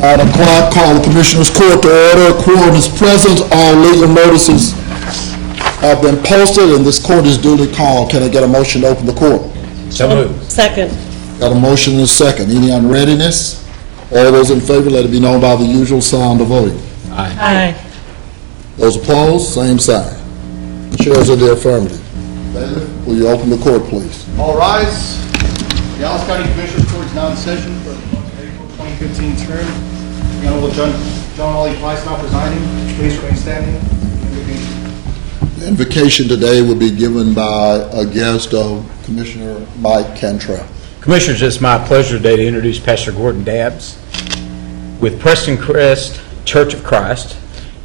Madam Clerk, call the Commissioners' Court to order. Quorum is present. All legal notices have been posted, and this court is duly called. Can I get a motion to open the court? So moved. Second. Got a motion and a second. Any unreadiness? All those in favor, let it be known by the usual sound of voting. Aye. Those opposed, same sign. Chairs are the affirmative. Bailiff, will you open the court, please? All rise. The Dallas County Commissioners Court is now in session for the April 2015 term. The Honorable John Ollie Price now presiding. Please remain standing. Invocation. The invocation today will be given by a guest of Commissioner Mike Cantrell. Commissioners, it's my pleasure today to introduce Pastor Gordon Dabbs with Preston Crest Church of Christ.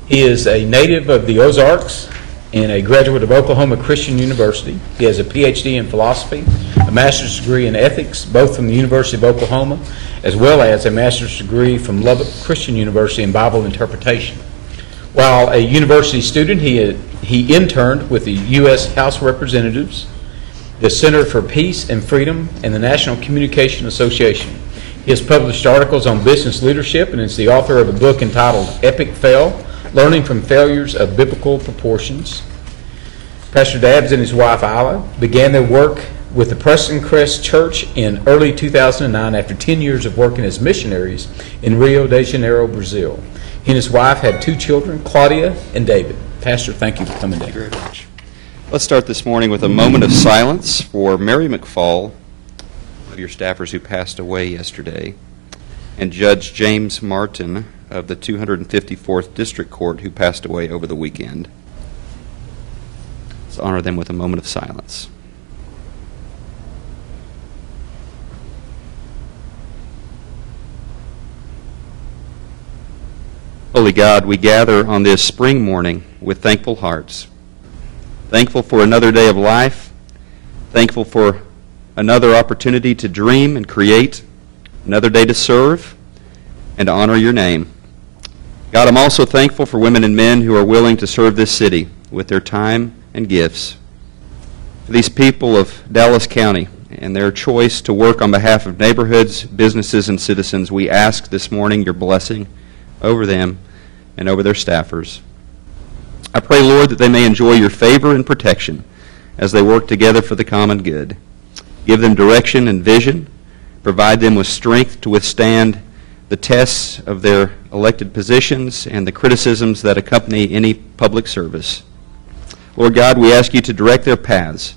He is a native of the Ozarks and a graduate of Oklahoma Christian University. He has a PhD in philosophy, a master's degree in ethics, both from the University of Oklahoma, as well as a master's degree from Lubbock Christian University in Bible interpretation. While a university student, he interned with the U.S. House of Representatives, the Center for Peace and Freedom, and the National Communication Association. He has published articles on business leadership and is the author of a book entitled Epic Fail: Learning from Failures of Biblical Proportions. Pastor Dabbs and his wife Isla began their work with the Preston Crest Church in early 2009 after 10 years of working as missionaries in Rio de Janeiro, Brazil. He and his wife had 2 children, Claudia and David. Pastor, thank you for coming down. Thank you very much. Let's start this morning with a moment of silence for Mary McFall, one of your staffers who passed away yesterday, and Judge James Martin of the 254th District Court who passed away over the weekend. Let's honor them with a moment of silence. Holy God, we gather on this spring morning with thankful hearts. Thankful for another day of life. Thankful for another opportunity to dream and create. Another day to serve and to honor your name. God, I'm also thankful for women and men who are willing to serve this city with their time and gifts. For these people of Dallas County and their choice to work on behalf of neighborhoods, businesses, and citizens, we ask this morning your blessing over them and over their staffers. I pray, Lord, that they may enjoy your favor and protection as they work together for the common good. Give them direction and vision. Provide them with strength to withstand the tests of their elected positions and the criticisms that accompany any public service. Lord God, we ask you to direct their paths.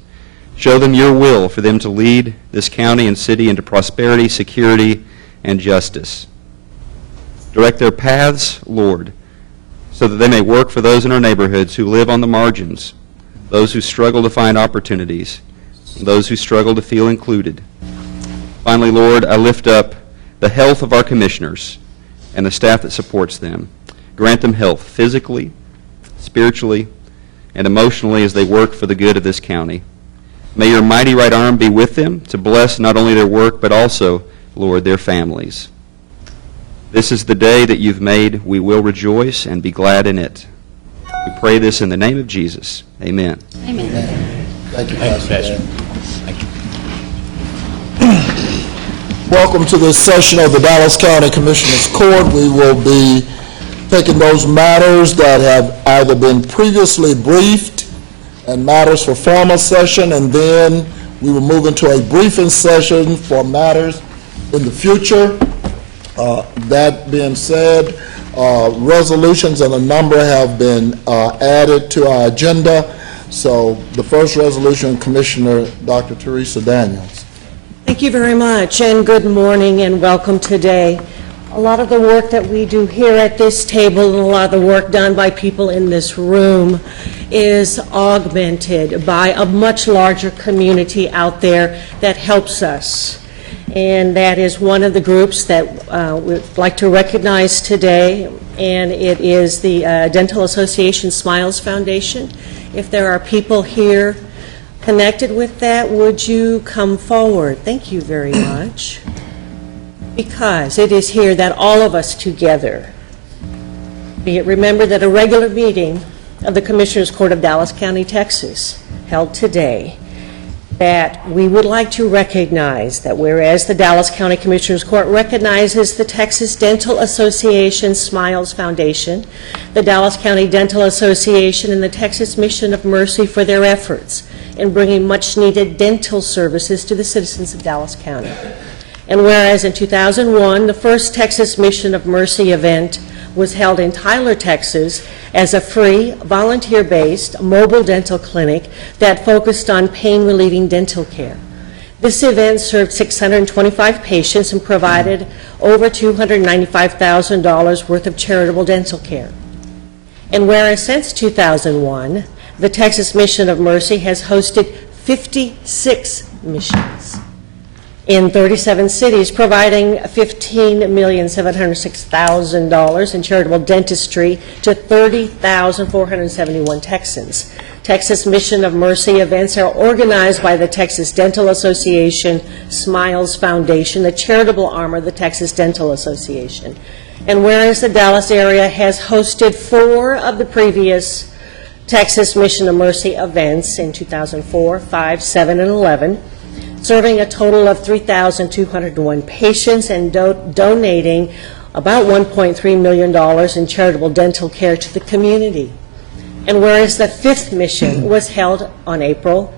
Show them your will for them to lead this county and city into prosperity, security, and justice. Direct their paths, Lord, so that they may work for those in our neighborhoods who live on the margins, those who struggle to find opportunities, and those who struggle to feel included. Finally, Lord, I lift up the health of our commissioners and the staff that supports them. Grant them health physically, spiritually, and emotionally as they work for the good of this county. May your mighty right arm be with them to bless not only their work, but also, Lord, their families. This is the day that you've made. We will rejoice and be glad in it. We pray this in the name of Jesus. Amen. Amen. Thank you, Thank you, Pastor. Pastor. Thank you. Welcome to this session of the Dallas County Commissioners Court. We will be taking those matters that have either been previously briefed and matters for formal session, and then we will move into a briefing session for matters in the future. That being said, resolutions and a number have been added to our agenda. So the first resolution, Commissioner Dr. Teresa Daniels. Thank you very much, and good morning and welcome today. A lot of the work that we do here at this table and a lot of the work done by people in this room is augmented by a much larger community out there that helps us. And that is one of the groups that we'd like to recognize today, and it is the Dental Association Smiles Foundation. If there are people here connected with that, would you come forward? Thank you very much. because it is here that all of us together, be it remembered that a regular meeting of the Commissioners Court of Dallas County, Texas, held today, that we would like to recognize that whereas the Dallas County Commissioners Court recognizes the Texas Dental Association Smiles Foundation, the Dallas County Dental Association, and the Texas Mission of Mercy for their efforts in bringing much-needed dental services to the citizens of Dallas County. And whereas in 2001, the first Texas Mission of Mercy event was held in Tyler, Texas, as a free, volunteer-based mobile dental clinic that focused on pain-relieving dental care. This event served 625 patients and provided over $295,000 worth of charitable dental care. And whereas since 2001, the Texas Mission of Mercy has hosted 56 missions in 37 cities, providing $15,706,000 in charitable dentistry to 30,471 Texans. Texas Mission of Mercy events are organized by the Texas Dental Association Smiles Foundation, the charitable arm of the Texas Dental Association. And whereas the Dallas area has hosted 4 of the previous Texas Mission of Mercy events in 2004, 5, 7, and 11, serving a total of 3,201 patients and donating about $1.3 million in charitable dental care to the community. And whereas the 5th mission was held on April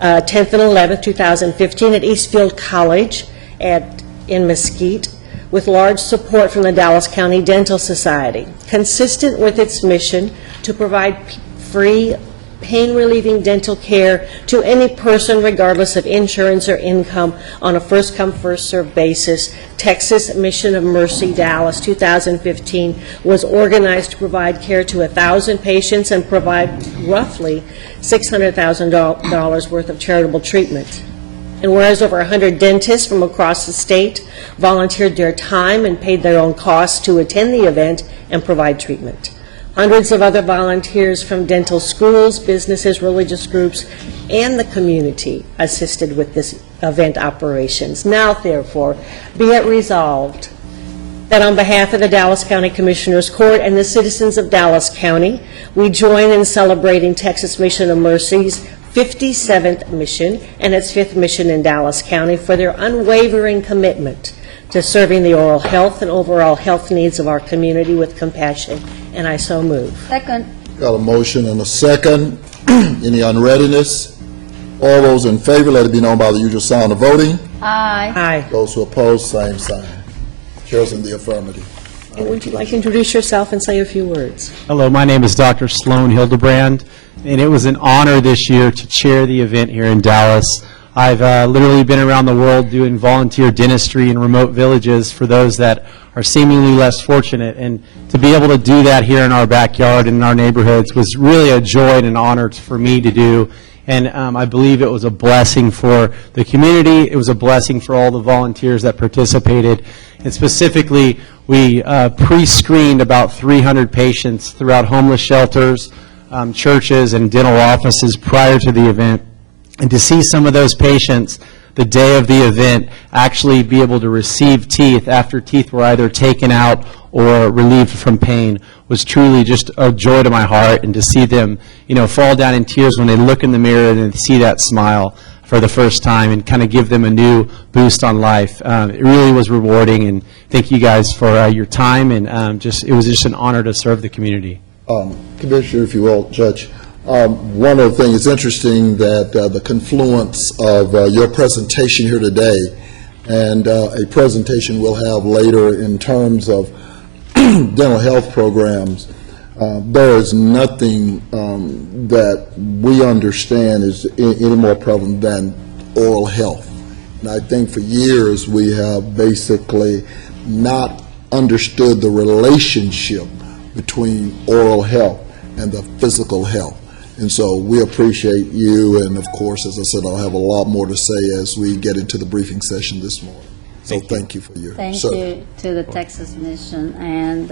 10th and 11th, 2015 at Eastfield College in Mesquite, with large support from the Dallas County Dental Society, consistent with its mission to provide free pain-relieving dental care to any person regardless of insurance or income on a first-come, first-served basis. Texas Mission of Mercy Dallas 2015 was organized to provide care to 1,000 patients and provide roughly $600,000 worth of charitable treatment. And whereas over 100 dentists from across the state volunteered their time and paid their own costs to attend the event and provide treatment. Hundreds of other volunteers from dental schools, businesses, religious groups, and the community assisted with this event operations. Now, therefore, be it resolved that on behalf of the Dallas County Commissioners Court and the citizens of Dallas County, we join in celebrating Texas Mission of Mercy's 57th mission and its 5th mission in Dallas County for their unwavering commitment to serving the oral health and overall health needs of our community with compassion, and I so move. Second. Got a motion and a second. Any unreadiness? All those in favor, let it be known by the usual sign of voting. Aye. Aye. Those who oppose, same sign. Chair's in the affirmative. And would you like to introduce yourself and say a few words? Hello, my name is Dr. Sloan Hildebrand, and it was an honor this year to chair the event here in Dallas. I've literally been around the world doing volunteer dentistry in remote villages for those that are seemingly less fortunate, and to be able to do that here in our backyard and in our neighborhoods was really a joy and an honor for me to do. And I believe it was a blessing for the community. It was a blessing for all the volunteers that participated. And specifically, we pre-screened about 300 patients throughout homeless shelters, churches, and dental offices prior to the event. And to see some of those patients the day of the event actually be able to receive teeth after teeth were either taken out or relieved from pain was truly just a joy to my heart. And to see them, fall down in tears when they look in the mirror and see that smile for the first time and kind of give them a new boost on life. It really was rewarding, and thank you guys for your time, and it was just an honor to serve the community. Commissioner, if you will, Judge, one of the things, it's interesting that the confluence of your presentation here today and a presentation we'll have later in terms of dental health programs, there is nothing that we understand is any more prevalent than oral health. And I think for years we have basically not understood the relationship between oral health and the physical health. And so we appreciate you, and of course, as I said, I'll have a lot more to say as we get into the briefing session this morning. So thank you for your Thank service. you to the Texas Mission. And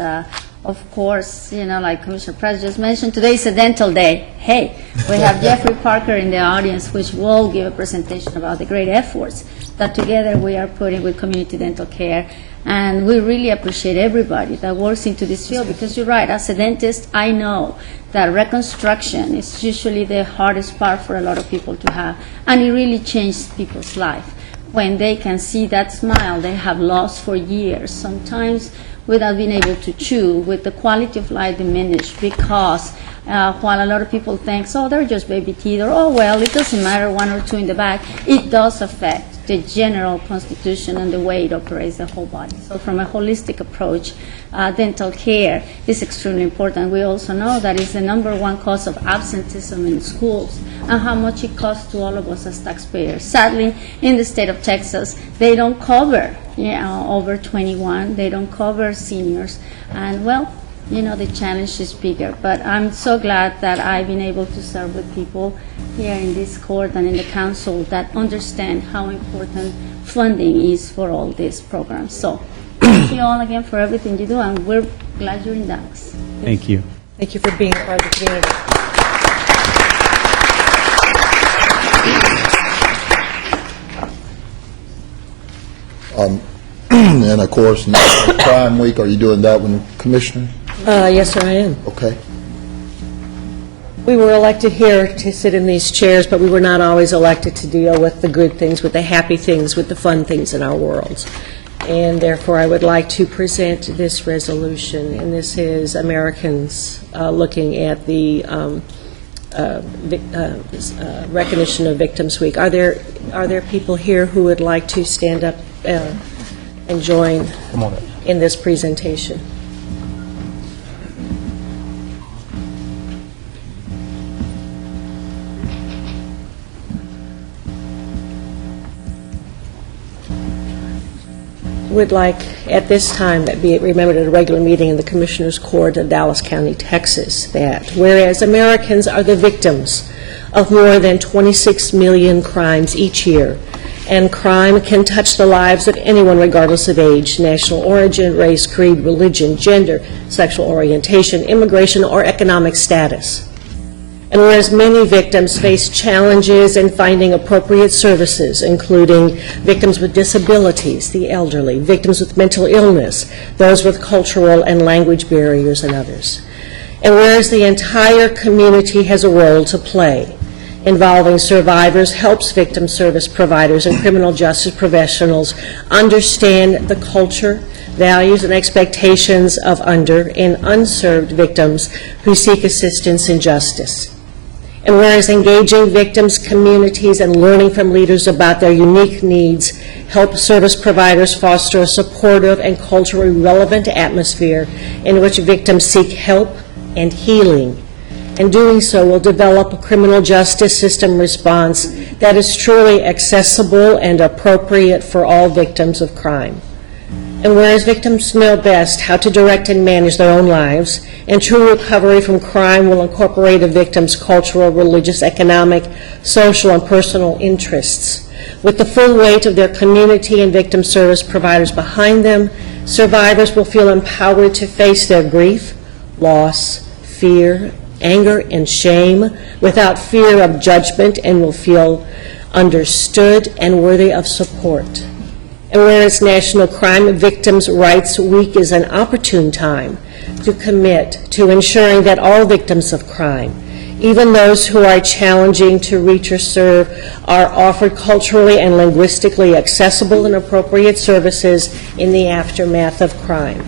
of course, like Commissioner Press just mentioned, today is a dental day. Hey, we have Jeffrey Parker in the audience, which will give a presentation about the great efforts that together we are putting with community dental care. And we really appreciate everybody that works into this field, because you're right, as a dentist, I know that reconstruction is usually the hardest part for a lot of people to have, and it really changes people's life when they can see that smile they have lost for years, sometimes without being able to chew, with the quality of life diminished, because while a lot of people think, oh, they're just baby teeth, or oh, well, it doesn't matter, one or two in the back, it does affect the general constitution and the way it operates the whole body. So from a holistic approach, dental care is extremely important. We also know that it's the #1 cause of absenteeism in schools, and how much it costs to all of us as taxpayers. Sadly, in the state of Texas, they don't cover over 21, they don't cover seniors, and well, the challenge is bigger. But I'm so glad that I've been able to serve with people here in this court and in the council that understand how important funding is for all these programs. So thank you all again for everything you do, and we're glad you're in Dallas. Thank you. Thank you for being part of the community. And of course, National Crime Week, are you doing that one, Commissioner? Yes, sir, I am. Okay. We were elected here to sit in these chairs, but we were not always elected to deal with the good things, with the happy things, with the fun things in our worlds. And therefore, I would like to present this resolution, and this is Americans looking at the recognition of Victims Week. Are there people here who would like to stand up and join in this presentation? Would like, at this time, that be it remembered at a regular meeting in the Commissioners Court of Dallas County, Texas, that whereas Americans are the victims of more than 26 million crimes each year, and crime can touch the lives of anyone regardless of age, national origin, race, creed, religion, gender, sexual orientation, immigration, or economic status. And whereas many victims face challenges in finding appropriate services, including victims with disabilities, the elderly, victims with mental illness, those with cultural and language barriers, and others. And whereas the entire community has a role to play involving survivors, helps victim service providers and criminal justice professionals understand the culture, values, and expectations of under and unserved victims who seek assistance and justice. And whereas engaging victims' communities and learning from leaders about their unique needs help service providers foster a supportive and culturally relevant atmosphere in which victims seek help and healing. And doing so will develop a criminal justice system response that is truly accessible and appropriate for all victims of crime. And whereas victims know best how to direct and manage their own lives, and true recovery from crime will incorporate a victim's cultural, religious, economic, social, and personal interests. With the full weight of their community and victim service providers behind them, survivors will feel empowered to face their grief, loss, fear, anger, and shame without fear of judgment, and will feel understood and worthy of support. And whereas National Crime Victims' Rights Week is an opportune time to commit to ensuring that all victims of crime, even those who are challenging to reach or serve, are offered culturally and linguistically accessible and appropriate services in the aftermath of crime.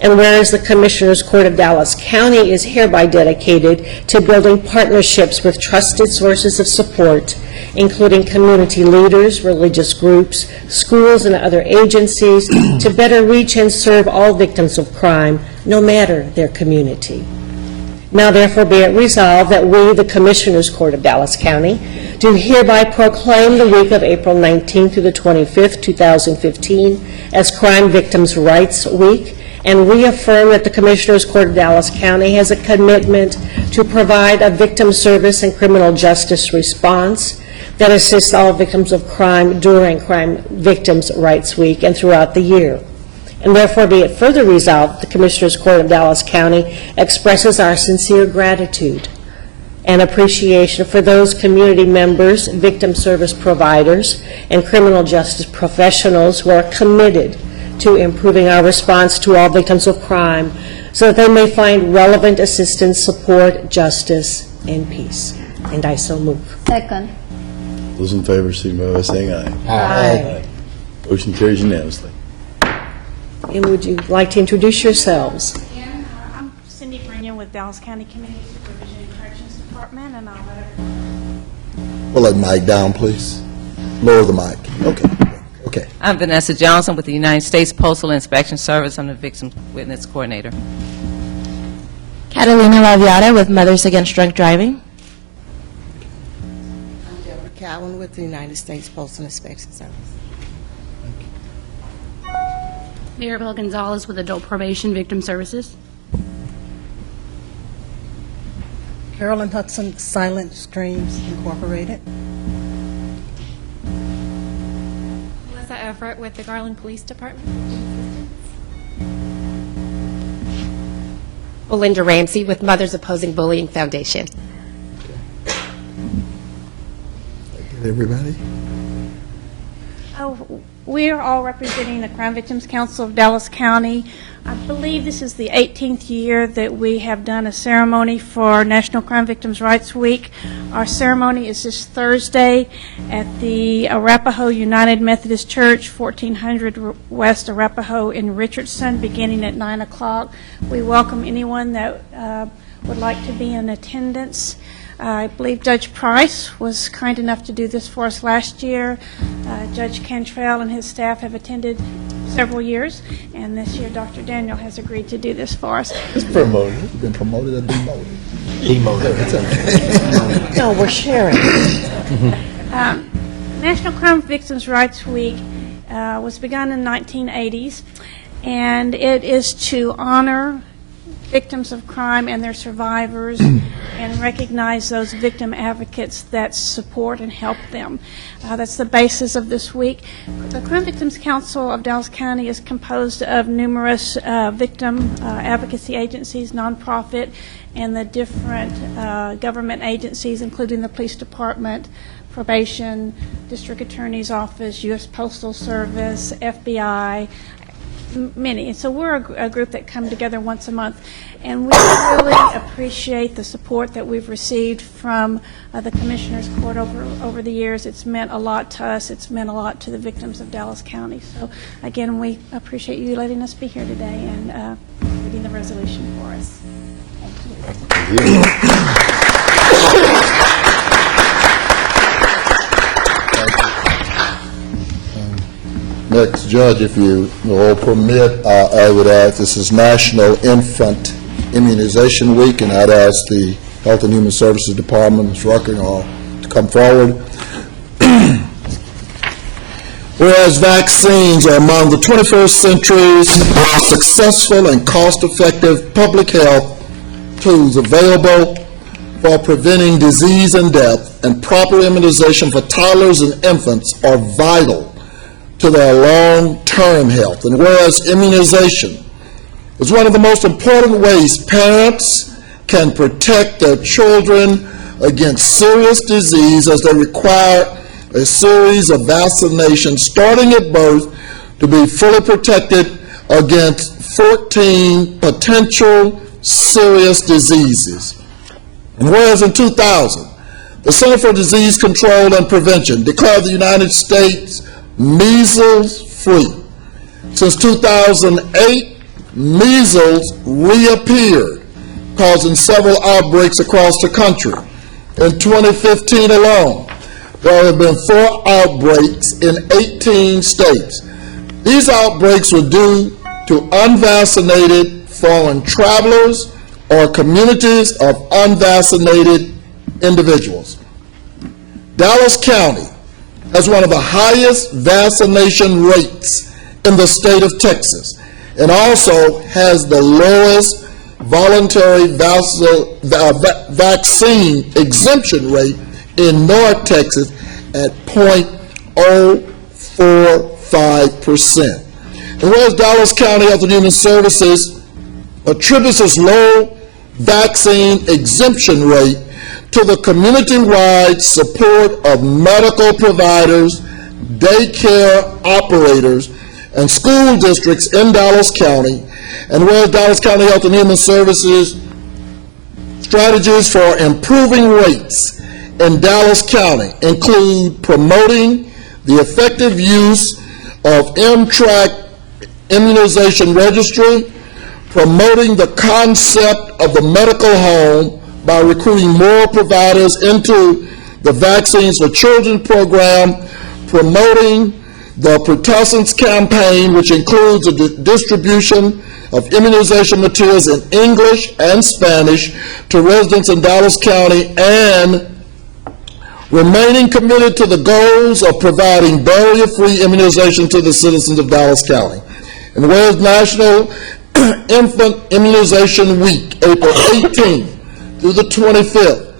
And whereas the Commissioners Court of Dallas County is hereby dedicated to building partnerships with trusted sources of support, including community leaders, religious groups, schools, and other agencies, to better reach and serve all victims of crime, no matter their community. Now therefore be it resolved that we, the Commissioners Court of Dallas County, do hereby proclaim the week of April 19th through the 25th, 2015, as Crime Victims' Rights Week, and reaffirm that the Commissioners Court of Dallas County has a commitment to provide a victim service and criminal justice response that assist all victims of crime during Crime Victims' Rights Week and throughout the year. And therefore be it further resolved, the Commissioners Court of Dallas County expresses our sincere gratitude and appreciation for those community members, victim service providers, and criminal justice professionals who are committed to improving our response to all victims of crime so that they may find relevant assistance, support, justice, and peace. And I so move. Second. Those in favor, signify by saying aye. Aye. Motion carries unanimously. And would you like to introduce yourselves? Again, I'm Cindy Brennan with Dallas County Community Supervision and Corrections Department, and I'll let everyone. Pull that mic down, please. Lower the mic. Okay. I'm Vanessa Johnson with the United States Postal Inspection Service. I'm the Victim Witness Coordinator. Catalina Laviata with Mothers Against Drunk Driving. I'm Deborah Cowan with the United States Postal Inspection Service. Maribel Gonzalez with Adult Probation Victim Services. Carolyn Hudson, Silent Streams Incorporated. Melissa Everett with the Garland Police Department. Belinda Ramsey with Mothers Opposing Bullying Foundation. Everybody? We are all representing the Crime Victims Council of Dallas County. I believe this is the 18th year that we have done a ceremony for National Crime Victims' Rights Week. Our ceremony is this Thursday at the Arapahoe United Methodist Church, 1400 West Arapahoe in Richardson, beginning at 9 o'clock. We welcome anyone that would like to be in attendance. I believe Judge Price was kind enough to do this for us last year. Judge Cantrell and his staff have attended several years, and this year Dr. Daniel has agreed to do this for us. It's promoted. You've been promoted or demoted? No, we're sharing. National Crime Victims' Rights Week was begun in the 1980s, and it is to honor victims of crime and their survivors and recognize those victim advocates that support and help them. That's the basis of this week. The Crime Victims Council of Dallas County is composed of numerous victim advocacy agencies, nonprofit, and the different government agencies, including the police department, probation, district attorney's office, U.S. Postal Service, FBI, many. And so we're a group that come together once a month, and we really appreciate the support that we've received from the Commissioners Court over the years. It's meant a lot to us. It's meant a lot to the victims of Dallas County. So again, we appreciate you letting us be here today and reading the resolution for us. Thank you. Next, Judge, if you will permit, I would ask, this is National Infant Immunization Week, and I'd ask the Health and Human Services Department, Ms. Ruckinghall, to come forward. Whereas vaccines are among the 21st century's most successful and cost-effective public health tools available for preventing disease and death, and proper immunization for toddlers and infants are vital to their long-term health. And whereas immunization is one of the most important ways parents can protect their children against serious disease, as they require a series of vaccinations starting at birth to be fully protected against 14 potential serious diseases. And whereas in 2000, the Center for Disease Control and Prevention declared the United States measles-free. Since 2008, measles reappeared, causing several outbreaks across the country. In 2015 alone, there have been 4 outbreaks in 18 states. These outbreaks were due to unvaccinated foreign travelers or communities of unvaccinated individuals. Dallas County has one of the highest vaccination rates in the state of Texas, and also has the lowest voluntary vaccine exemption rate in North Texas, at 0.045%. And whereas Dallas County Health and Human Services attributes its low vaccine exemption rate to the community-wide support of medical providers, daycare operators, and school districts in Dallas County, and whereas Dallas County Health and Human Services strategies for improving rates in Dallas County include promoting the effective use of M-TRAC immunization registry, promoting the concept of the medical home by recruiting more providers into the Vaccines for Children program, promoting the Pertussance campaign, which includes the distribution of immunization materials in English and Spanish to residents in Dallas County, and remaining committed to the goals of providing barrier-free immunization to the citizens of Dallas County. And whereas National Infant Immunization Week, April 18th through the 25th,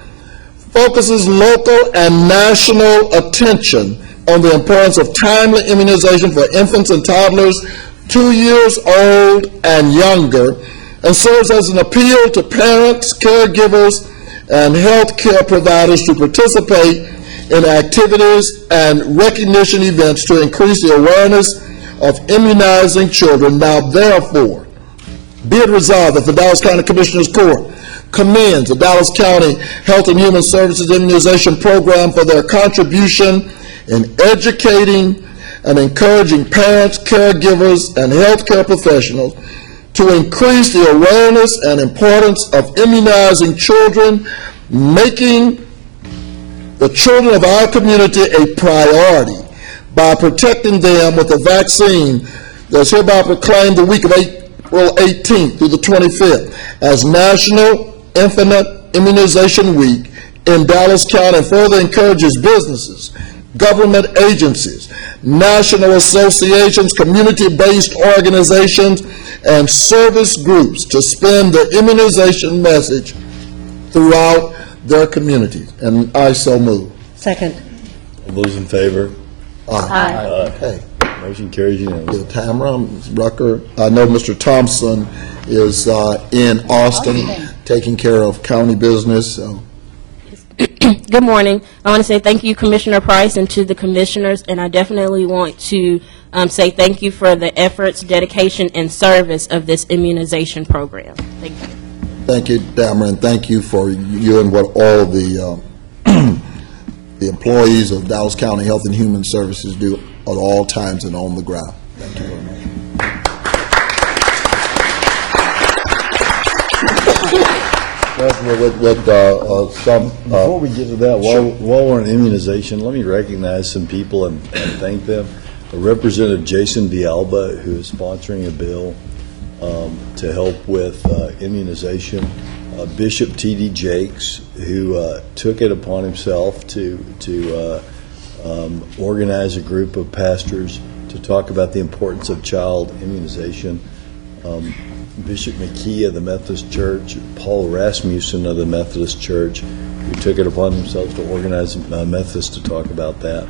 focuses local and national attention on the importance of timely immunization for infants and toddlers 2 years old and younger, and serves as an appeal to parents, caregivers, and health care providers to participate in activities and recognition events to increase the awareness of immunizing children. Now, therefore, be it resolved that the Dallas County Commissioners Court commends the Dallas County Health and Human Services Immunization Program for their contribution in educating and encouraging parents, caregivers, and healthcare professionals to increase the awareness and importance of immunizing children, making the children of our community a priority by protecting them with a vaccine that's hereby proclaimed the week of April 18th through the 25th as National Infant Immunization Week in Dallas County, and further encourages businesses, government agencies, national associations, community-based organizations, and service groups to spend the immunization message throughout their communities. And I so move. Second. All those in favor? Aye. Okay. Motion carries unanimously. Tamara, Ms. Rucker, I know Mr. Thompson is in Austin taking care of county business, so. Good morning. I want to say thank you, Commissioner Price, and to the commissioners, and I definitely want to say thank you for the efforts, dedication, and service of this immunization program. Thank you. Thank you, Tamara, and thank you for you and what all the the employees of Dallas County Health and Human Services do at all times and on the ground. Thank you very much. Before we get to that, while we're on immunization, let me recognize some people and thank them. Representative Jason Villalba, who is sponsoring a bill to help with immunization. Bishop T.D. Jakes, who took it upon himself to organize a group of pastors to talk about the importance of child immunization. Bishop McKee of the Methodist Church, Paul Rasmussen of the Methodist Church, who took it upon themselves to organize Methodists to talk about that.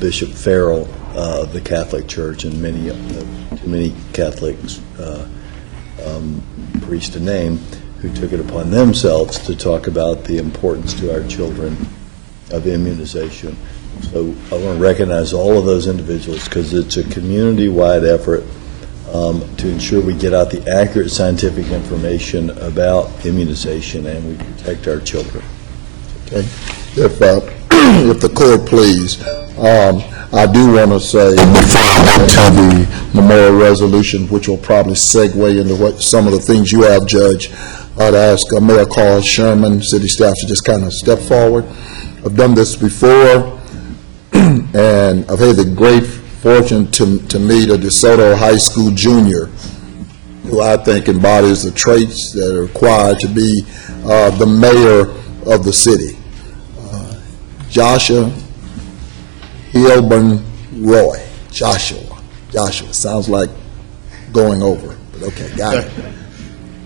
Bishop Farrell of the Catholic Church, and many Catholics, priests to name, who took it upon themselves to talk about the importance to our children of immunization. So I want to recognize all of those individuals because it's a community-wide effort to ensure we get out the accurate scientific information about immunization and we protect our children. Okay. If the court please, I do want to say, before I get to the memorial resolution, which will probably segue into what some of the things you have, Judge, I'd ask Mayor Carl Sherman, city staff, to just kind of step forward. I've done this before, and I've had the great fortune to meet a DeSoto High School junior, who I think embodies the traits that are required to be the mayor of the city. Joshua Hilburn Roy. Joshua. Sounds like going over, but okay, got it.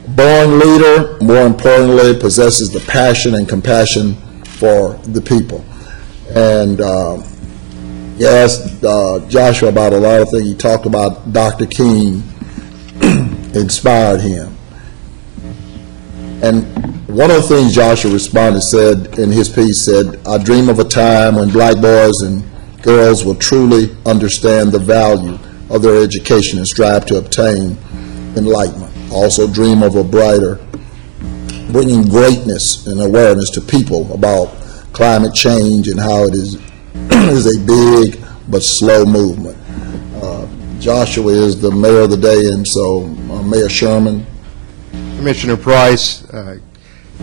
Born leader, more importantly, possesses the passion and compassion for the people. And he asked Joshua about a lot of things. He talked about Dr. King inspired him. And one of the things Joshua responded, said in his piece, said, "I dream of a time when black boys and girls will truly understand the value of their education and strive to obtain enlightenment. I also dream of a brighter, bringing greatness and awareness to people about climate change and how it is a big but slow movement." Joshua is the mayor of the day, and so Mayor Sherman. Commissioner Price,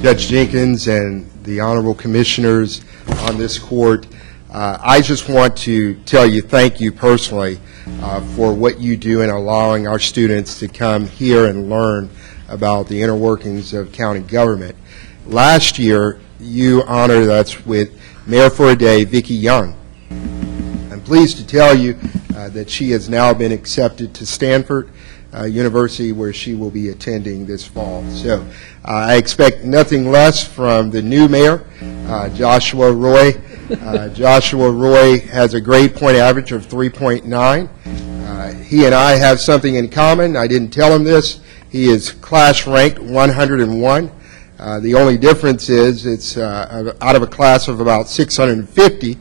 Judge Jenkins, and the honorable commissioners on this court, I just want to tell you thank you personally for what you do in allowing our students to come here and learn about the inner workings of county government. Last year, you honored us with Mayor for a Day, Vicki Young. I'm pleased to tell you that she has now been accepted to Stanford University, where she will be attending this fall. So I expect nothing less from the new mayor, Joshua Roy. Joshua Roy has a grade point average of 3.9. He and I have something in common. I didn't tell him this. He is class ranked 101. The only difference is it's out of a class of about 650.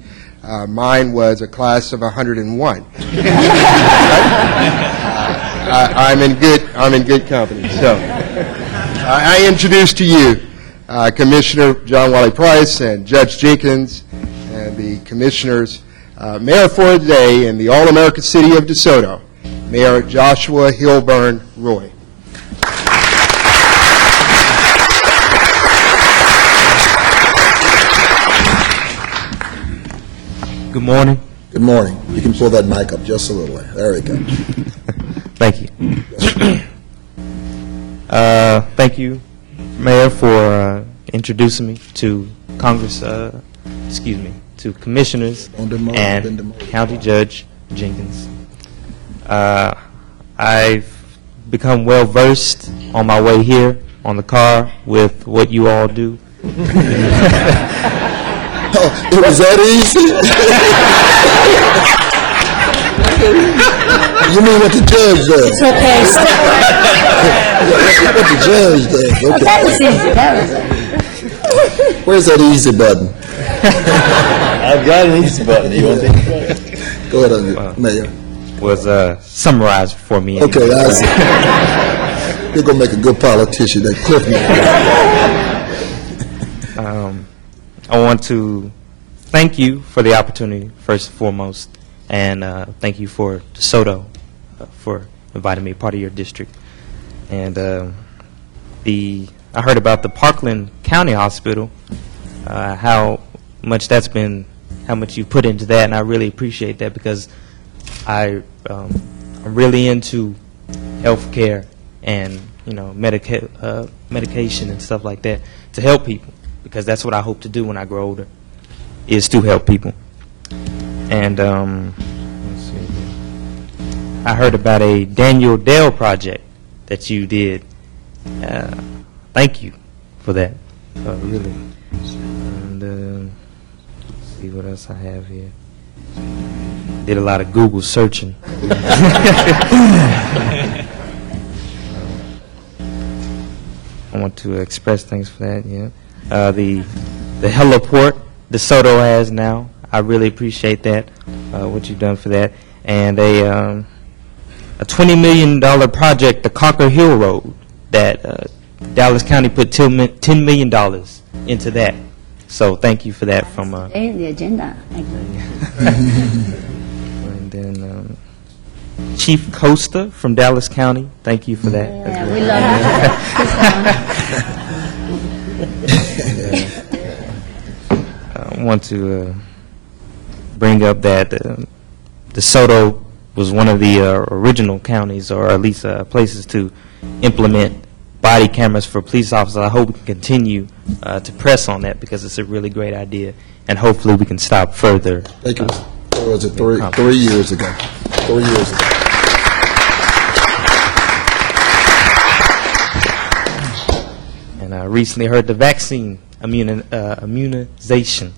Mine was a class of 101. I'm in good company. So I introduce to you Commissioner John Wiley Price and Judge Jenkins and the commissioners, Mayor for the Day in the All-American City of DeSoto, Mayor Joshua Hilburn Roy. Good morning. Good morning. You can pull that mic up just a little. There we go. Thank you. Thank you, Mayor, for introducing me to Congress, to commissioners and County Judge Jenkins. I've become well versed on my way here on the car with what you all do. It was that easy? You mean what the judge does? It's okay. What the judge does. Okay. That was easy. That was Where's that easy button? I've got an easy button. You want to Go ahead, Mayor. Was summarized for me. Okay, I see. You're going to make a good politician, that Cliff. I want to thank you for the opportunity, first and foremost, and thank you for DeSoto for inviting me, part of your district. And I heard about the Parkland County Hospital, how much you put into that, and I really appreciate that because I'm really into health care and medication and stuff like that to help people, because that's what I hope to do when I grow older, is to help people. And let's see here. I heard about a Daniel Dale project that you did. Thank you for that, really. And let's see what else I have here. Did a lot of Google searching. I want to express thanks for that. Yeah. The heliport DeSoto has now, I really appreciate that, what you've done for that. And a $20 million project, the Cocker Hill Road, that Dallas County put $10 million into that. So thank you for that from the agenda. And then Chief Costa from Dallas County, thank you for that. Yeah, we love you. I want to bring up that DeSoto was one of the original counties, or at least places, to implement body cameras for police officers. I hope we can continue to press on that because it's a really great idea, and hopefully we can stop further. I think it was 3 years ago. 3 years ago. And I recently heard the vaccine immunization.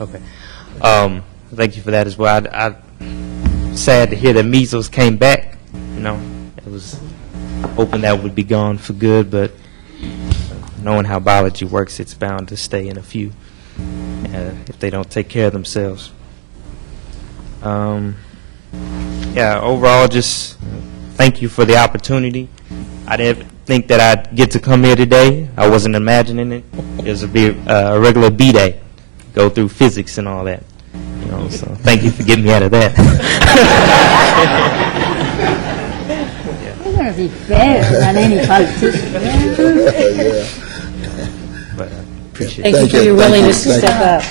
Okay. Thank you for that as well. I sad to hear that measles came back. You know, it was hoping that would be gone for good, but knowing how biology works, it's bound to stay in a few if they don't take care of themselves. Yeah, overall, just thank you for the opportunity. I didn't think that I'd get to come here today. I wasn't imagining it. It was a regular B-day, go through physics and all that. You know, so thank you for getting me out of that. You're going to be better than any politician. But I appreciate Thank you for your willingness to step up.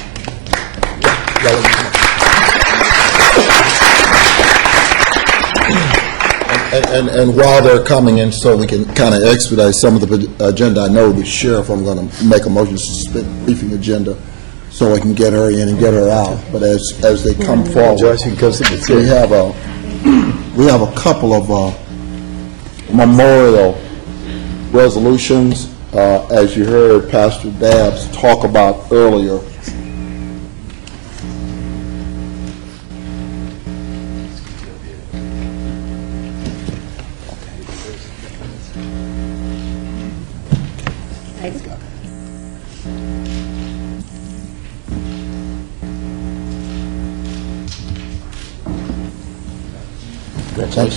And while they're coming in, so we can kind of expedite some of the agenda, I know the sheriff, I'm going to make a motion to suspend the briefing agenda so I can get her in and get her out. But as they come forward, we have a couple of memorial resolutions, as you heard Pastor Dabbs talk about earlier. Thank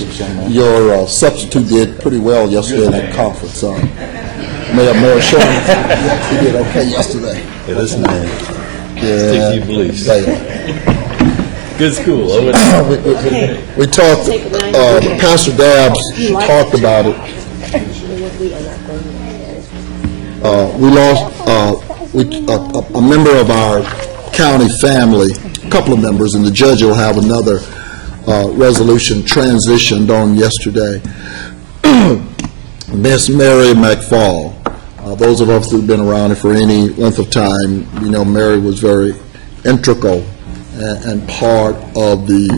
you. Your substitute did pretty well yesterday in that conference. Mayor Sherman, he did okay yesterday. Yeah, listen, man. Yeah. You believe. Good school. We talked, Pastor Dabbs talked about it. We lost a member of our county family, a couple of members, and the judge will have another resolution transitioned on yesterday. Miss Mary McFall. Those of us who've been around for any length of time, you know, Mary was very integral and part of the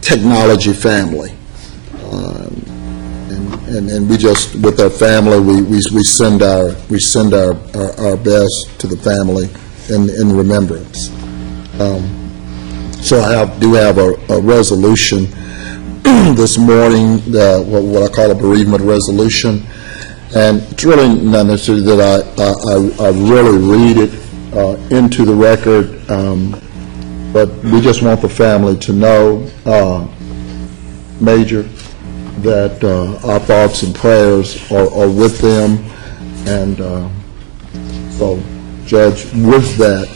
technology family. And we just, with our family, we send our best to the family in remembrance. So I do have a resolution this morning, what I call a bereavement resolution, and it's really not necessarily that I really read it into the record, but we just want the family to know, Major, that our thoughts and prayers are with them, and so, Judge, with that,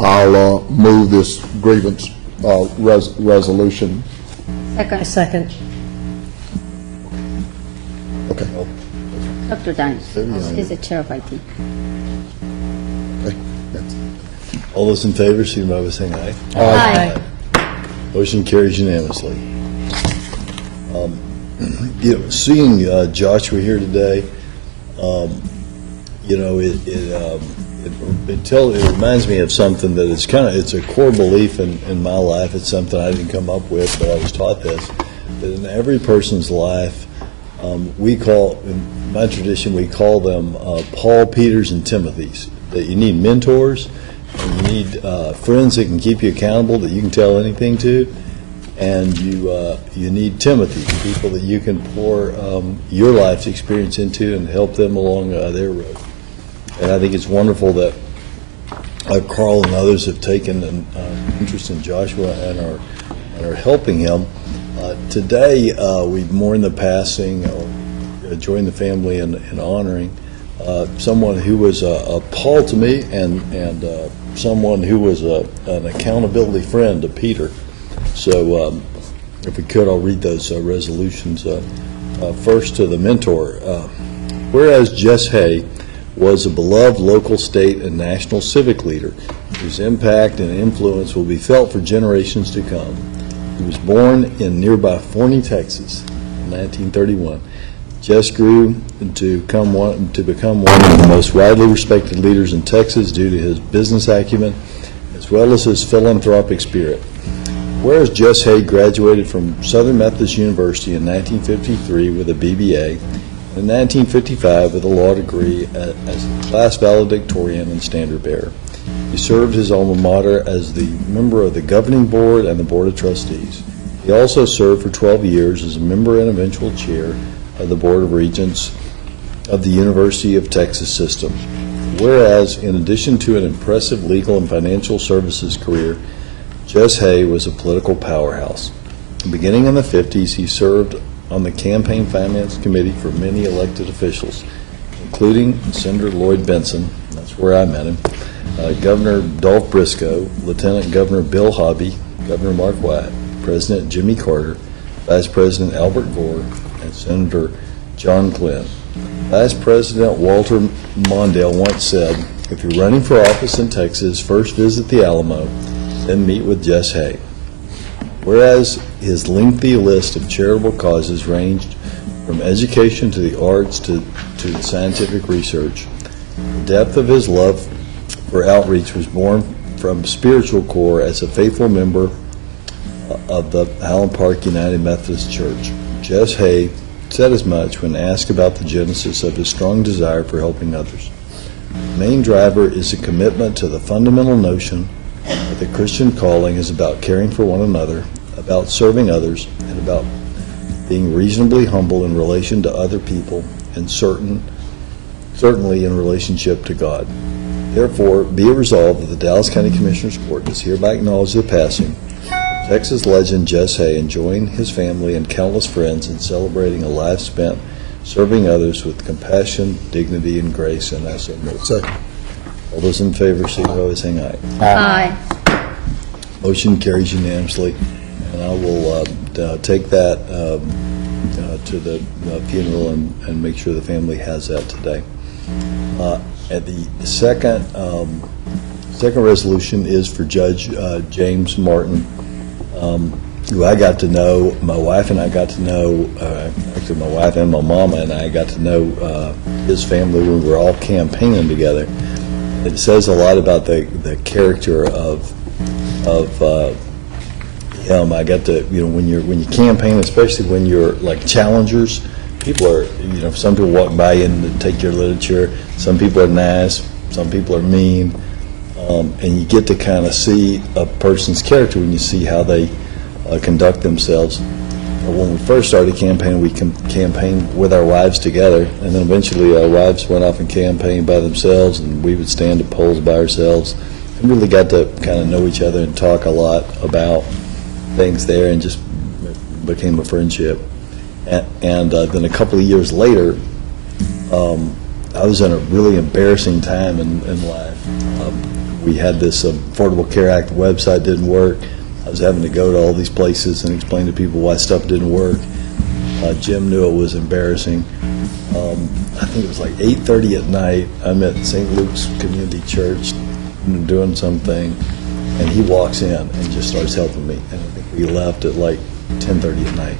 I'll move this grievance resolution. Second. Okay. Dr. Dines is the chair of IT. Okay. All those in favor, signify by saying aye. Aye. Motion carries unanimously. You know, seeing Joshua here today, you know, it reminds me of something that it's a core belief in my life. It's something I didn't come up with, but I was taught this, that in every person's life, we call, in my tradition, we call them Paul, Peters, and Timothys. That you need mentors, and you need friends that can keep you accountable, that you can tell anything to, and you need Timothy, people that you can pour your life's experience into and help them along their road. And I think it's wonderful that Carl and others have taken an interest in Joshua and are helping him. Today, we mourn the passing or join the family in honoring someone who was a Paul to me and someone who was an accountability friend to Peter. So if we could, I'll read those resolutions. First to the mentor. Whereas Jess Hay was a beloved local, state, and national civic leader whose impact and influence will be felt for generations to come. He was born in nearby Forney, Texas, in 1931. Jess grew to become one of the most widely respected leaders in Texas due to his business acumen as well as his philanthropic spirit. Whereas Jess Hay graduated from Southern Methodist University in 1953 with a BBA, In 1955, with a law degree as a class valedictorian and standard bearer. He served his alma mater as the member of the governing board and the board of trustees. He also served for 12 years as a member and eventual chair of the Board of Regents of the University of Texas System. Whereas, in addition to an impressive legal and financial services career, Jess Hay was a political powerhouse. Beginning in the 50s, he served on the Campaign Finance Committee for many elected officials, including Senator Lloyd Benson, that's where I met him, Governor Dolph Briscoe, Lieutenant Governor Bill Hobby, Governor Mark White, President Jimmy Carter, Vice President Albert Gore, and Senator John Glenn. Vice President Walter Mondale once said, "If you're running for office in Texas, first visit the Alamo, then meet with Jess Hay." Whereas his lengthy list of charitable causes ranged from education to the arts to scientific research, the depth of his love for outreach was born from spiritual core as a faithful member of the Highland Park United Methodist Church. Jess Hay said as much when asked about the genesis of his strong desire for helping others. The main driver is a commitment to the fundamental notion that the Christian calling is about caring for one another, about serving others, and about being reasonably humble in relation to other people, and certainly in relationship to God. Therefore, be it resolved that the Dallas County Commissioners Court does hereby acknowledge the passing of Texas legend Jess Hay and join his family and countless friends in celebrating a life spent serving others with compassion, dignity, and grace. And I so move. Second. All those in favor, signify by saying aye. Aye. Motion carries unanimously, and I will take that to the funeral and make sure the family has that today. At the second resolution is for Judge James Martin, who I got to know. My wife and I got to know, actually my wife and my mama and I got to know his family when we were all campaigning together. It says a lot about the character of him. I got to, when you campaign, especially when you're like challengers, people are, some people walk by you and take your literature. Some people are nice, some people are mean, and you get to kind of see a person's character when you see how they conduct themselves. When we first started campaigning, we campaigned with our wives together, and then eventually our wives went off and campaigned by themselves, and we would stand at polls by ourselves. We really got to kind of know each other and talk a lot about things there, and just became a friendship. And then a couple of years later, I was in a really embarrassing time in life. We had this Affordable Care Act website didn't work. I was having to go to all these places and explain to people why stuff didn't work. Jim knew it was embarrassing. I think it was like 8:30 at night. I'm at St. Luke's Community Church doing something, and he walks in and just starts helping me. And I think we left at like 10:30 at night.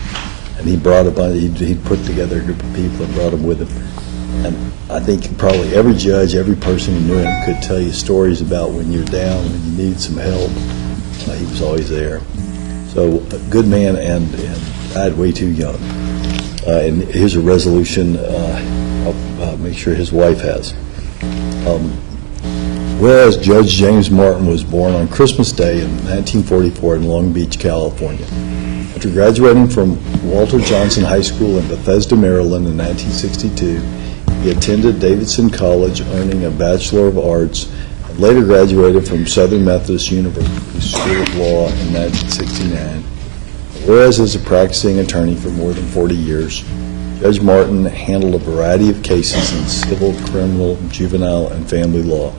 And he brought a bunch, he'd put together a group of people and brought them with him. And I think probably every judge, every person who knew him could tell you stories about when you're down, when you need some help. He was always there. So, a good man, and died way too young. And here's a resolution I'll make sure his wife has. Whereas Judge James Martin was born on Christmas Day in 1944 in Long Beach, California. After graduating from Walter Johnson High School in Bethesda, Maryland in 1962, he attended Davidson College, earning a Bachelor of Arts, and later graduated from Southern Methodist University School of Law in 1969. Whereas as a practicing attorney for more than 40 years, Judge Martin handled a variety of cases in civil, criminal, juvenile, and family law.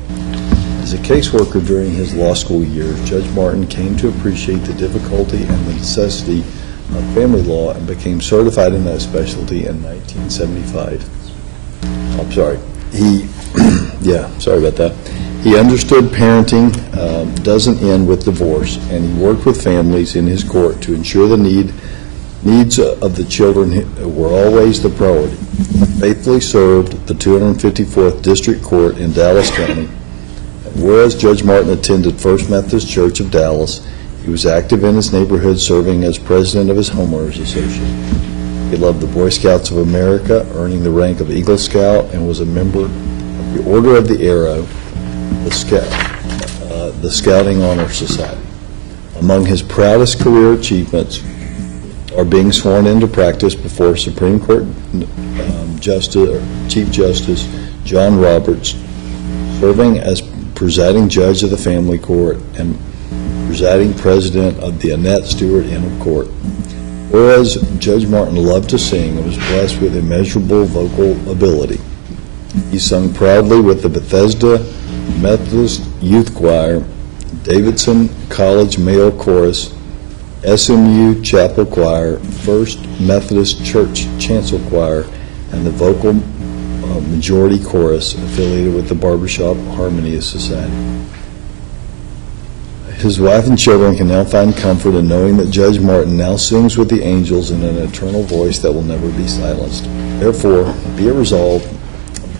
As a caseworker during his law school years, Judge Martin came to appreciate the difficulty and the necessity of family law and became certified in that specialty in 1975. I'm sorry. Sorry about that. He understood parenting doesn't end with divorce, and he worked with families in his court to ensure the needs of the children were always the priority. Faithfully served the 254th District Court in Dallas County. Whereas Judge Martin attended First Methodist Church of Dallas, he was active in his neighborhood, serving as president of his homeowners association. He loved the Boy Scouts of America, earning the rank of Eagle Scout, and was a member of the Order of the Arrow, the Scouting Honor Society. Among his proudest career achievements are being sworn into practice before Supreme Court Chief Justice John Roberts, serving as presiding judge of the family court, and presiding president of the Annette Stewart Inn of Court. Whereas Judge Martin loved to sing and was blessed with immeasurable vocal ability, he sung proudly with the Bethesda Methodist Youth Choir, Davidson College Male Chorus, SMU Chapel Choir, First Methodist Church Chancel Choir, and the Vocal Majority Chorus affiliated with the Barbershop Harmony Society. His wife and children can now find comfort in knowing that Judge Martin now sings with the angels in an eternal voice that will never be silenced. Therefore, be it resolved,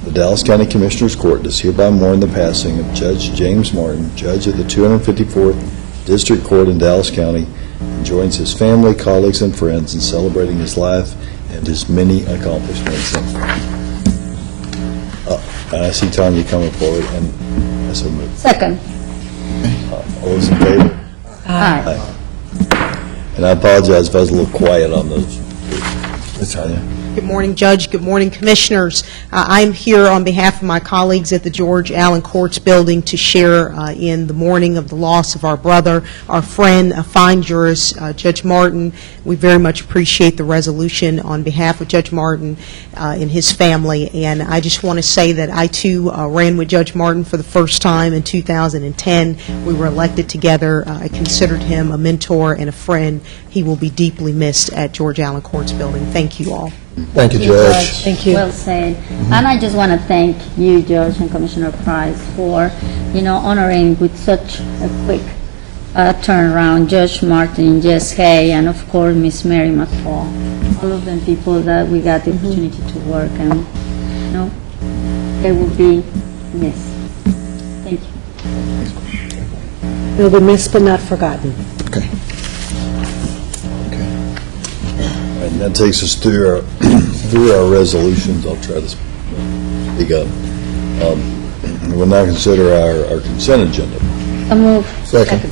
the Dallas County Commissioners Court does hereby mourn the passing of Judge James Martin, Judge of the 254th District Court in Dallas County, and joins his family, colleagues, and friends in celebrating his life and his many accomplishments. And I see Tanya coming forward, and I so move. Second. All those in favor? Aye. And I apologize if I was a little quiet on those. Tanya? Good morning, Judge. Good morning, Commissioners. I'm here on behalf of my colleagues at the George Allen Courts Building to share in the mourning of the loss of our brother, our friend, a fine jurist, Judge Martin. We very much appreciate the resolution on behalf of Judge Martin and his family. And I just want to say that I, too, ran with Judge Martin for the first time in 2010. We were elected together. I considered him a mentor and a friend. He will be deeply missed at George Allen Courts Building. Thank you all. Thank you, Judge. Thank you. Well said. And I just want to thank you, Judge, and Commissioner Price for, honoring with such a quick turnaround Judge Martin, Jess Hay, and of course Miss Mary McFall. All of them people that we got the opportunity to work, and they will be missed. Thank you. They'll be missed but not forgotten. Okay. And that takes us through our resolutions. I'll try to speak up. We'll now consider our consent agenda. So move. Second.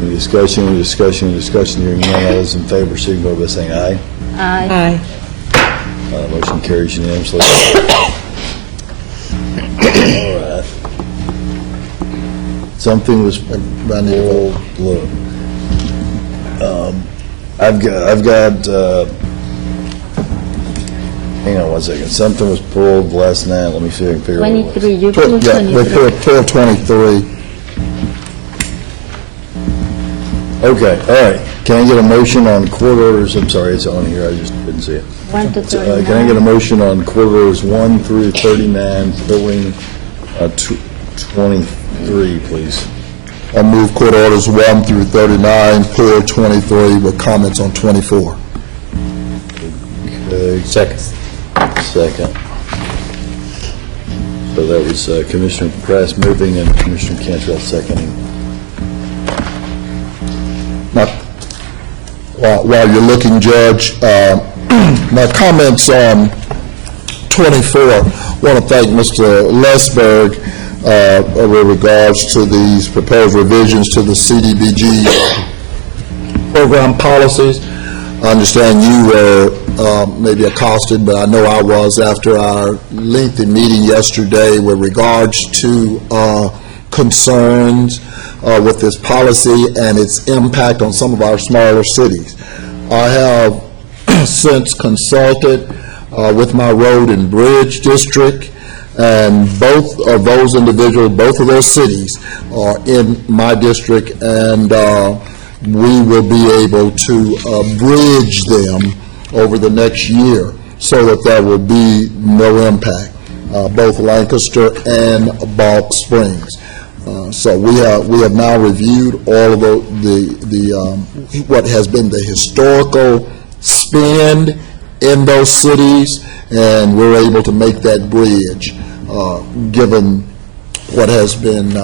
Any discussion, hearing none, all those in favor, signify by saying aye. Aye. Motion carries unanimously. All right. Something was pulled. Look, I've got. Hang on one second. Something was pulled last night. Let me see if I can figure out what it was. 23. You pulled 23. Yeah, we put 1223. Okay, all right. Can I get a motion on court orders? I'm sorry, it's on here. I just didn't see it. 1 to 39. Can I get a motion on court orders 1 through 39, pulling 23, please? I move court orders 1 through 39, pull 23 with comments on 24. Okay. Second. So that was Commissioner Price moving and Commissioner Cantrell seconding. While you're looking, Judge, my comments on 24, I want to thank Mr. Lesberg with regards to these proposed revisions to the CDBG program policies. I understand you were maybe accosted, but I know I was after our lengthy meeting yesterday with regards to concerns with this policy and its impact on some of our smaller cities. I have since consulted with my road and bridge district, and both of those individuals, both of those cities are in my district, and we will be able to bridge them over the next year so that there will be no impact, both Lancaster and Balk Springs. So we have now reviewed all of what has been the historical spend in those cities, and we're able to make that bridge, given what has been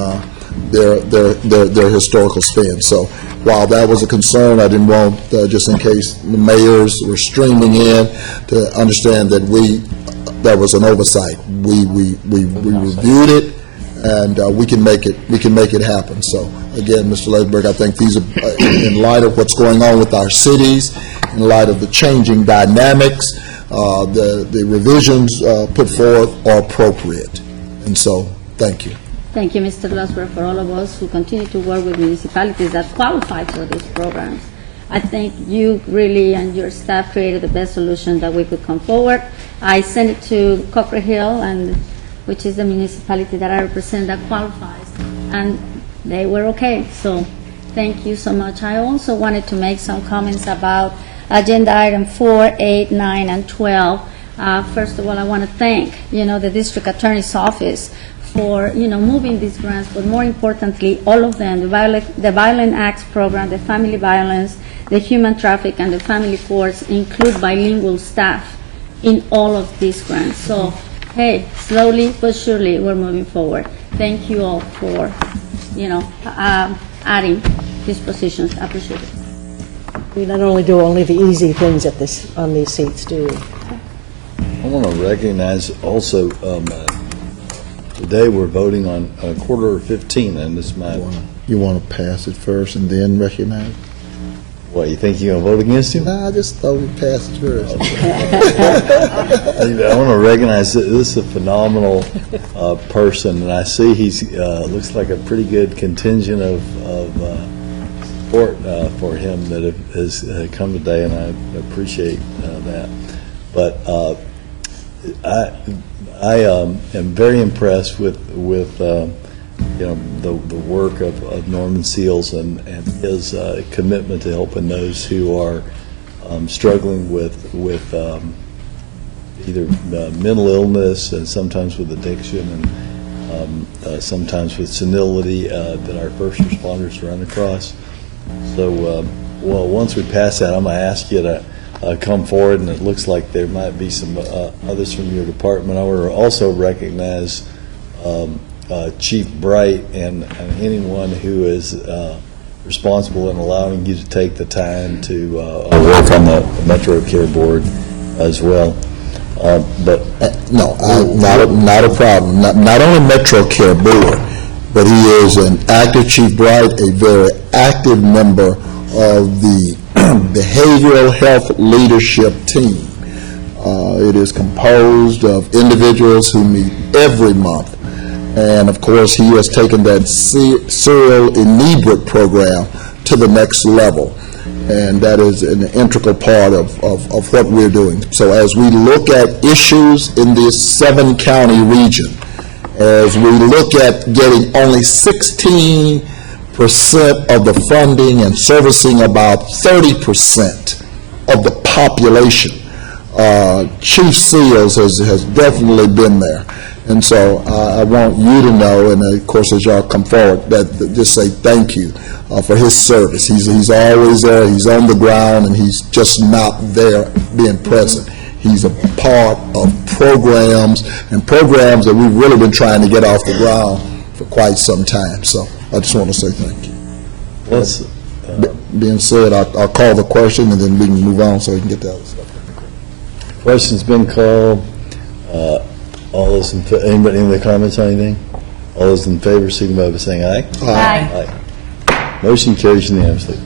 their historical spend. So while that was a concern, I didn't want, just in case the mayors were streaming in, to understand that that was an oversight. We reviewed it, and we can make it happen. So again, Mr. Lathberg, I think these are, in light of what's going on with our cities, in light of the changing dynamics, the revisions put forth are appropriate. And so, thank you. Thank you, Mr. Lusberg, for all of us who continue to work with municipalities that qualify for these programs. I think you really and your staff created the best solution that we could come forward. I sent it to Cochrane Hill, which is the municipality that I represent that qualifies, and they were okay. So thank you so much. I also wanted to make some comments about agenda item 4, 8, 9, and 12. First of all, I want to thank, the district attorney's office for, moving these grants, but more importantly, all of them, the Violent Acts Program, the Family Violence, the Human Traffic, and the Family Courts include bilingual staff in all of these grants. So, hey, slowly but surely, we're moving forward. Thank you all for, adding these positions. I appreciate it. We not only do only the easy things on these seats, do we? I want to recognize also, today we're voting on Quarter 15, and this might... You want to pass it first and then recognize? What, you think you're going to vote against him? Nah, I just thought we'd pass it first. I want to recognize that this is a phenomenal person, and I see he's looks like a pretty good contingent of support for him that has come today, and I appreciate that. But I am very impressed with the work of Norman Seals and his commitment to helping those who are struggling with either mental illness and sometimes with addiction and sometimes with senility that our first responders run across. So, well, once we pass that, I'm going to ask you to come forward, and it looks like there might be some others from your department. I want to also recognize Chief Bright and anyone who is responsible in allowing you to take the time to work on the Metro Care Board as well. But no, not a problem. Not only Metro Care Board, but he is an active, Chief Bright, a very active member of the Behavioral Health Leadership Team. It is composed of individuals who meet every month. And of course, he has taken that serial inebriate program to the next level. And that is an integral part of what we're doing. So as we look at issues in this 7-county region, as we look at getting only 16% of the funding and servicing about 30% of the population, Chief Seals has definitely been there. And so I want you to know, and of course as y'all come forward, that just say thank you for his service. He's always there, he's on the ground, and he's just not there being present. He's a part of programs that we've really been trying to get off the ground for quite some time. So I just want to say thank you. Being said, I'll call the question, and then we can move on so we can get the other stuff. Question's been called. All those in anybody in the comments on anything? All those in favor, signify by saying aye. Aye. Aye. Motion carries unanimously.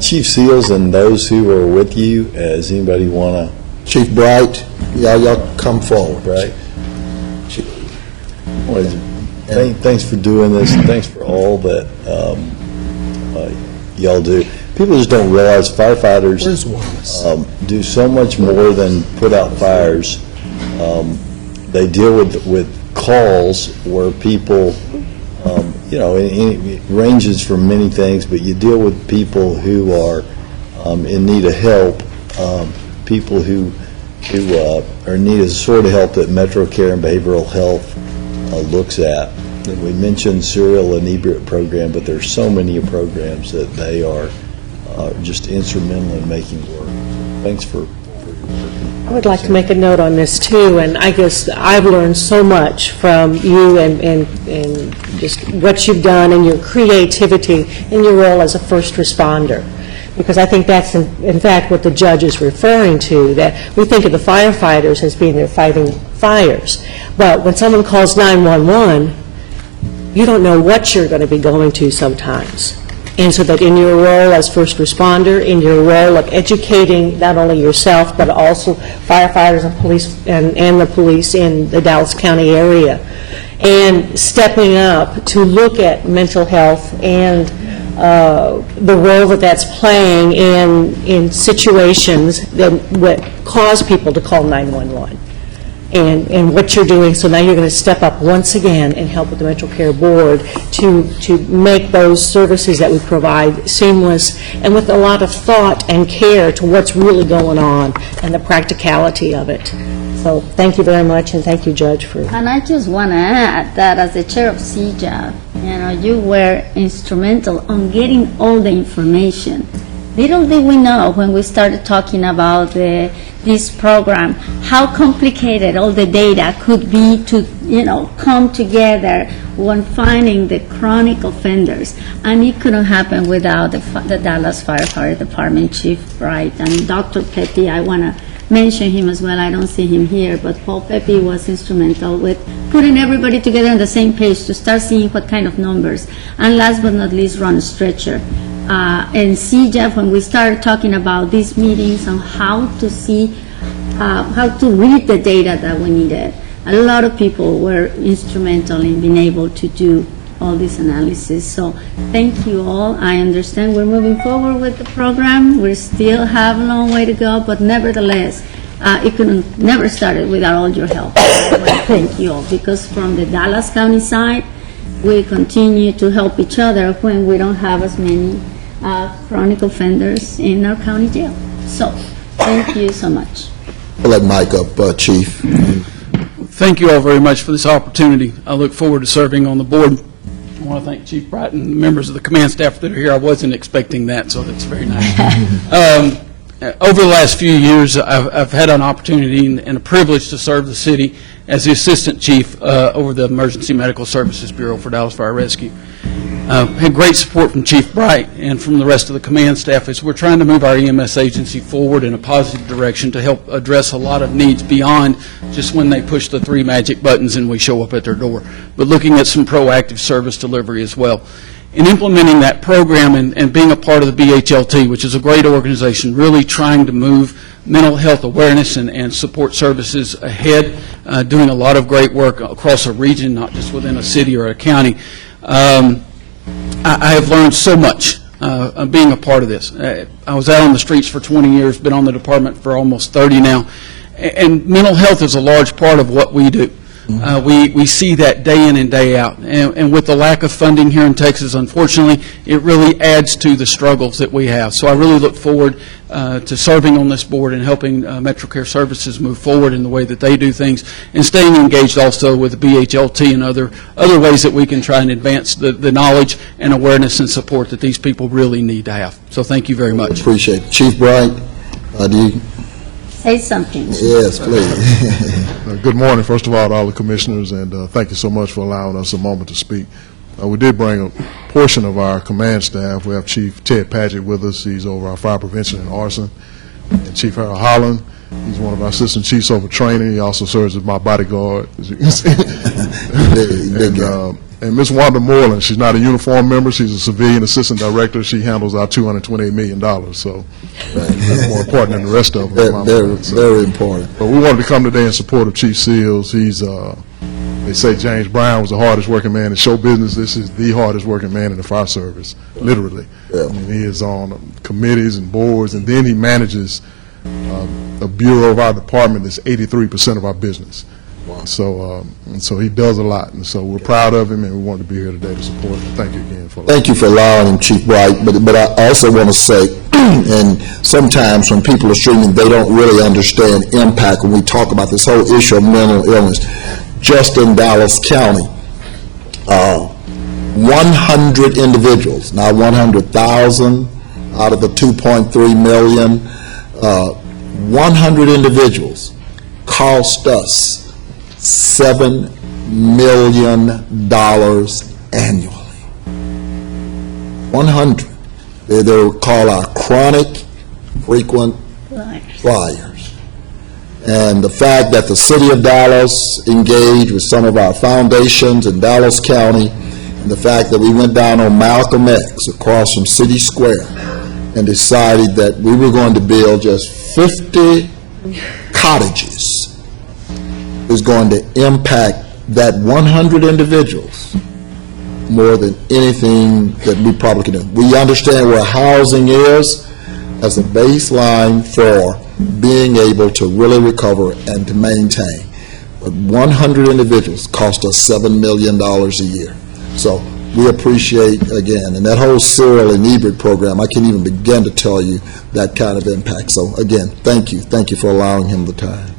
Chief Seals and those who are with you, does anybody want to? Chief Bright, y'all come forward. Right. Thanks for doing this, and thanks for all that y'all do. People just don't realize firefighters do so much more than put out fires. They deal with calls where people, it ranges from many things, but you deal with people who are in need of help, people who are in need of the sort of help that Metro Care and Behavioral Health looks at. And we mentioned serial inebriate program, but there's so many programs that they are just instrumental in making work. Thanks for your I would like to make a note on this, too, and I guess I've learned so much from you and just what you've done and your creativity in your role as a first responder, because I think that's, in fact, what the judge is referring to, that we think of the firefighters as being there fighting fires, but when someone calls 911, you don't know what you're going to be going to sometimes. And so that in your role as first responder, in your role of educating not only yourself, but also firefighters and police and the police in the Dallas County area, and stepping up to look at mental health and the role that that's playing in situations that cause people to call 911. And what you're doing, so now you're going to step up once again and help with the Metro Care Board to make those services that we provide seamless and with a lot of thought and care to what's really going on and the practicality of it. So thank you very much, and thank you, Judge, for... And I just want to add that as the chair of CJAV, you were instrumental on getting all the information. Little did we know when we started talking about this program, how complicated all the data could be to, come together when finding the chronic offenders. And it couldn't happen without the Dallas Fire Department Chief Bright and Dr. Pepe. I want to mention him as well. I don't see him here, but Paul Pepe was instrumental with putting everybody together on the same page to start seeing what kind of numbers. And last but not least, Ron Stretcher. And CJAV, when we started talking about these meetings on how to see, how to read the data that we needed, a lot of people were instrumental in being able to do all this analysis. So thank you all. I understand we're moving forward with the program. We still have a long way to go, but nevertheless, it could never started without all your help. Thank you all, because from the Dallas County side, we continue to help each other when we don't have as many chronic offenders in our county jail. So, thank you so much. I'll let Mike up, Chief. Thank you all very much for this opportunity. I look forward to serving on the board. I want to thank Chief Bright and the members of the command staff that are here. I wasn't expecting that, so that's very nice. Over the last few years, I've had an opportunity and a privilege to serve the city as the Assistant Chief over the Emergency Medical Services Bureau for Dallas Fire Rescue. Had great support from Chief Bright and from the rest of the command staff as we're trying to move our EMS agency forward in a positive direction to help address a lot of needs beyond just when they push the 3 magic buttons and we show up at their door, but looking at some proactive service delivery as well. In implementing that program and being a part of the BHLT, which is a great organization, really trying to move mental health awareness and support services ahead, doing a lot of great work across a region, not just within a city or a county. I have learned so much being a part of this. I was out on the streets for 20 years, been on the department for almost 30 now, and mental health is a large part of what we do. We see that day in and day out, and with the lack of funding here in Texas, unfortunately, it really adds to the struggles that we have. So I really look forward to serving on this board and helping Metro Care Services move forward in the way that they do things, and staying engaged also with the BHLT and other ways that we can try and advance the knowledge and awareness and support that these people really need to have. So thank you very much. Appreciate it. Chief Bright, do you? Say something. Yes, please. Good morning, first of all, to all the commissioners, and thank you so much for allowing us a moment to speak. We did bring a portion of our command staff. We have Chief Ted Padgett with us. He's over our fire prevention and arson. And Chief Harold Holland, he's one of our assistant chiefs over training. He also serves as my bodyguard, as you can see. And Ms. Wanda Moreland, she's not a uniform member. She's a civilian assistant director. She handles our $228 million. So that's more important than the rest of them. Very important. But we wanted to come today in support of Chief Seals. He's, they say James Brown was the hardest working man in show business. This is the hardest working man in the fire service, literally. Yeah. I mean, he is on committees and boards, and then he manages a bureau of our department that's 83% of our business. Wow. So he does a lot, and so we're proud of him, and we want to be here today to support him. Thank you again for Thank you for allowing him, Chief Bright. But I also want to say, and sometimes when people are streaming, they don't really understand impact when we talk about this whole issue of mental illness. Just in Dallas County, 100 individuals, now 100,000 out of the 2.3 million, 100 individuals cost us $7 million annually. 100. They're called our chronic frequent flyers. And the fact that the city of Dallas engaged with some of our foundations in Dallas County, and the fact that we went down on Malcolm X across from City Square and decided that we were going to build just 50 cottages is going to impact that 100 individuals more than anything that we probably can do. We understand where housing is as a baseline for being able to really recover and to maintain. But 100 individuals cost us $7 million a year. So we appreciate, again, and that whole Cyril and Ebert program, I can't even begin to tell you that kind of impact. So again, thank you. Thank you for allowing him the time.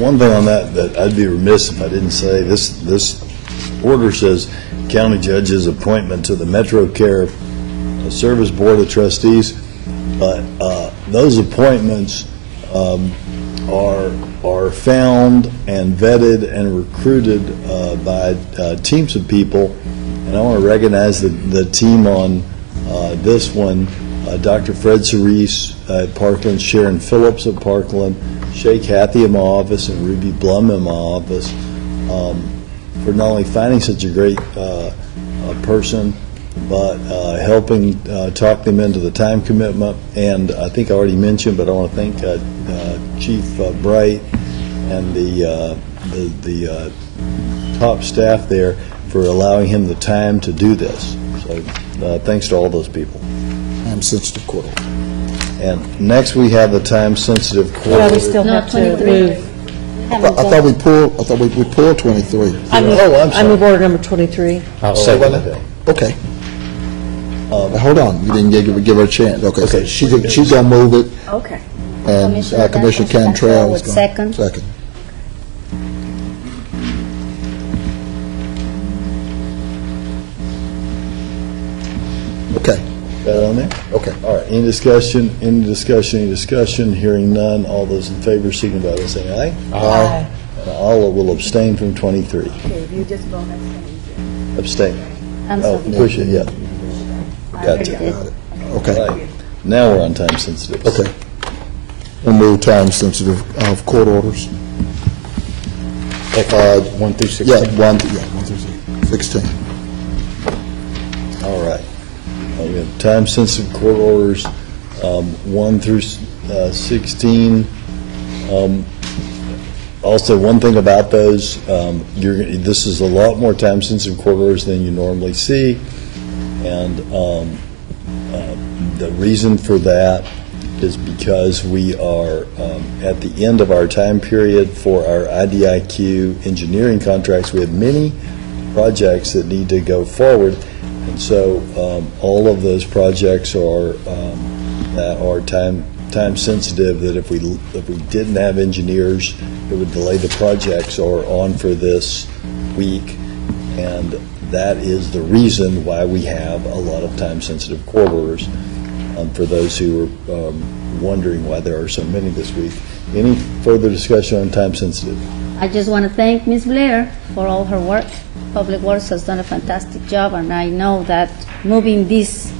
One thing on that I'd be remiss if I didn't say, this order says county judge's appointment to the MetroCare Service Board of Trustees, but those appointments are found and vetted and recruited by teams of people, and I want to recognize the team on this one, Dr. Fred Cerise at Parkland, Sharon Phillips at Parkland, Shay Cathy in my office, and Ruby Blum in my office, for not only finding such a great person, but helping talk them into the time commitment. And I think I already mentioned, but I want to thank Chief Bright and the top staff there for allowing him the time to do this. So thanks to all those people. Time-sensitive court order. And next we have the time-sensitive court Well, we order. still have to move. I thought we pulled 23. I move order number 23. I'll second that. that. Okay. Hold on, you didn't give her a chance. Okay, she's going to move it, Okay. and Commissioner Cantrell is would going to... second. Okay. That on there? Okay. All right, any discussion, any discussion, any discussion? Hearing none, all those in favor signify by saying aye. Aye. And all will abstain from 23. Okay, if you just vote Abstain. I'm Oh, sorry. push it, yeah. I already Gotcha. did. Okay. Right. Now we're on time sensitive. Okay. We'll move time-sensitive court orders. 1 through 16. Yeah, 1 through 16. All right. We have time-sensitive court orders, 1 through 16. Also, one thing about those, this is a lot more time-sensitive court orders than you normally see, and the reason for that is because we are at the end of our time period for our IDIQ engineering contracts. We have many projects that need to go forward, and so all of those projects are that are time sensitive, that if we didn't have engineers, it would delay the projects, or on for this week, and that is the reason why we have a lot of time sensitive court orders. For those who are wondering why there are so many this week. Any further discussion on time sensitive? I just want to thank Ms. Blair for all her work. Public Works has done a fantastic job, and I know that moving these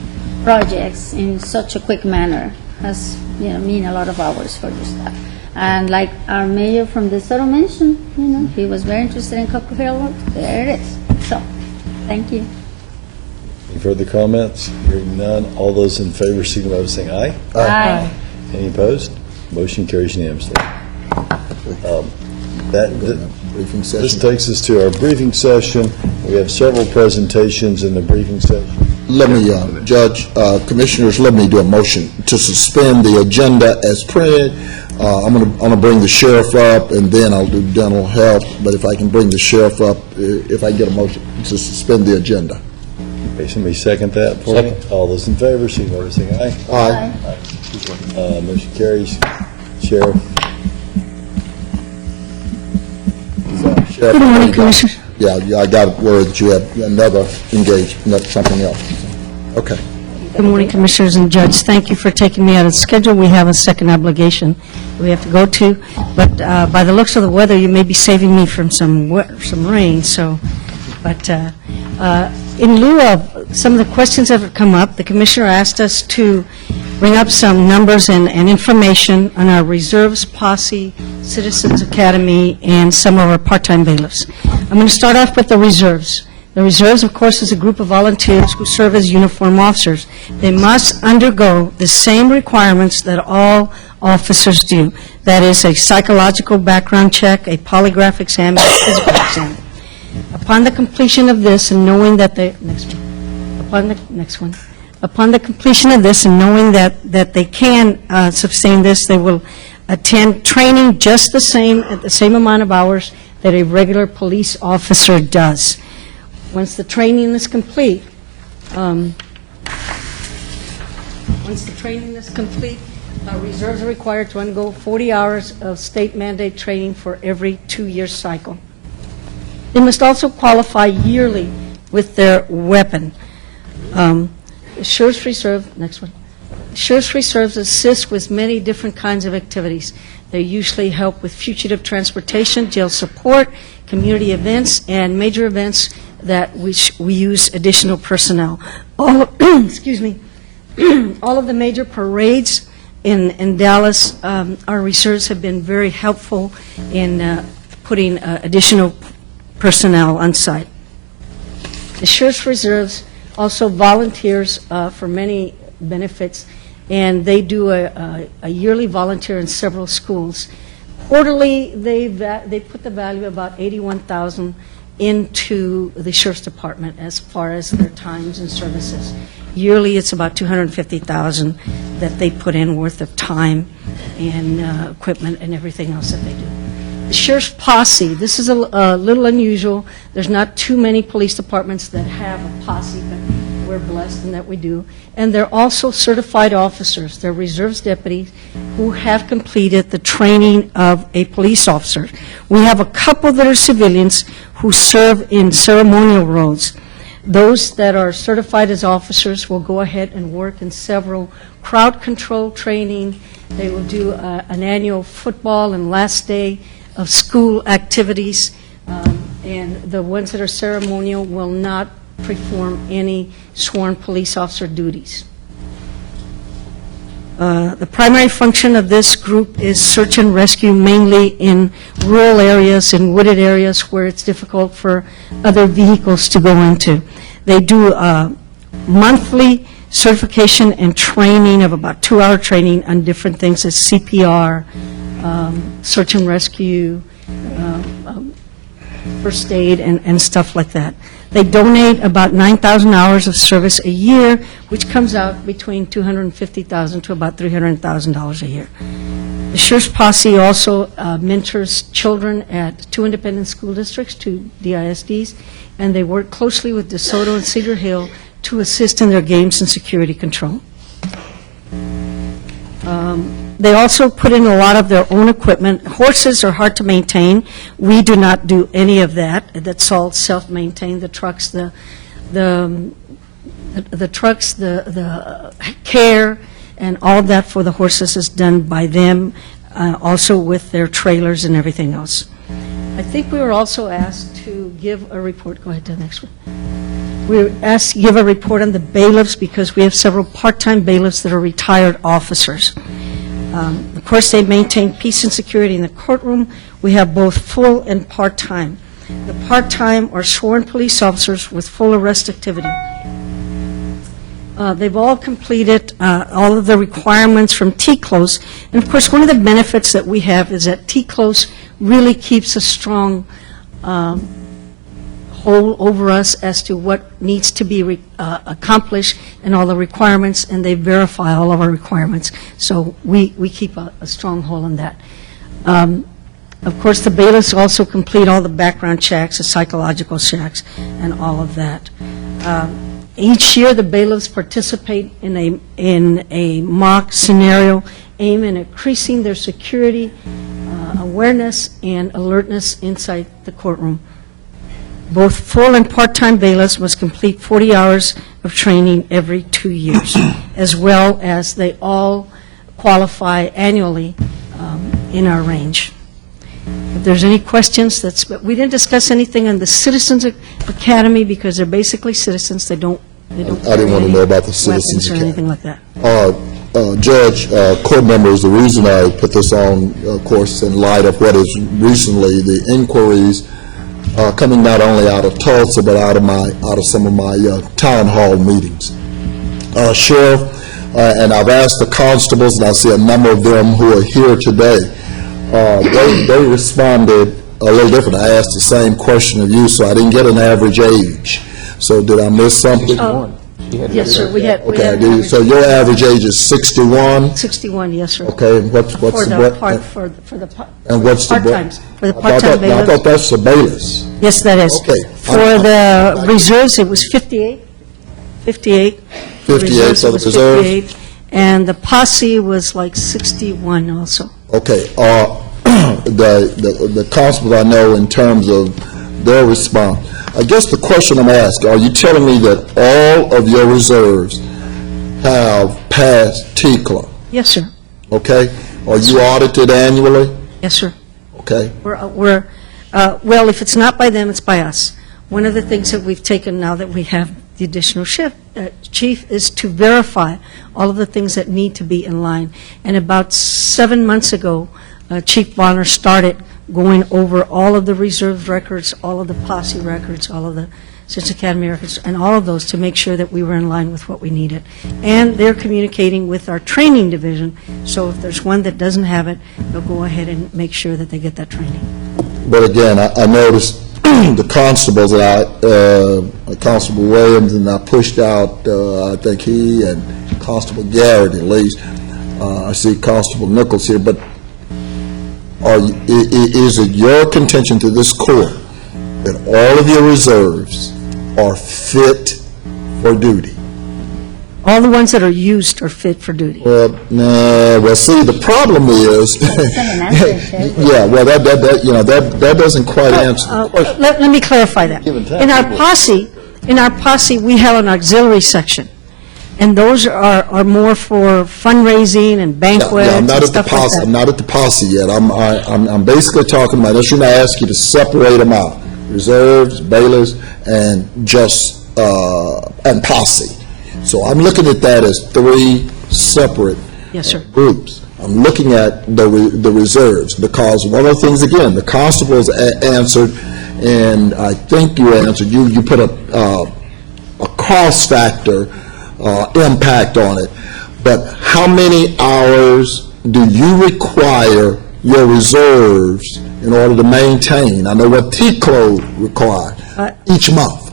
projects in such a quick manner has, mean a lot of hours for your staff. And like our mayor from DeSoto mentioned, he was very interested in Cockrell Hill work. There it is. So, thank you. Any further comments? Hearing none, all those in favor signify by saying aye. Aye. Any opposed? Motion carries unanimously. Briefing This session. takes us to our briefing session. We have several presentations in the briefing session. Let me, Judge, Commissioners, let me do a motion to suspend the agenda as printed. I'm going to bring the sheriff up, and then I'll do dental health, but if I can bring the sheriff up, if I get a motion to suspend the agenda. Okay, somebody second that for me? All those in favor, signify by saying aye. Aye. Motion carries. Sheriff? Good morning, Commissioner. Yeah, I got word that you had another something else. Okay. Good morning, Commissioners and Judge. Thank you for taking me out of schedule. We have a second obligation we have to go to, but by the looks of the weather, you may be saving me from some rain, so, but in lieu of some of the questions that have come up, the Commissioner asked us to bring up some numbers and information on our Reserves Posse, Citizens Academy, and some of our part-time bailiffs. I'm going to start off with the Reserves. The Reserves, of course, is a group of volunteers who serve as uniform officers. They must undergo the same requirements that all officers do. That is a psychological background check, a polygraph exam, and a physical exam. Upon the completion of this and knowing that they, upon the completion of this and knowing that they can sustain this, they will attend training just the same, at the same amount of hours that a regular police officer does. Once the training is complete, reserves are required to undergo 40 hours of state mandate training for every 2-year cycle. They must also qualify yearly with their weapon. Sheriff's Reserve, next one. Sheriff's Reserves assist with many different kinds of activities. They usually help with fugitive transportation, jail support, community events, and major events that we use additional personnel. All, excuse me, all of the major parades in Dallas, our reserves have been very helpful in putting additional personnel on site. The Sheriff's Reserves also volunteers for many benefits, and they do a yearly volunteer in several schools. Quarterly, they put the value of about $81,000 into the Sheriff's Department as far as their times and services. Yearly, it's about $250,000 that they put in worth of time and equipment and everything else that they do. The Sheriff's Posse, this is a little unusual. There's not too many police departments that have a posse, but we're blessed in that we do. And they're also certified officers. They're reserves deputies who have completed the training of a police officer. We have a couple that are civilians who serve in ceremonial roles. Those that are certified as officers will go ahead and work in several crowd control training. They will do an annual football and last day of school activities. And the ones that are ceremonial will not perform any sworn police officer duties. The primary function of this group is search and rescue, mainly in rural areas, in wooded areas where it's difficult for other vehicles to go into. They do monthly certification and training of about 2-hour training on different things as CPR, search and rescue, first aid, and stuff like that. They donate about 9,000 hours of service a year, which comes out between $250,000 to about $300,000 a year. The Sheriff's Posse also mentors children at 2 independent school districts, 2 DISDs, and they work closely with DeSoto and Cedar Hill to assist in their games and security control. They also put in a lot of their own equipment. Horses are hard to maintain. We do not do any of that. That's all self-maintained. The trucks, the care, and all of that for the horses is done by them, also with their trailers and everything else. I think we were also asked to give a report. Go ahead to the next one. We were asked to give a report on the bailiffs because we have several part-time bailiffs that are retired officers. Of course, they maintain peace and security in the courtroom. We have both full and part-time. The part-time are sworn police officers with full arrest activity. They've all completed all of the requirements from TCLOS. And of course, one of the benefits that we have is that TCLOS really keeps a strong hold over us as to what needs to be accomplished and all the requirements, and they verify all of our requirements. So we keep a strong hold on that. Of course, the bailiffs also complete all the background checks, the psychological checks, and all of that. Each year, the bailiffs participate in a mock scenario aimed at increasing their security, awareness, and alertness inside the courtroom. Both full and part-time bailiffs must complete 40 hours of training every 2 years, as well as they all qualify annually in our range. If there's any questions, but we didn't discuss anything on the Citizens Academy because they're basically citizens. They don't I didn't want to know about the Citizens weapons or anything like that. Judge, court members, the reason I put this on, of course, in light of what is recently the inquiries coming not only out of Tulsa, but out of some of my town hall meetings. Sheriff, and I've asked the constables, and I see a number of them who are here today. They responded a little different. I asked the same question of you, so I didn't get an average age. So did I miss something? Yes, sir. We had So your average age is 61? 61, yes, sir. Okay, and what's For the the part? part, And what's the part-times, for the I part-time bailiffs. thought that's the bailiffs. Yes, that is. Okay. For the reserves, it was 58. 58. 58 for the it was reserves? 58. And the posse was like 61 also. Okay, the constables I know in terms of their response, I guess the question I'm asking, are you telling me that all of your reserves have passed TCLA? Yes, sir. Okay? Are you audited annually? Yes, sir. Okay. Well, if it's not by them, it's by us. One of the things that we've taken now that we have the additional chief is to verify all of the things that need to be in line. And about 7 months ago, Chief Bonner started going over all of the reserve records, all of the posse records, all of the Citizens Academy records, and all of those to make sure that we were in line with what we needed. And they're communicating with our training division, so if there's one that doesn't have it, they'll go ahead and make sure that they get that training. But again, I noticed the constables, Constable Williams, and I pushed out, I think he and Constable Garrett at least. I see Constable Nichols here, but is it your contention to this court that all of your reserves are fit for duty? All the ones that are used are fit for duty. Well, see, the problem is, yeah, well, that doesn't quite answer the question. Let me clarify that. In our posse, we have an auxiliary section, and those are more for fundraising and banquets I'm not and at the stuff like posse. that. I'm not at the posse yet. I'm basically talking about. That's when I ask you to separate them out: reserves, bailiffs, and just and posse. So I'm looking at that as three separate Yes, sir. groups. I'm looking at the reserves because one of the things, again, the constables answered, and I think you answered. You put a cost factor impact on it. But how many hours do you require your reserves in order to maintain? I know what TCLO requires each month.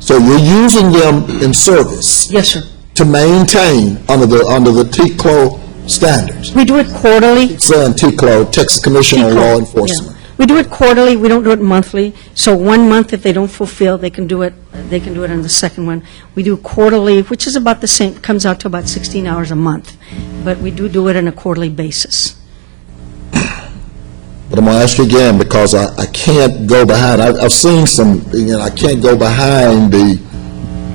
So you're using them in service. Yes, sir. To maintain under the TCLO standards. We do it quarterly. Saying TCLO, Texas Commission on Law Enforcement. Yeah. We do it quarterly, we don't do it monthly. So 1 month, if they don't fulfill, they can do it on the second one. We do quarterly, which is about the same, comes out to about 16 hours a month. But we do it on a quarterly basis. But I'm going to ask you again because I can't go behind. I've seen some, I can't go behind the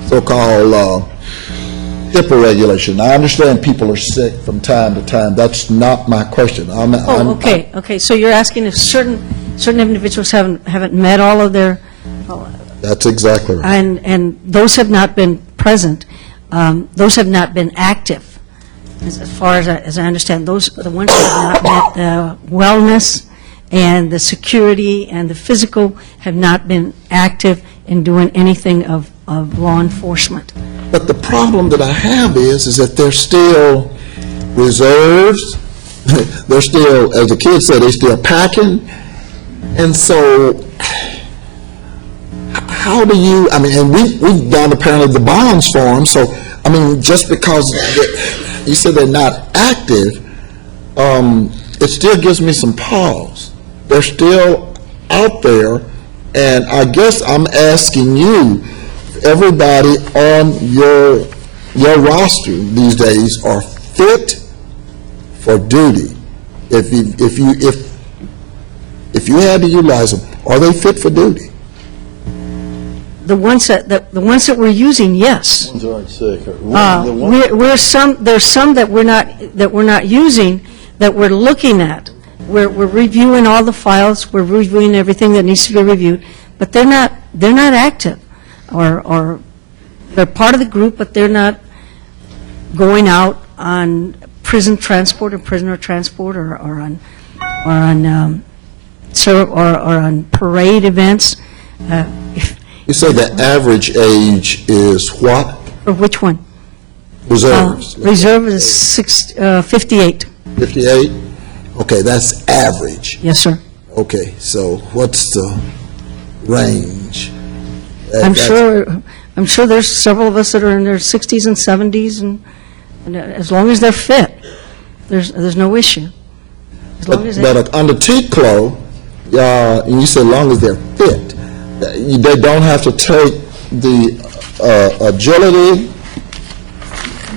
so-called HIPAA regulation. I understand people are sick from time to time. That's not my question. Okay. So you're asking if certain individuals haven't met all of their... That's exactly right. And those have not been present. Those have not been active. As far as I understand, those are the ones that have not met the wellness and the security and the physical have not been active in doing anything of law enforcement. But the problem that I have is that they're still reserves. They're still, as the kids say, they're still packing. And so, how do you, and we've done apparently the bonds for them, so, just because you said they're not active, it still gives me some pause. They're still out there, and I guess I'm asking you, everybody on your roster these days are fit for duty. If you had to utilize them, are they fit for duty? The ones that we're using, yes. Ones that aren't sick. There's some that we're not using, that we're looking at. We're reviewing all the files, we're reviewing everything that needs to be reviewed, but they're not active, or they're part of the group, but they're not going out on prison transport or prisoner transport or on parade events. You say the average age is what? Or which one? Reserves. Reserve is 58. 58? Okay, that's average. Yes, sir. Okay, so what's the range? I'm sure there's several of us that are in their 60s and 70s, and as long as they're fit, there's no issue. As long as But under TCLO, and you say as long as they're fit, they don't have to take the agility,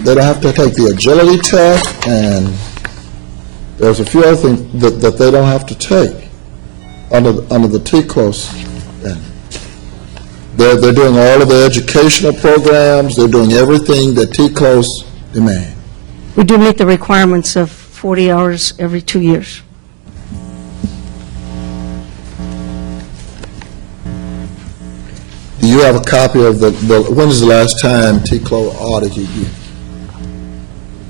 they don't have to take the agility test, and there's a few other things that they don't have to take under the TCLO. They're doing all of the educational programs, they're doing everything that TCLO demand. we do meet the requirements of 40 hours every 2 years. Do you have a copy of when is the last time TCLO audited you?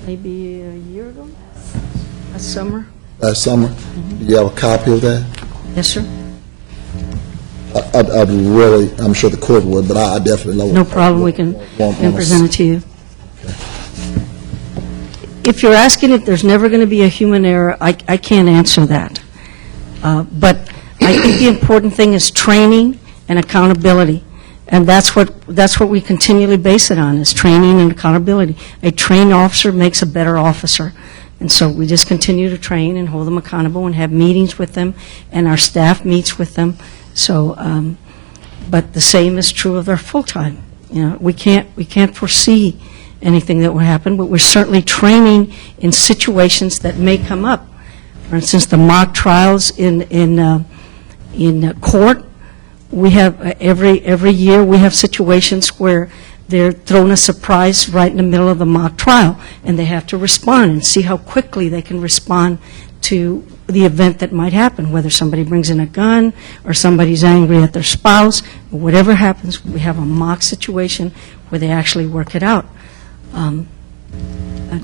Maybe a year ago? Last summer? Last summer? Do you have a copy of that? Yes, sir. I'd really, I'm sure the court would, but I definitely know. No problem, we can present it to you. If you're asking if there's never going to be a human error, I can't answer that. But I think the important thing is training and accountability. And that's what we continually base it on, is training and accountability. A trained officer makes a better officer. And so we just continue to train and hold them accountable and have meetings with them, and our staff meets with them. So, but the same is true of our full-time. You know, we can't foresee anything that will happen, but we're certainly training in situations that may come up. For instance, the mock trials in court. We have every year we have situations where they're thrown a surprise right in the middle of the mock trial, and they have to respond and see how quickly they can respond to the event that might happen, whether somebody brings in a gun or somebody's angry at their spouse. Whatever happens, we have a mock situation where they actually work it out.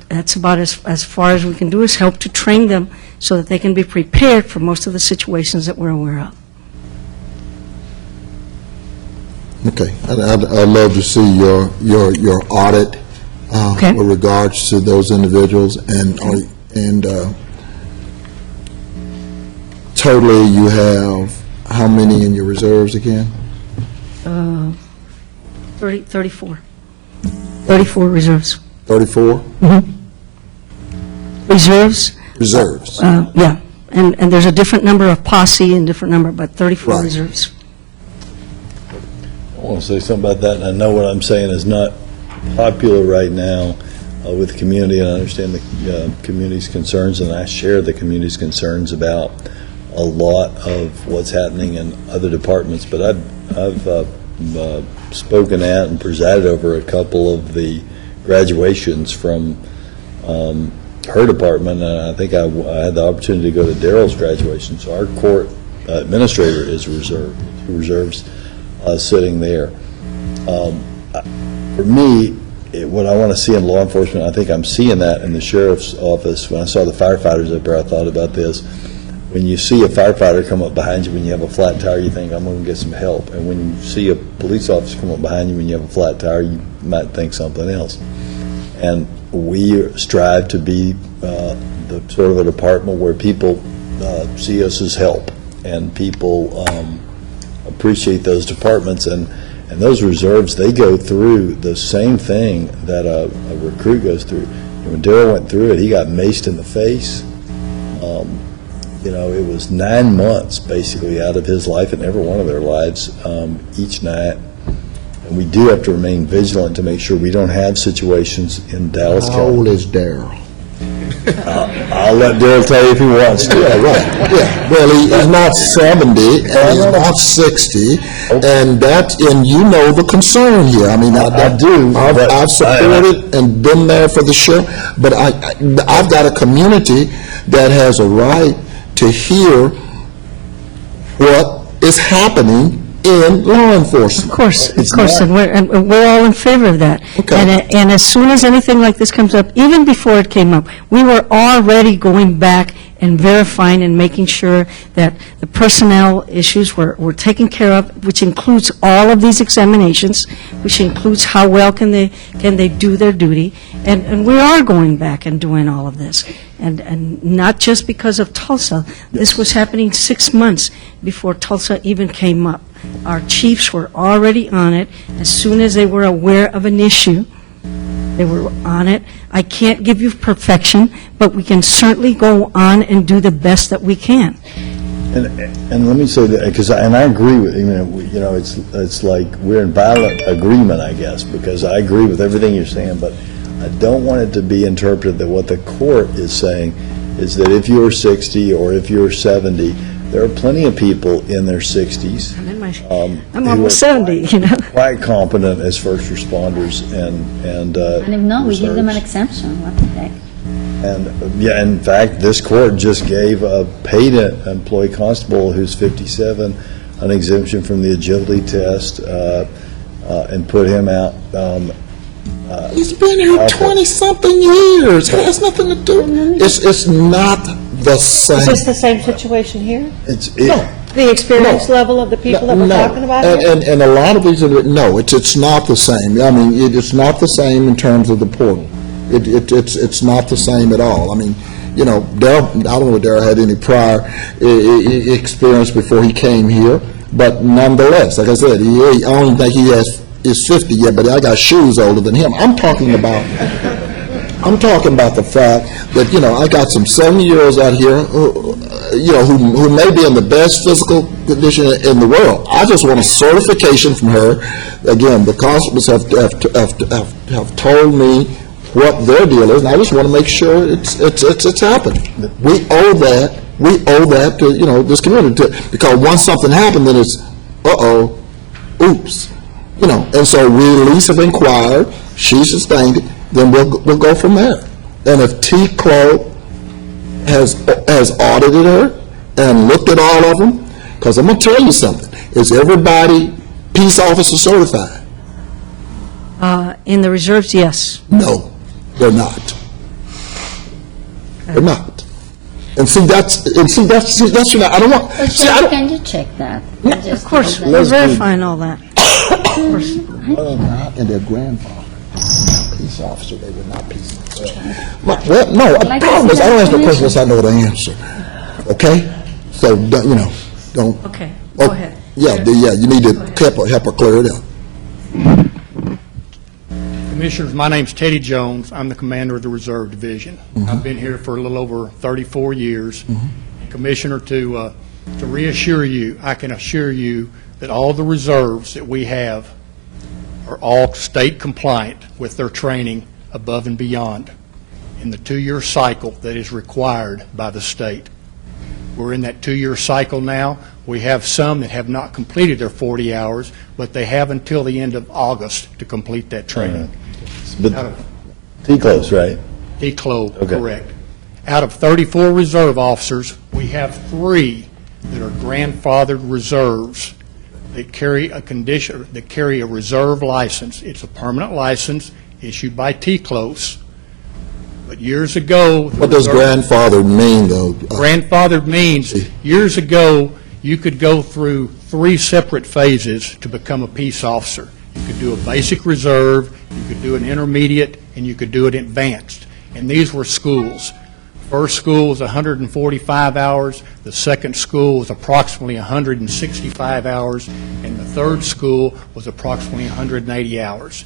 That's about as far as we can do, is help to train them so that they can be prepared for most of the situations that we're aware of. Okay, I'd love to see your audit with regards to those individuals, and totally you have how many in your reserves again? 34. 34 reserves. 34? Mm-hmm. Reserves? Reserves. Yeah, and there's a different number of posse and different number, but 34 reserves. I want to say something about that, and I know what I'm saying is not popular right now with the community, and I understand the community's concerns, and I share the community's concerns about a lot of what's happening in other departments, but I've spoken at and presided over a couple of the graduations from her department, and I think I had the opportunity to go to Daryl's graduation, so our court administrator is reserves sitting there. For me, what I want to see in law enforcement, I think I'm seeing that in the sheriff's office. When I saw the firefighters up there, I thought about this. When you see a firefighter come up behind you when you have a flat tire, you think, I'm going to get some help. And when you see a police officer come up behind you when you have a flat tire, you might think something else. And we strive to be the sort of a department where people see us as help, and people appreciate those departments, and those reserves, they go through the same thing that a recruit goes through. And when Daryl went through it, he got maced in the face. It was 9 months basically out of his life and every one of their lives each night. And we do have to remain vigilant to make sure we don't have situations in Dallas County. How old is Daryl? I'll let Darrell tell you if he wants to. Yeah, right, yeah. Well, he's not 70, and he's not 60, and you know the concern here. I mean, I do. I've supported and been there for the show, but I've got a community that has a right to hear what is happening in law enforcement. Of course, and we're all in favor of that. Okay. And as soon as anything like this comes up, even before it came up, we were already going back and verifying and making sure that the personnel issues were taken care of, which includes all of these examinations, which includes how well can they do their duty, and we are going back and doing all of this. And not just because of Tulsa. This was happening 6 months before Tulsa even came up. Our chiefs were already on it. As soon as they were aware of an issue, they were on it. I can't give you perfection, but we can certainly go on and do the best that we can. And let me say that, because I agree with, it's like we're in violent agreement, I guess, because I agree with everything you're saying, but I don't want it to be interpreted that what the court is saying is that if you're 60 or if you're 70, there are plenty of people in their 60s. I'm almost 70, Quite competent as first responders and if not, we give them an reserves. exemption. What the heck? And, yeah, in fact, this court just gave a paid employee constable who's 57 an exemption from the agility test and put him out. He's been here 20-something years. It has nothing to do. It's not the same. Is this the same situation here? No. The experience level of the people that we're talking about here? And a lot of these, no, it's not the same. I mean, it's not the same in terms of the portal. It's not the same at all. I mean, Darrell, I don't know if Darrell had any prior experience before he came here, but nonetheless, like I said, I don't think he is 50 yet, but I got shoes older than him. I'm talking about the fact that, I got some 70-year-olds out here who may be in the best physical condition in the world. I just want a certification from her. Again, the constables have told me what their deal is, and I just want to make sure it's happening. We owe that. We owe that to this community, because once something happened, then it's oops, And so we at least have inquired. She sustained it. Then we'll go from there. And if T-Clo has audited her and looked at all of them, because I'm going to tell you something, is everybody peace officer certified? In the reserves, yes. No, they're not. They're not. And see, that's I don't want. Can you check that? Of course, we're verifying all that. Of course. And their grandfather, peace officer, they were not peace officers. Well, no, the problem is I don't ask no questions unless I know the answer. Okay? So, don't. Okay, go ahead. Yeah, you need to help her clear it up. Commissioners, my name's Teddy Jones. I'm the commander of the Reserve Division. I've been here for a little over 34 years. Commissioner, to reassure you, I can assure you that all the reserves that we have are all state compliant with their training above and beyond in the 2-year cycle that is required by the state. We're in that 2-year cycle now. We have some that have not completed their 40 hours, but they have until the end of August to complete that training. But T-Close, right? T-Clo, correct. Out of 34 reserve officers, we have 3 that are grandfathered reserves that carry a reserve license. It's a permanent license issued by T-Close. But years ago... What does grandfathered mean, though? Grandfathered means, years ago, you could go through 3 separate phases to become a peace officer. You could do a basic reserve, you could do an intermediate, and you could do it advanced. And these were schools. First school was 145 hours, the second school was approximately 165 hours, and the third school was approximately 180 hours.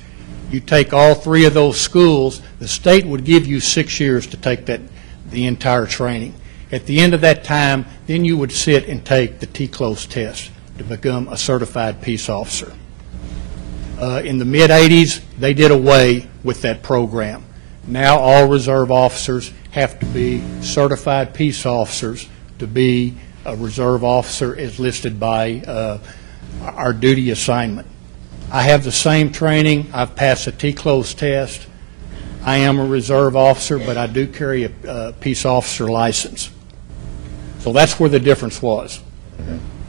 You take all 3 of those schools, the state would give you 6 years to take the entire training. At the end of that time, then you would sit and take the T-Close test to become a certified peace officer. In the mid-'80s, they did away with that program. Now all reserve officers have to be certified peace officers to be a reserve officer as listed by our duty assignment. I have the same training. I've passed the T-close test. I am a reserve officer, but I do carry a peace officer license. So that's where the difference was.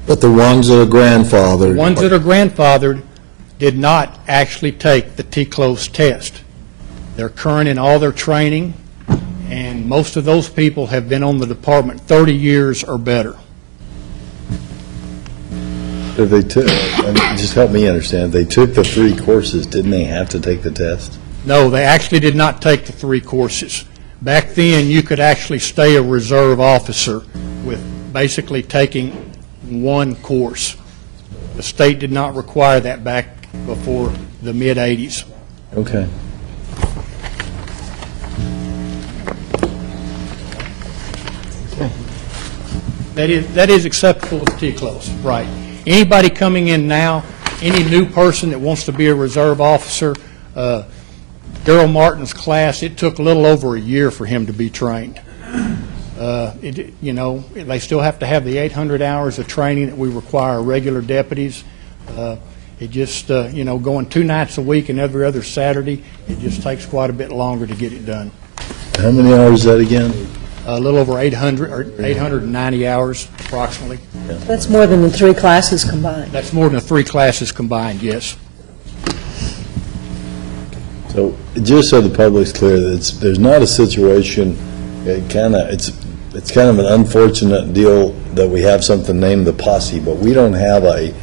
But the ones that are grandfathered. The ones that are grandfathered did not actually take the T-close test. They're current in all their training, and most of those people have been on the department 30 years or better. If they took, just help me understand, if they took the 3 courses, didn't they have to take the test? No, they actually did not take the 3 courses. Back then, you could actually stay a reserve officer with basically taking 1 course. The state did not require that back before the mid-'80s. Okay. That is acceptable with T-close, right. Anybody coming in now, any new person that wants to be a reserve officer, Darrell Martin's class, it took a little over a year for him to be trained. They still have to have the 800 hours of training that we require regular deputies. It just, going 2 nights a week and every other Saturday, it just takes quite a bit longer to get it done. How many hours is that again? A little over 800, or 890 hours approximately. That's more than the 3 classes combined. That's more than the 3 classes combined, yes. So just so the public's clear, there's not a situation, it's kind of an unfortunate deal that we have something named the posse, but we don't have a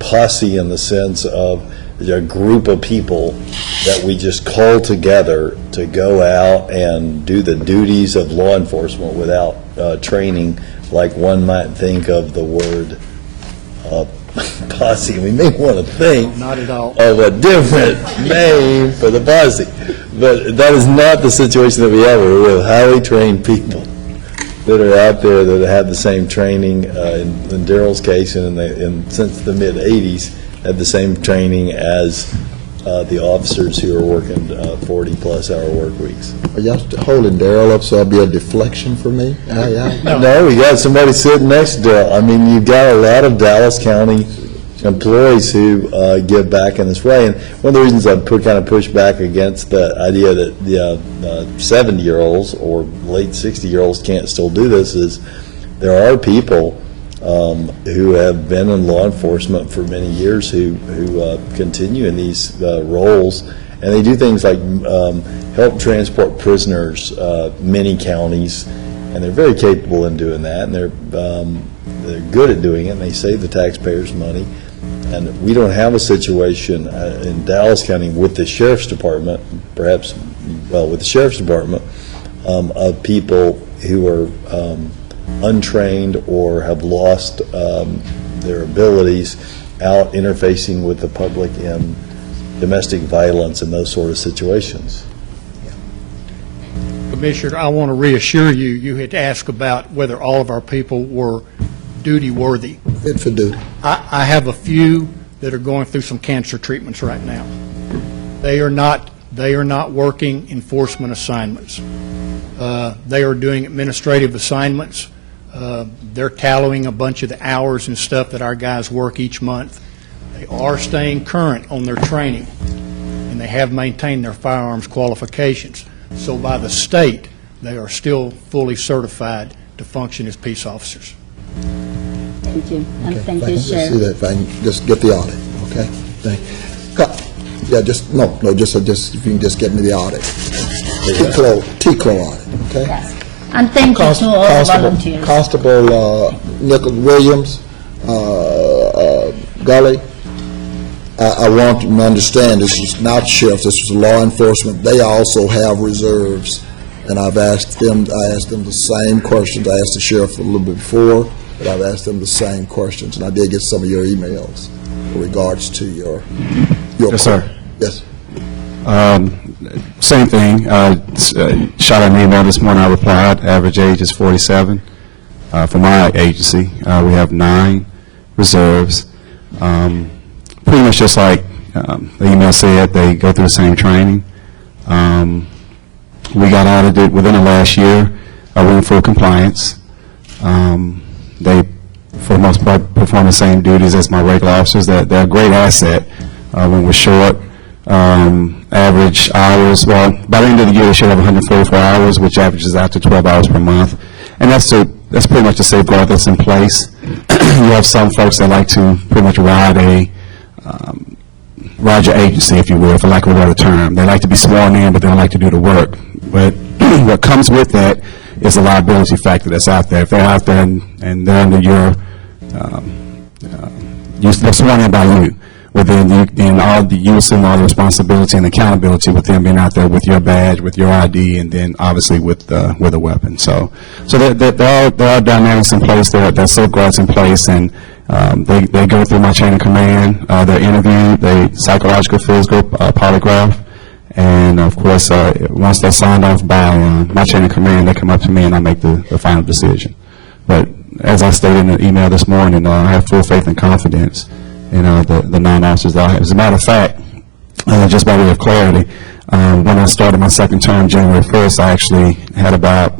posse in the sense of a group of people that we just call together to go out and do the duties of law enforcement without training, like one might think of the word posse. We may want to think Not at all. of a different name for the posse, but that is not the situation that we have. We have highly trained people that are out there that have the same training. In Darrell's case, and since the mid-'80s, had the same training as the officers who are working 40-plus hour work weeks. Are y'all holding Darrell up so it'll be a deflection for me? No, we got somebody sitting next to Darrell. I mean, you've got a lot of Dallas County employees who give back in this way. And one of the reasons I kind of push back against the idea that the 70-year-olds or late 60-year-olds can't still do this is there are people who have been in law enforcement for many years who continue in these roles, and they do things like help transport prisoners many counties, and they're very capable in doing that, and they're good at doing it, and they save the taxpayers money. And we don't have a situation in Dallas County with the Sheriff's Department, perhaps, well, with the Sheriff's Department, of people who are untrained or have lost their abilities out interfacing with the public in domestic violence and those sort of situations. Commissioner, I want to reassure you, you had asked about whether all of our people were duty worthy. Fit for duty. I have a few that are going through some cancer treatments right now. They are not working enforcement assignments. They are doing administrative assignments. They're tallying a bunch of the hours and stuff that our guys work each month. They are staying current on their training, and they have maintained their firearms qualifications. So by the state, they are still fully certified to function as peace officers. Thank you, and thank If I you, can just Sheriff. see that, if I can just get the audit, okay? Thank you. Yeah, just if you can just get me the audit. T-Clo audit, okay? Yes, and thank you to all the volunteers. Constable Nicholas Williams, Gully, I want them to understand this is not sheriff, this is law enforcement. They also have reserves, and I asked them the same questions. I asked the sheriff a little bit before, but I've asked them the same questions, and I did get some of your emails in regards to your Yes, sir. Yes. Same thing. Shot an email this morning. I replied. Average age is 47. For my agency, we have 9 reserves. Pretty much just like the email said, they go through the same training. We got audited within the last year. We're in full compliance. They, for the most part, perform the same duties as my regular officers. They're a great asset when we're short. Average hours, well, by the end of the year, they should have 144 hours, which averages out to 12 hours per month. And that's pretty much a safeguard that's in place. You have some folks that like to pretty much ride your agency, if you will, for lack of a better term. They like to be sworn in, but they don't like to do the work. But what comes with that is the liability factor that's out there. If they're out there and they're under your, they're sworn in by you, well, then you assume all the responsibility and accountability with them being out there with your badge, with your ID, and then obviously with a weapon. So there are dynamics in place, there are safeguards in place, and they go through my chain of command. They're interviewed, psychological, physical, polygraph, and of course, once they're signed off by my chain of command, they come up to me and I make the final decision. But as I stated in the email this morning, I have full faith and confidence in the 9 officers that I have. As a matter of fact, just by way of clarity, when I started my second term, January 1st, I actually had about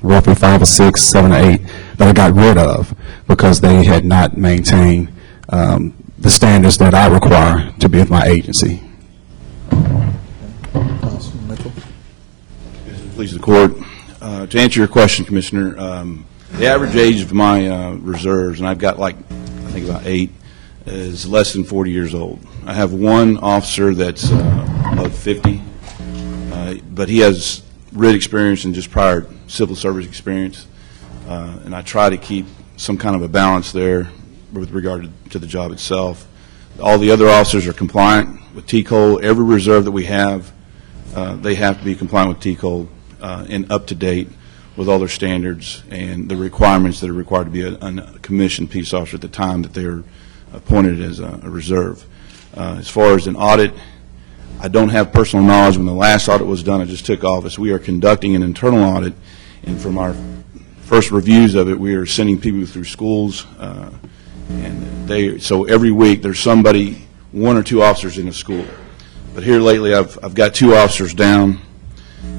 roughly 5 or 6, 7 or 8 that I got rid of because they had not maintained the standards that I require to be with my agency. Please, the court. To answer your question, Commissioner, the average age of my reserves, and I've got I think about 8, is less than 40 years old. I have one officer that's above 50, but he has RIT experience and just prior civil service experience, and I try to keep some kind of a balance there with regard to the job itself. All the other officers are compliant with TCOLE. Every reserve that we have, they have to be compliant with TCOLE and up to date with all their standards and the requirements that are required to be a commissioned peace officer at the time that they're appointed as a reserve. As far as an audit, I don't have personal knowledge. When the last audit was done, I just took office. We are conducting an internal audit, and from our first reviews of it, we are sending people through schools, so every week there's somebody, 1 or 2 officers in a school. But here lately, I've got 2 officers down,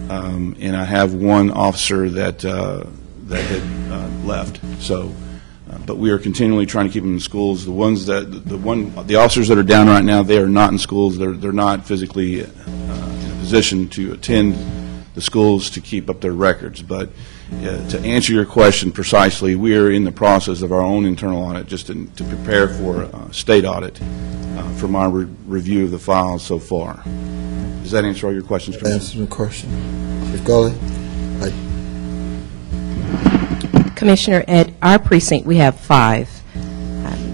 and I have 1 officer that had left. So. But we are continually trying to keep them in schools. The officers that are down right now, they are not in schools. They're not physically in a position to attend the schools to keep up their records. But to answer your question precisely, we are in the process of our own internal audit just to prepare for a state audit from our review of the files so far. Does that answer all your questions, Commissioner? Answer the question. Chief Gully? Commissioner, at our precinct, we have 5.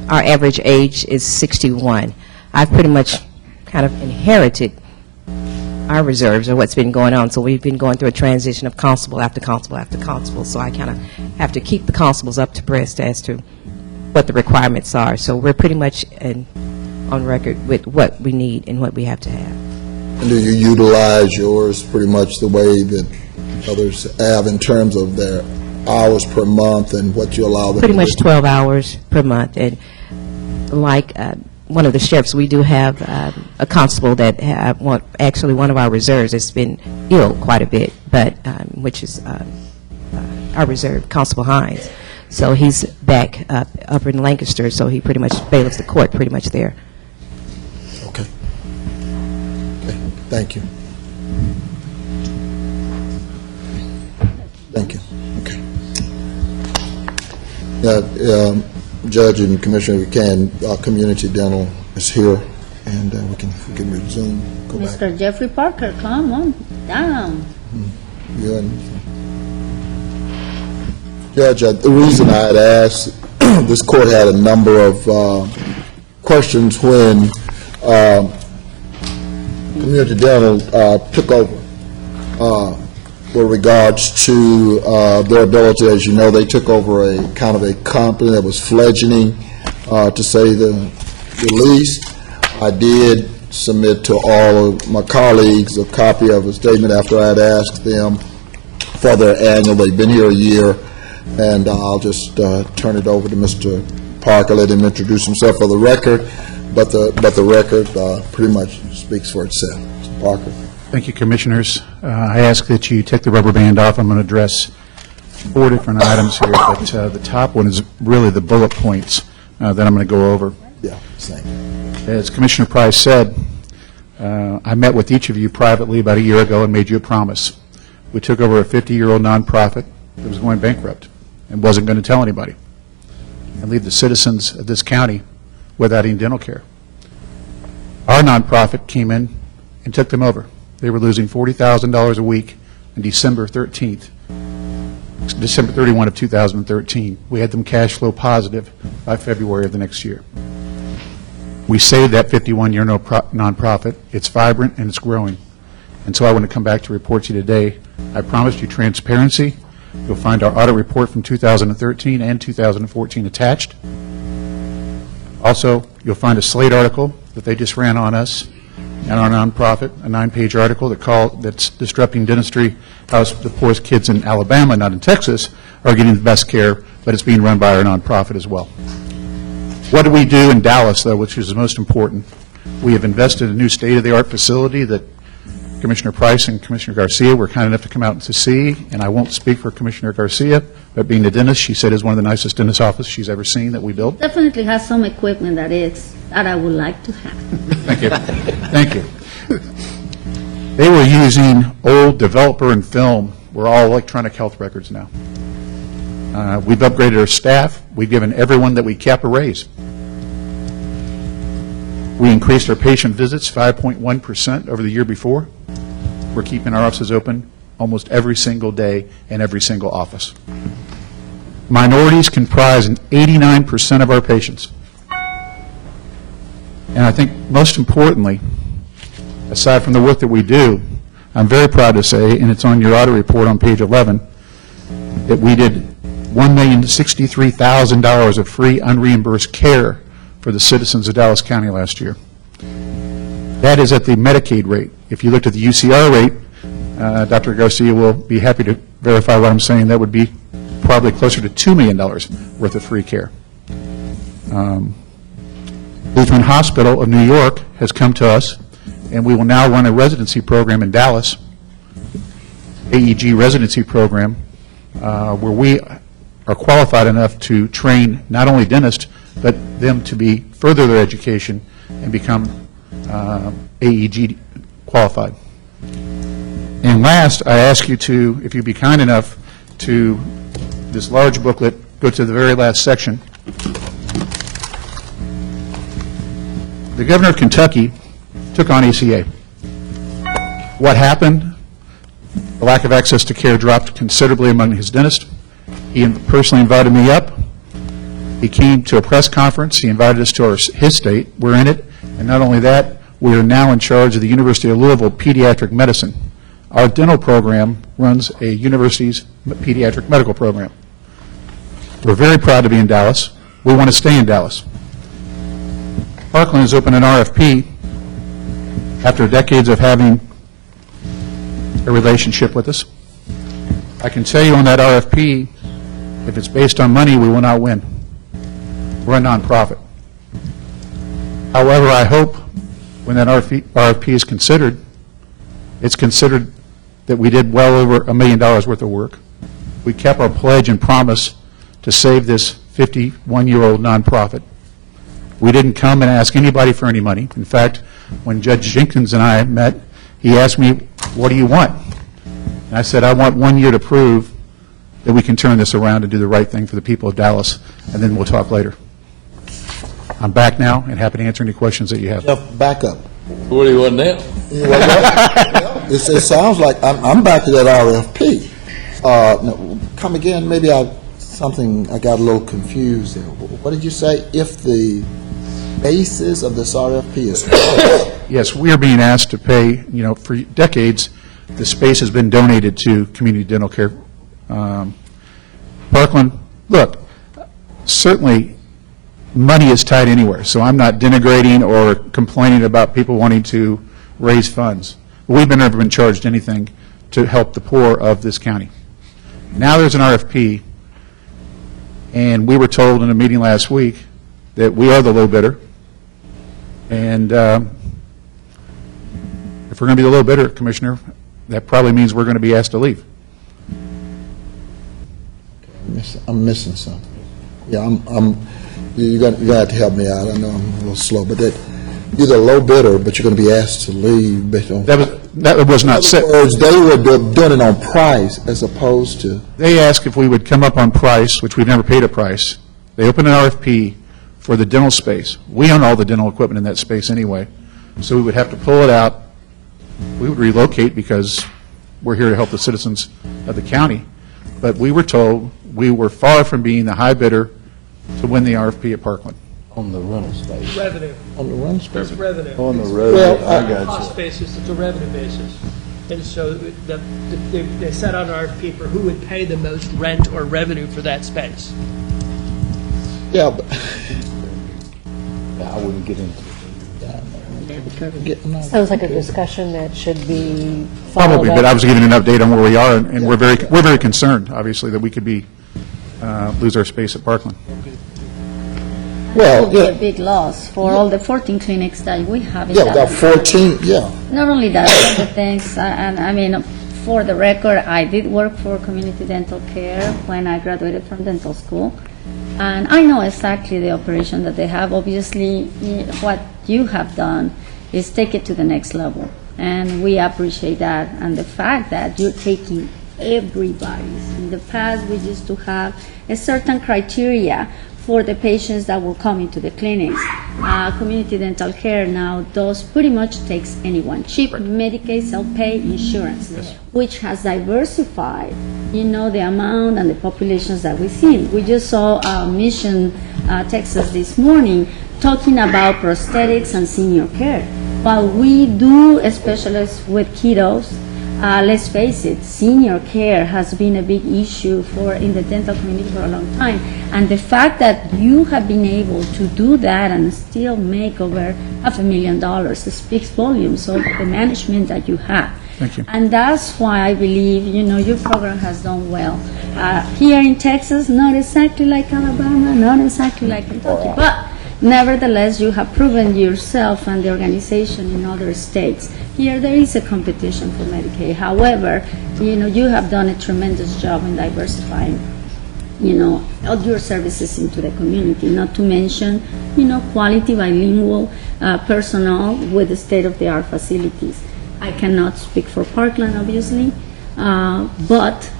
Our average age is 61. I've pretty much kind of inherited our reserves or what's been going on. So we've been going through a transition of constable after constable after constable. So I kind of have to keep the constables up to breast as to what the requirements are. So we're pretty much on record with what we need and what we have to have. And do you utilize yours pretty much the way that others have in terms of their hours per month and what you allow them pretty to much do? 12 hours per month. And like one of the sheriffs, we do have a constable that actually one of our reserves has been ill quite a bit, but which is our reserve, Constable Hines. So he's back up in Lancaster, so he pretty much bailiffs the court pretty much there. Okay. Okay. Thank you. Thank you. Okay. Judge and Commissioner, if we can, our community dental is here, and we can resume. Go back. Mr. Jeffrey Parker, come on down. Yeah. Judge, the reason I had asked, this court had a number of questions when community dental took over. With regards to their ability, as you know, they took over a kind of a company that was fledgling, to say the least. I did submit to all of my colleagues a copy of a statement after I had asked them for their annual. They've been here a year, and I'll just turn it over to Mr. Parker, let him introduce himself for the record, but the record pretty much speaks for itself. Mr. Parker. Thank you, Commissioners. I ask that you take the rubber band off. I'm going to address 4 different items here, but the top one is really the bullet points that I'm going to go over. Yeah, same. As Commissioner Price said, I met with each of you privately about a year ago and made you a promise. We took over a 50-year-old nonprofit that was going bankrupt and wasn't going to tell anybody and leave the citizens of this county without any dental care. Our nonprofit came in and took them over. They were losing $40,000 a week on December 31 of 2013. We had them cash flow positive by February of the next year. We saved that 51-year nonprofit. It's vibrant and it's growing. And so I want to come back to report to you today. I promised you transparency. You'll find our audit report from 2013 and 2014 attached. Also, you'll find a Slate article that they just ran on us and our nonprofit, a 9-page article that's disrupting dentistry, how the poorest kids in Alabama, not in Texas, are getting the best care, but it's being run by our nonprofit as well. What do we do in Dallas, though, which is the most important? We have invested in a new state-of-the-art facility that Commissioner Price and Commissioner Garcia were kind enough to come out to see, and I won't speak for Commissioner Garcia, but being a dentist, she said is one of the nicest dentist offices she's ever seen that we built. Definitely has some equipment that I would like to have. Thank you. Thank you. They were using old developer and film. We're all electronic health records now. We've upgraded our staff. We've given everyone that we kept a raise. We increased our patient visits 5.1% over the year before. We're keeping our offices open almost every single day in every single office. Minorities comprise 89% of our patients. And I think most importantly, aside from the work that we do, I'm very proud to say, and it's on your audit report on page 11, that we did $1,063,000 of free unreimbursed care for the citizens of Dallas County last year. That is at the Medicaid rate. If you looked at the UCR rate, Dr. Garcia will be happy to verify what I'm saying, that would be probably closer to $2 million worth of free care. Lutheran Hospital of New York has come to us, and we will now run a residency program in Dallas, AEG residency program, where we are qualified enough to train not only dentists, but them to be further their education and become AEG qualified. And last, I ask you to, if you'd be kind enough, to this large booklet, go to the very last section. The governor of Kentucky took on ACA. What happened? The lack of access to care dropped considerably among his dentists. He personally invited me up. He came to a press conference. He invited us to his state. We're in it. And not only that, we are now in charge of the University of Louisville Pediatric Medicine. Our dental program runs a university's pediatric medical program. We're very proud to be in Dallas. We want to stay in Dallas. Parkland has opened an RFP after decades of having a relationship with us. I can tell you on that RFP, if it's based on money, we will not win. We're a nonprofit. However, I hope when that RFP is considered, it's considered that we did well over $1 million worth of work. We kept our pledge and promise to save this 51-year-old nonprofit. We didn't come and ask anybody for any money. In fact, when Judge Jenkins and I met, he asked me, what do you want? And I said, I want 1 year to prove that we can turn this around and do the right thing for the people of Dallas, and then we'll talk later. I'm back now and happy to answer any questions that you have. Jeff, back up. What do you want now? It sounds like I'm back to that RFP. No, come again, maybe I got a little confused there. What did you say? If the basis of this RFP is correct? Yes, we are being asked to pay, for decades, the space has been donated to community dental care. Parkland, look, certainly money is tight anywhere, so I'm not denigrating or complaining about people wanting to raise funds. We've never been charged anything to help the poor of this county. Now there's an RFP, and we were told in a meeting last week that we are the low bidder, and if If we're going to be the low bidder, Commissioner, that probably means we're going to be asked to leave. I'm missing something. Yeah, you're going to have to help me out. I know I'm a little slow, but you're the low bidder, but you're going to be asked to leave based on... That was not set. In other words, they were doing it on price as opposed to... They asked if we would come up on price, which we've never paid a price. They opened an RFP for the dental space. We own all the dental equipment in that space anyway, so we would have to pull it out. We would relocate because we're here to help the citizens of the county. But we were told we were far from being the high bidder to win the RFP at Parkland. On the rental space. Revenue. On the rental space? It's revenue. On the revenue, Well, I It's not a got cost you. basis, it's a revenue basis. And so they set out an RFP for who would pay the most rent or revenue for that space. Yeah, but... I wouldn't get into Sounds like a discussion that should be followed Probably, up. but I was giving an update on where we are, and we're very concerned, obviously, that we could be, lose our space at Parkland. Well, It would be a big loss for all the 14 clinics that we have in Yeah, we got Dallas. 14, yeah. Not only that, other things, and I mean, for the record, I did work for community dental care when I graduated from dental school, and I know exactly the operation that they have. Obviously, what you have done is take it to the next level, and we appreciate that, and the fact that you're taking everybody's. In the past, we used to have a certain criteria for the patients that will come into the clinics. Community dental care now does pretty much takes anyone. Cheap Medicaid, self-pay, insurance, which has diversified, the amount and the populations that we see. We just saw Mission, Texas this morning talking about prosthetics and senior care. While we do specialists with kiddos, let's face it, senior care has been a big issue in the dental community for a long time. And the fact that you have been able to do that and still make over $500,000 speaks volumes of the management that you have. Thank you. And that's why I believe, your program has done well. Here in Texas, not exactly like Alabama, not exactly like Kentucky, but nevertheless, you have proven yourself and the organization in other states. Here, there is a competition for Medicaid. However, you have done a tremendous job in diversifying, all your services into the community, not to mention, quality bilingual personnel with the state-of-the-art facilities. I cannot speak for Parkland, obviously, but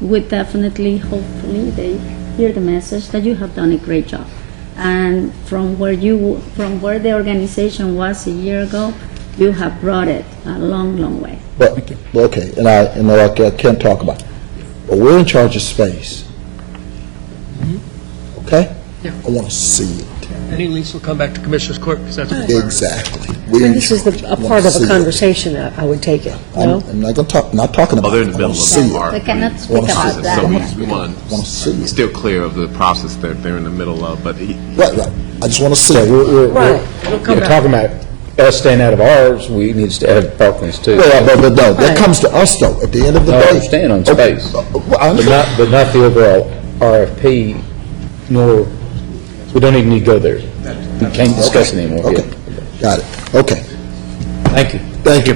we definitely, hopefully, they hear the message that you have done a great job. And from where the organization was a year ago, you have brought it a long, long way. But, okay, and I can't talk about it. But we're in charge of space. Okay? Yeah. I want to see it. Any lease will come back to Commissioners Court because that's what Exactly. We're in This is charge. a I wanna part of see a it. conversation, I would take it, no? I'm not going to talk, not talking about it. I want to see it. We cannot speak about that. So we I want want to see to it. still clear of the process that they're in the middle of, but Right. I just want to see it. Right. You're talking about us staying out of ours, we need to stay out of Parkland's too. Well, but no, that comes to us though, at the end of the No, day. I understand on space. Well, I understand. But not the overall RFP, nor, we don't even need to go there. We can't discuss it anymore. Okay, got it. Okay. Thank you. Thank you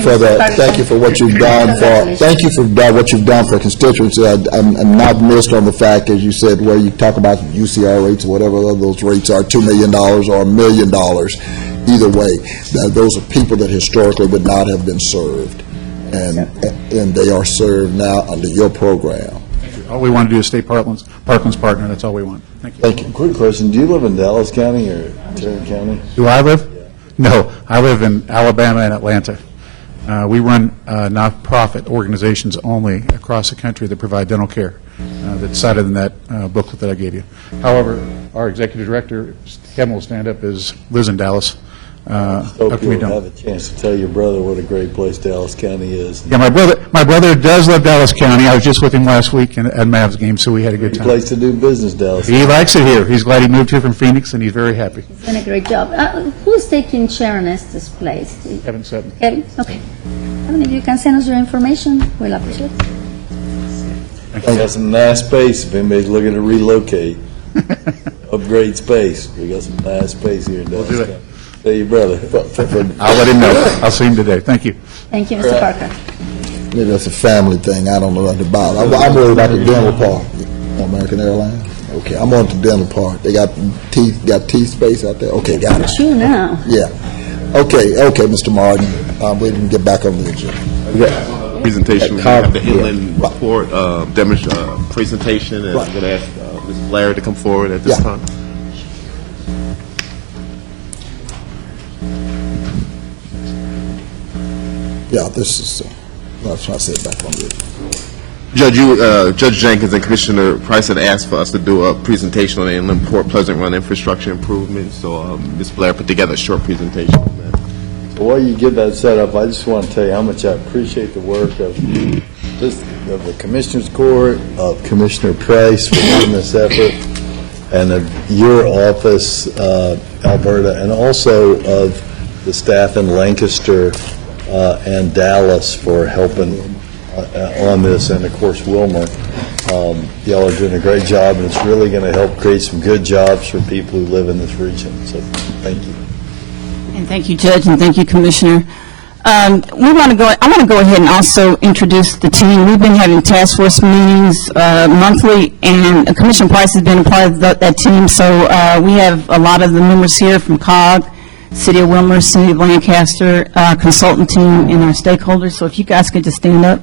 for that. Thank you for what you've done for, thank you for what you've done for constituents. I'm not missed on the fact, as you said, where you talk about UCR rates or whatever those rates are, $2 million or $1 million. Either way, those are people that historically would not have been served. And they are served now under your program. All we want to do is stay Parkland's partner, that's all we want. Thank you. Thank you. Quick question, do you live in Dallas County or Tarrant County? Do I live? No, I live in Alabama and Atlanta. We run nonprofit organizations only across the country that provide dental care, that's cited in that booklet that I gave you. However, our executive director, Kevin will stand up, lives in Dallas. Hope you'll have a chance to tell your brother what a great place Dallas County is. Yeah, my brother does love Dallas County. I was just with him last week at Mavs game, so we had a good Great time. place to do business, Dallas. He likes it here. He's glad he moved here from Phoenix, and he's very happy. You've done a great job. Who's taking Sharon Estes' place? Kevin Sutton. Kevin? Okay. Kevin, if you can send us your information, we'll appreciate it. We got some nice space if anybody's looking to relocate. Upgrade space. We got some nice space here in Dallas do it. County. Tell your brother. I'll let him know. I'll see him today. Thank you. Thank you, Mr. Parker. Maybe that's a family thing, I don't know nothing about it. I'm worried about the dental part. American Airlines? Okay, I'm on the dental part. They got teeth space out there? Okay, got it. True now. Yeah. Okay, Mr. Martin, we can get back on the agenda. Presentation, we have the inland report, presentation, and I'm going to ask Ms. Blair to come forward at this time. Yeah, this is, I'm trying to say it back on the agenda. Judge Jenkins and Commissioner Price had asked for us to do a presentation on the inland Port Pleasant Run infrastructure improvements, so Ms. Blair put together a short presentation on that. So while you get that set up, I just want to tell you how much I appreciate the work of the Commissioners Court, of Commissioner Price for leading this effort, and of your office, Alberta, and also of the staff in Lancaster and Dallas for helping on this, and of course Wilmer. Y'all are doing a great job, and it's really going to help create some good jobs for people who live in this region. So thank you. And thank you, Judge, and thank you, Commissioner. I want to go ahead and also introduce the team. We've been having task force meetings monthly, and Commissioner Price has been a part of that team. So we have a lot of the members here from COG, City of Wilmer, City of Lancaster, our consultant team, and our stakeholders. So if you guys could just stand up.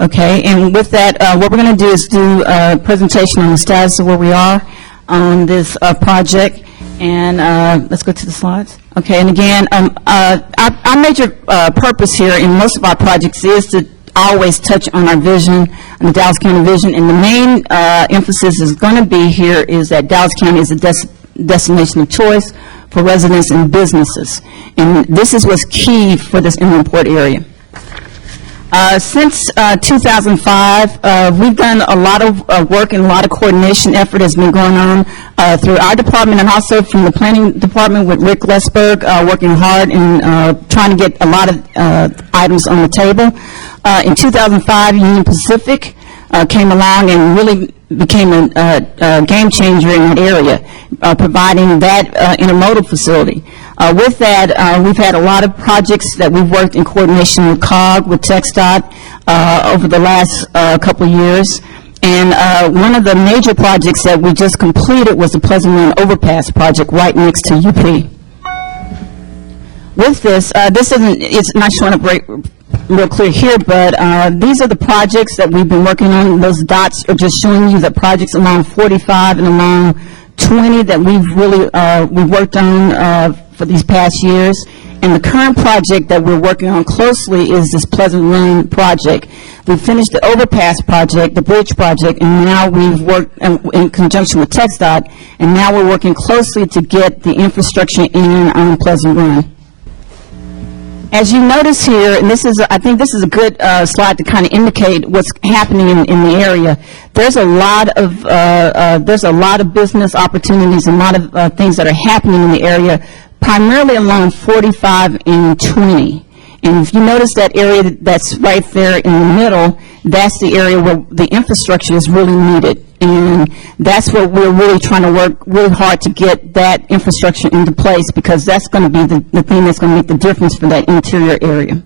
Okay, and with that, what we're going to do is do a presentation on the status of where we are on this project. And let's go to the slides. Okay, and again, our major purpose here in most of our projects is to always touch on our vision, on the Dallas County vision, and the main emphasis is going to be here is that Dallas County is a destination of choice for residents and businesses. And this is what's key for this inland port area. Since 2005, we've done a lot of work and a lot of coordination effort has been going on through our department and also from the planning department with Rick Lesberg working hard and trying to get a lot of items on the table. In 2005, Union Pacific came along and really became a game changer in that area, providing that intermodal facility. With that, we've had a lot of projects that we've worked in coordination with COG, with TxDOT over the last couple of years. And one of the major projects that we just completed was the Pleasant Run Overpass project right next to UP. With this, it's not showing up real clear here, but these are the projects that we've been working on. Those dots are just showing you the projects along 45 and along 20 that we've really we've worked on for these past years. And the current project that we're working on closely is this Pleasant Run project. We finished the overpass project, the bridge project, and now we've worked in conjunction with TxDOT, and now we're working closely to get the infrastructure in on Pleasant Run. As you notice here, and I think this is a good slide to kind of indicate what's happening in the area. There's a lot of business opportunities and a lot of things that are happening in the area, primarily along 45 and 20. And if you notice that area that's right there in the middle, that's the area where the infrastructure is really needed. And that's where we're really trying to work really hard to get that infrastructure into place, because that's going to be the thing that's going to make the difference for that interior area.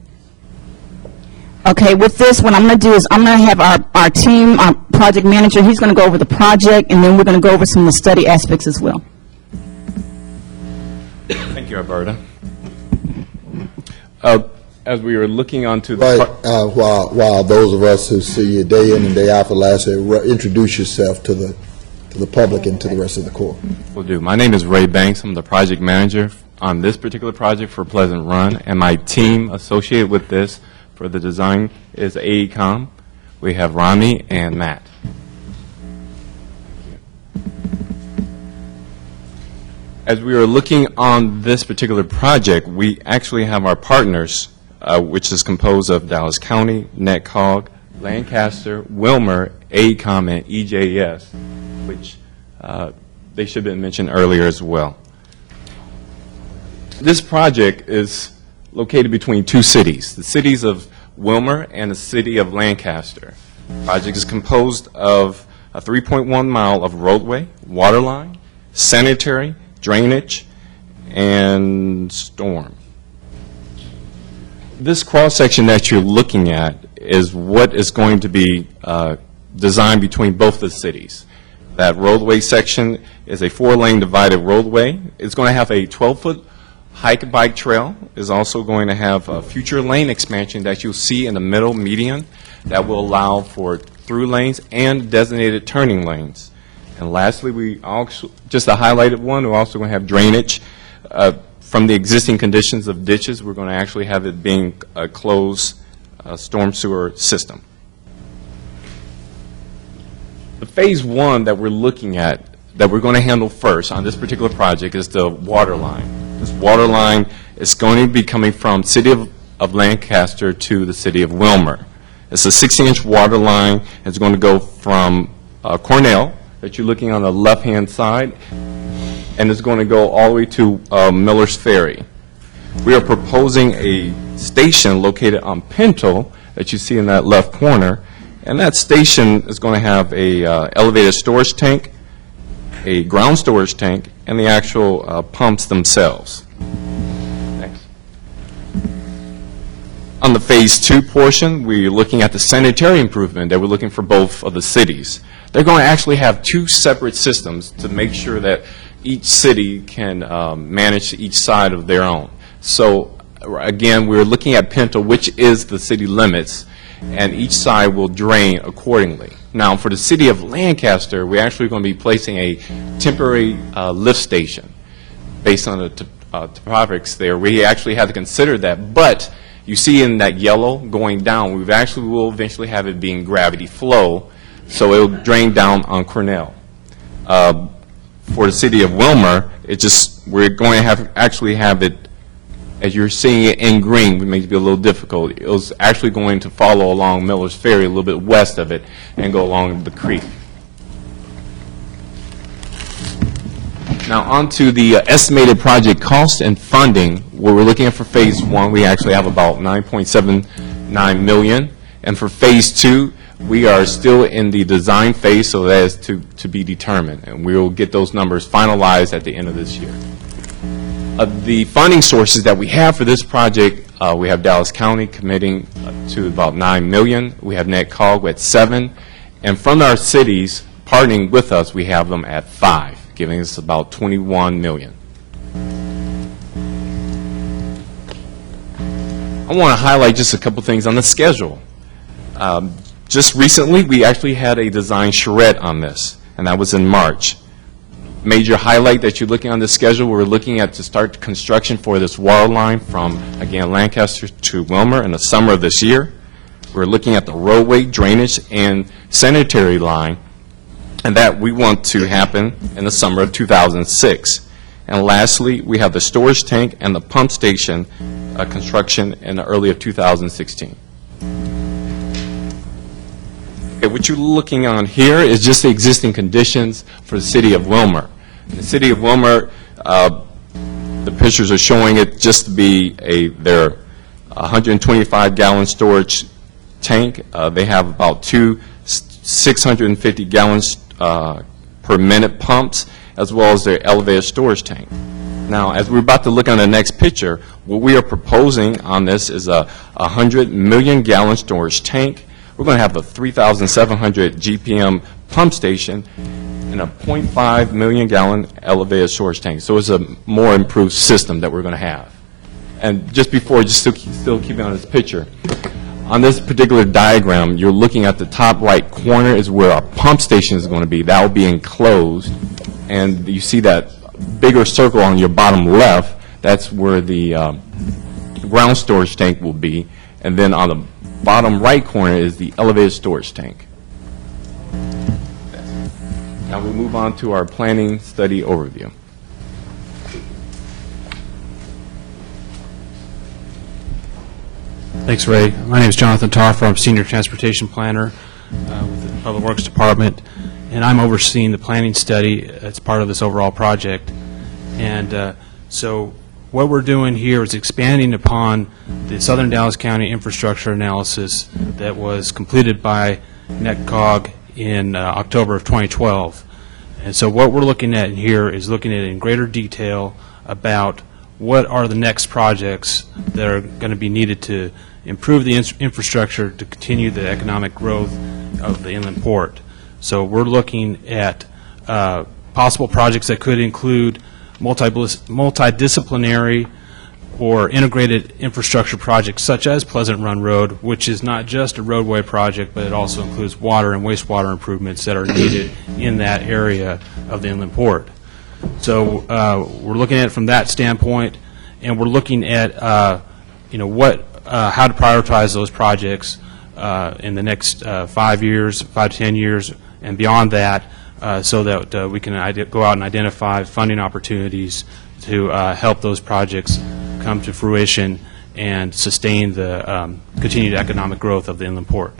Okay, with this, what I'm going to do is I'm going to have our team, our project manager, he's going to go over the project, and then we're going to go over some of the study aspects as well. Thank you, Alberta. As we were looking onto the... Right, while those of us who see you day in and day out for the last year, introduce yourself to the public and to the rest of the Corps. Will do. My name is Ray Banks. I'm the project manager on this particular project for Pleasant Run, and my team associated with this for the design is AECOM. We have Romney and Matt. As we were looking on this particular project, we actually have our partners, which is composed of Dallas County, NetCog, Lancaster, Wilmer, AECOM, and EJS, which they should have been mentioned earlier as well. This project is located between two cities, the cities of Wilmer and the city of Lancaster. The project is composed of a 3.1 mile of roadway, water line, sanitary, drainage, and storm. This cross-section that you're looking at is what is going to be designed between both the cities. That roadway section is a 4-lane divided roadway. It's going to have a 12-foot hike and bike trail. Is also going to have a future lane expansion that you'll see in the middle median that will allow for through lanes and designated turning lanes. And lastly, we also, just a highlighted one, we're also going to have drainage. From the existing conditions of ditches, we're going to actually have it being a closed storm sewer system. The phase 1 that we're looking at, that we're going to handle first on this particular project, is the water line. This water line is going to be coming from City of Lancaster to the City of Wilmer. It's a 60-inch water line. It's going to go from Cornell, that you're looking on the left-hand side, and it's going to go all the way to Miller's Ferry. We are proposing a station located on Pinto that you see in that left corner, and that station is going to have a elevated storage tank, a ground storage tank, and the actual pumps themselves. Next. On the phase 2 portion, we're looking at the sanitary improvement that we're looking for both of the cities. They're going to actually have 2 separate systems to make sure that each city can manage each side of their own. So again, we're looking at Pinto, which is the city limits, and each side will drain accordingly. Now, for the City of Lancaster, we're actually going to be placing a temporary lift station based on the topographics there. We actually had to consider that, but you see in that yellow going down, we actually will eventually have it being gravity flow, so it will drain down on Cornell. For the City of Wilmer, we're going to actually have it, as you're seeing it in green, it may be a little difficult. It was actually going to follow along Miller's Ferry a little bit west of it and go along the creek. Now on to the estimated project cost and funding. What we're looking at for phase 1, we actually have about $9.79 million, and for phase 2, we are still in the design phase, so that is to be determined, and we will get those numbers finalized at the end of this year. The funding sources that we have for this project, we have Dallas County committing to about $9 million. We have NetCog at $7 million, and from our cities partnering with us, we have them at $5 million, giving us about $21 million. I want to highlight just a couple things on the schedule. Just recently, we actually had a design charrette on this, and that was in March. Major highlight that you're looking on the schedule, we're looking at to start construction for this water line from, again, Lancaster to Wilmer in the summer of this year. We're looking at the roadway, drainage, and sanitary line, and that we want to happen in the summer of 2006. And lastly, we have the storage tank and the pump station construction in the early of 2016. Okay, what you're looking on here is just the existing conditions for the City of Wilmer. In the City of Wilmer, the pictures are showing it just to be their 125-gallon storage tank. They have about 2 650 gallons per minute pumps, as well as their elevated storage tank. Now, as we're about to look on the next picture, what we are proposing on this is a 100 million gallon storage tank. We're going to have a 3,700 GPM pump station and a 0.5 million gallon elevated storage tank. So it's a more improved system that we're going to have. And just before, just still keeping on this picture, on this particular diagram, you're looking at the top right corner is where our pump station is going to be. That will be enclosed. And you see that bigger circle on your bottom left, that's where the ground storage tank will be. And then on the bottom right corner is the elevated storage tank. Now we move on to our planning study overview. Thanks, Ray. My name is Jonathan Tarfer. I'm Senior Transportation Planner with the Public Works Department, and I'm overseeing the planning study as part of this overall project. And so what we're doing here is expanding upon the Southern Dallas County infrastructure analysis that was completed by NetCog in October of 2012. And so what we're looking at here is looking at in greater detail about what are the next projects that are going to be needed to improve the infrastructure to continue the economic growth of the inland port. So we're looking at possible projects that could include multidisciplinary or integrated infrastructure projects such as Pleasant Run Road, which is not just a roadway project, but it also includes water and wastewater improvements that are needed in that area of the inland port. So we're looking at it from that standpoint, and we're looking at how to prioritize those projects in the next 5 years, 5 to 10 years, and beyond that, so that we can go out and identify funding opportunities to help those projects come to fruition and sustain the continued economic growth of the inland port.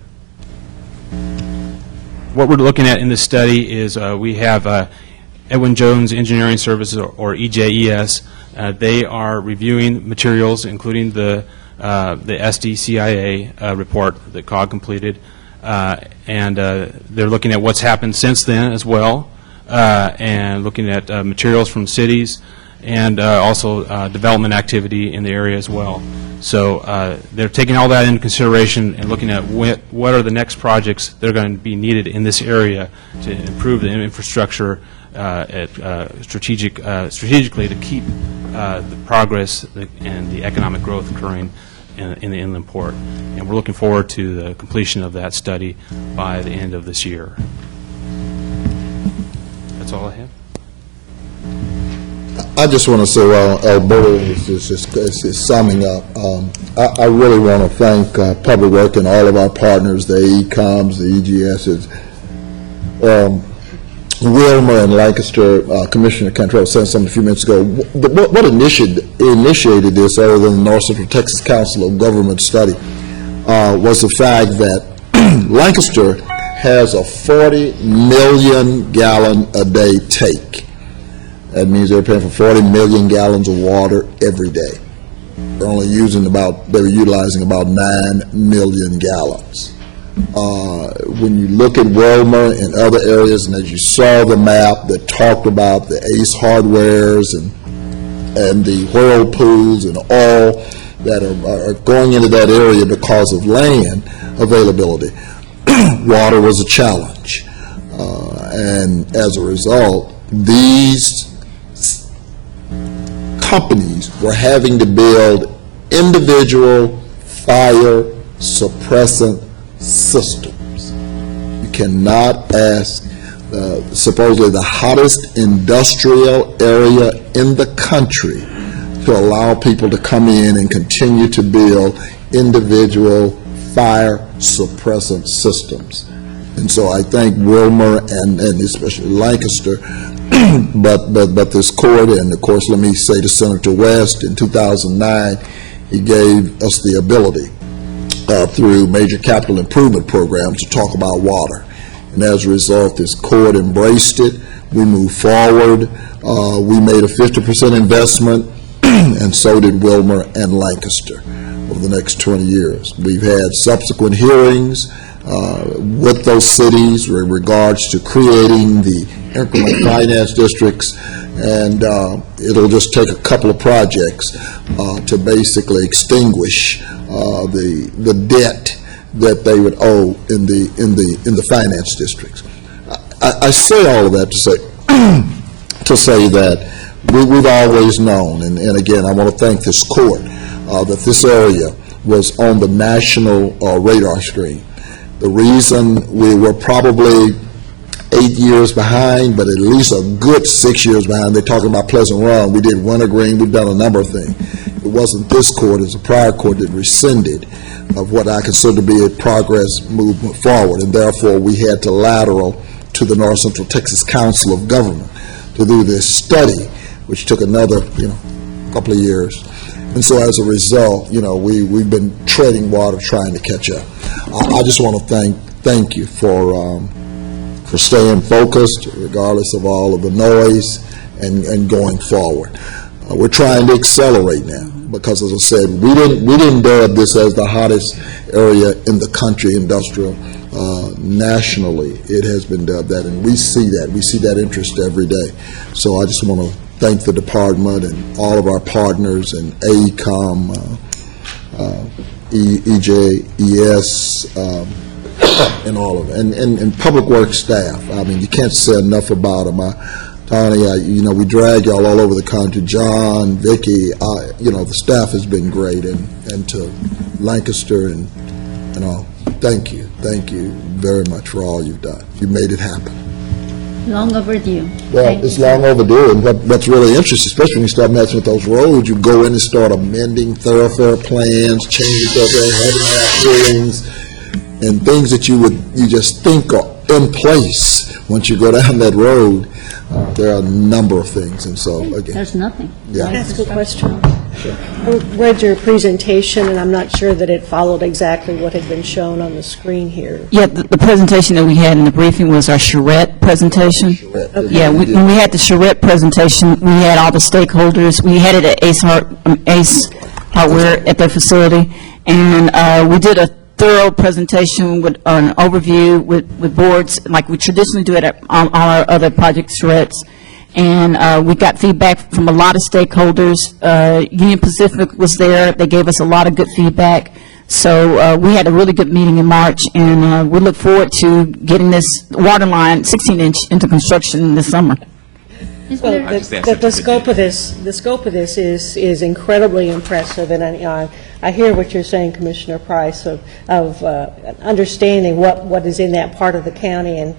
What we're looking at in this study is we have Edwin Jones Engineering Services, or EJES. They are reviewing materials, including the SDCIA report that COG completed, and they're looking at what's happened since then as well, and looking at materials from cities, and also development activity in the area as well. So they're taking all that into consideration and looking at what are the next projects that are going to be needed in this area to improve the infrastructure strategically to keep the progress and the economic growth occurring in the inland port. And we're looking forward to the completion of that study by the end of this year. That's all I have. I just want to say, while Alberto is summing up, I really want to thank Public Works and all of our partners, the ECOMs, the EGSs, Wilmer and Lancaster. Commissioner Cantrell said something a few minutes ago. What initiated this, other than the North Central Texas Council of Government study, was the fact that Lancaster has a 40 million gallon a day take. That means they're paying for 40 million gallons of water every day. They're only using they were utilizing about 9 million gallons. When you look at Wilmer and other areas, and as you saw the map that talked about the Ace Hardwares and the Whirlpools and all that are going into that area because of land availability, water was a challenge. And as a result, these companies were having to build individual fire suppressant systems. You cannot ask supposedly the hottest industrial area in the country to allow people to come in and continue to build individual fire suppressant systems. And so I thank Wilmer and especially Lancaster, but this court, and of course let me say to Senator West, in 2009 he gave us the ability through major capital improvement programs to talk about water. And as a result, this court embraced it. We moved forward. We made a 50% investment, and so did Wilmer and Lancaster over the next 20 years. We've had subsequent hearings with those cities in regards to creating the increment finance districts, and it'll just take a couple of projects to basically extinguish the debt that they would owe in the finance districts. I say all of that to say that we've always known, and again I want to thank this court, that this area was on the national radar screen. The reason we were probably 8 years behind, but at least a good 6 years behind. They're talking about Pleasant Run. We did Wintergreen. We've done a number of things. It wasn't this court, it was a prior court that rescinded of what I consider to be a progress movement forward, and therefore we had to lateral to the North Central Texas Council of Government to do this study, which took another couple of years. And so as a result, we've been treading water trying to catch up. I just want to thank you for staying focused regardless of all of the noise and going forward. We're trying to accelerate now because, as I said, we didn't dub this as the hottest area in the country industrial nationally, it has been dubbed that, and we see that. We see that interest every day. So I just want to thank the department and all of our partners and AECOM, EJES, and all of it, and Public Works staff. I mean, you can't say enough about them. Tony, we drag y'all all over the country. John, Vicky, the staff has been great, and to Lancaster and all. Thank you very much for all you've done. You made it happen. Long overdue. Well, Thank it's you. long overdue, and what's really interesting, especially when you start messing with those roads, you go in and start amending thoroughfare plans, changing thoroughfare, having hearings, and things that you just think are in place once you go down that road. There are a number of things, and so, again. There's nothing. Yeah. Can I ask a question? I read your presentation, and I'm not sure that it followed exactly what had been shown on the screen here. Yeah, the presentation that we had in the briefing was our charrette presentation. Yeah, when we had the charrette presentation, we had all the stakeholders. We had it at Ace Hardware at their facility, and we did a thorough presentation with an overview with boards, like we traditionally do it at all our other project charrettes. And we got feedback from a lot of stakeholders. Union Pacific was there. They gave us a lot of good feedback. So we had a really good meeting in March, and we look forward to getting this water line, 16-inch, into construction this summer. Well, the scope of this, is incredibly impressive, and I hear what you're saying, Commissioner Price, of understanding what is in that part of the county and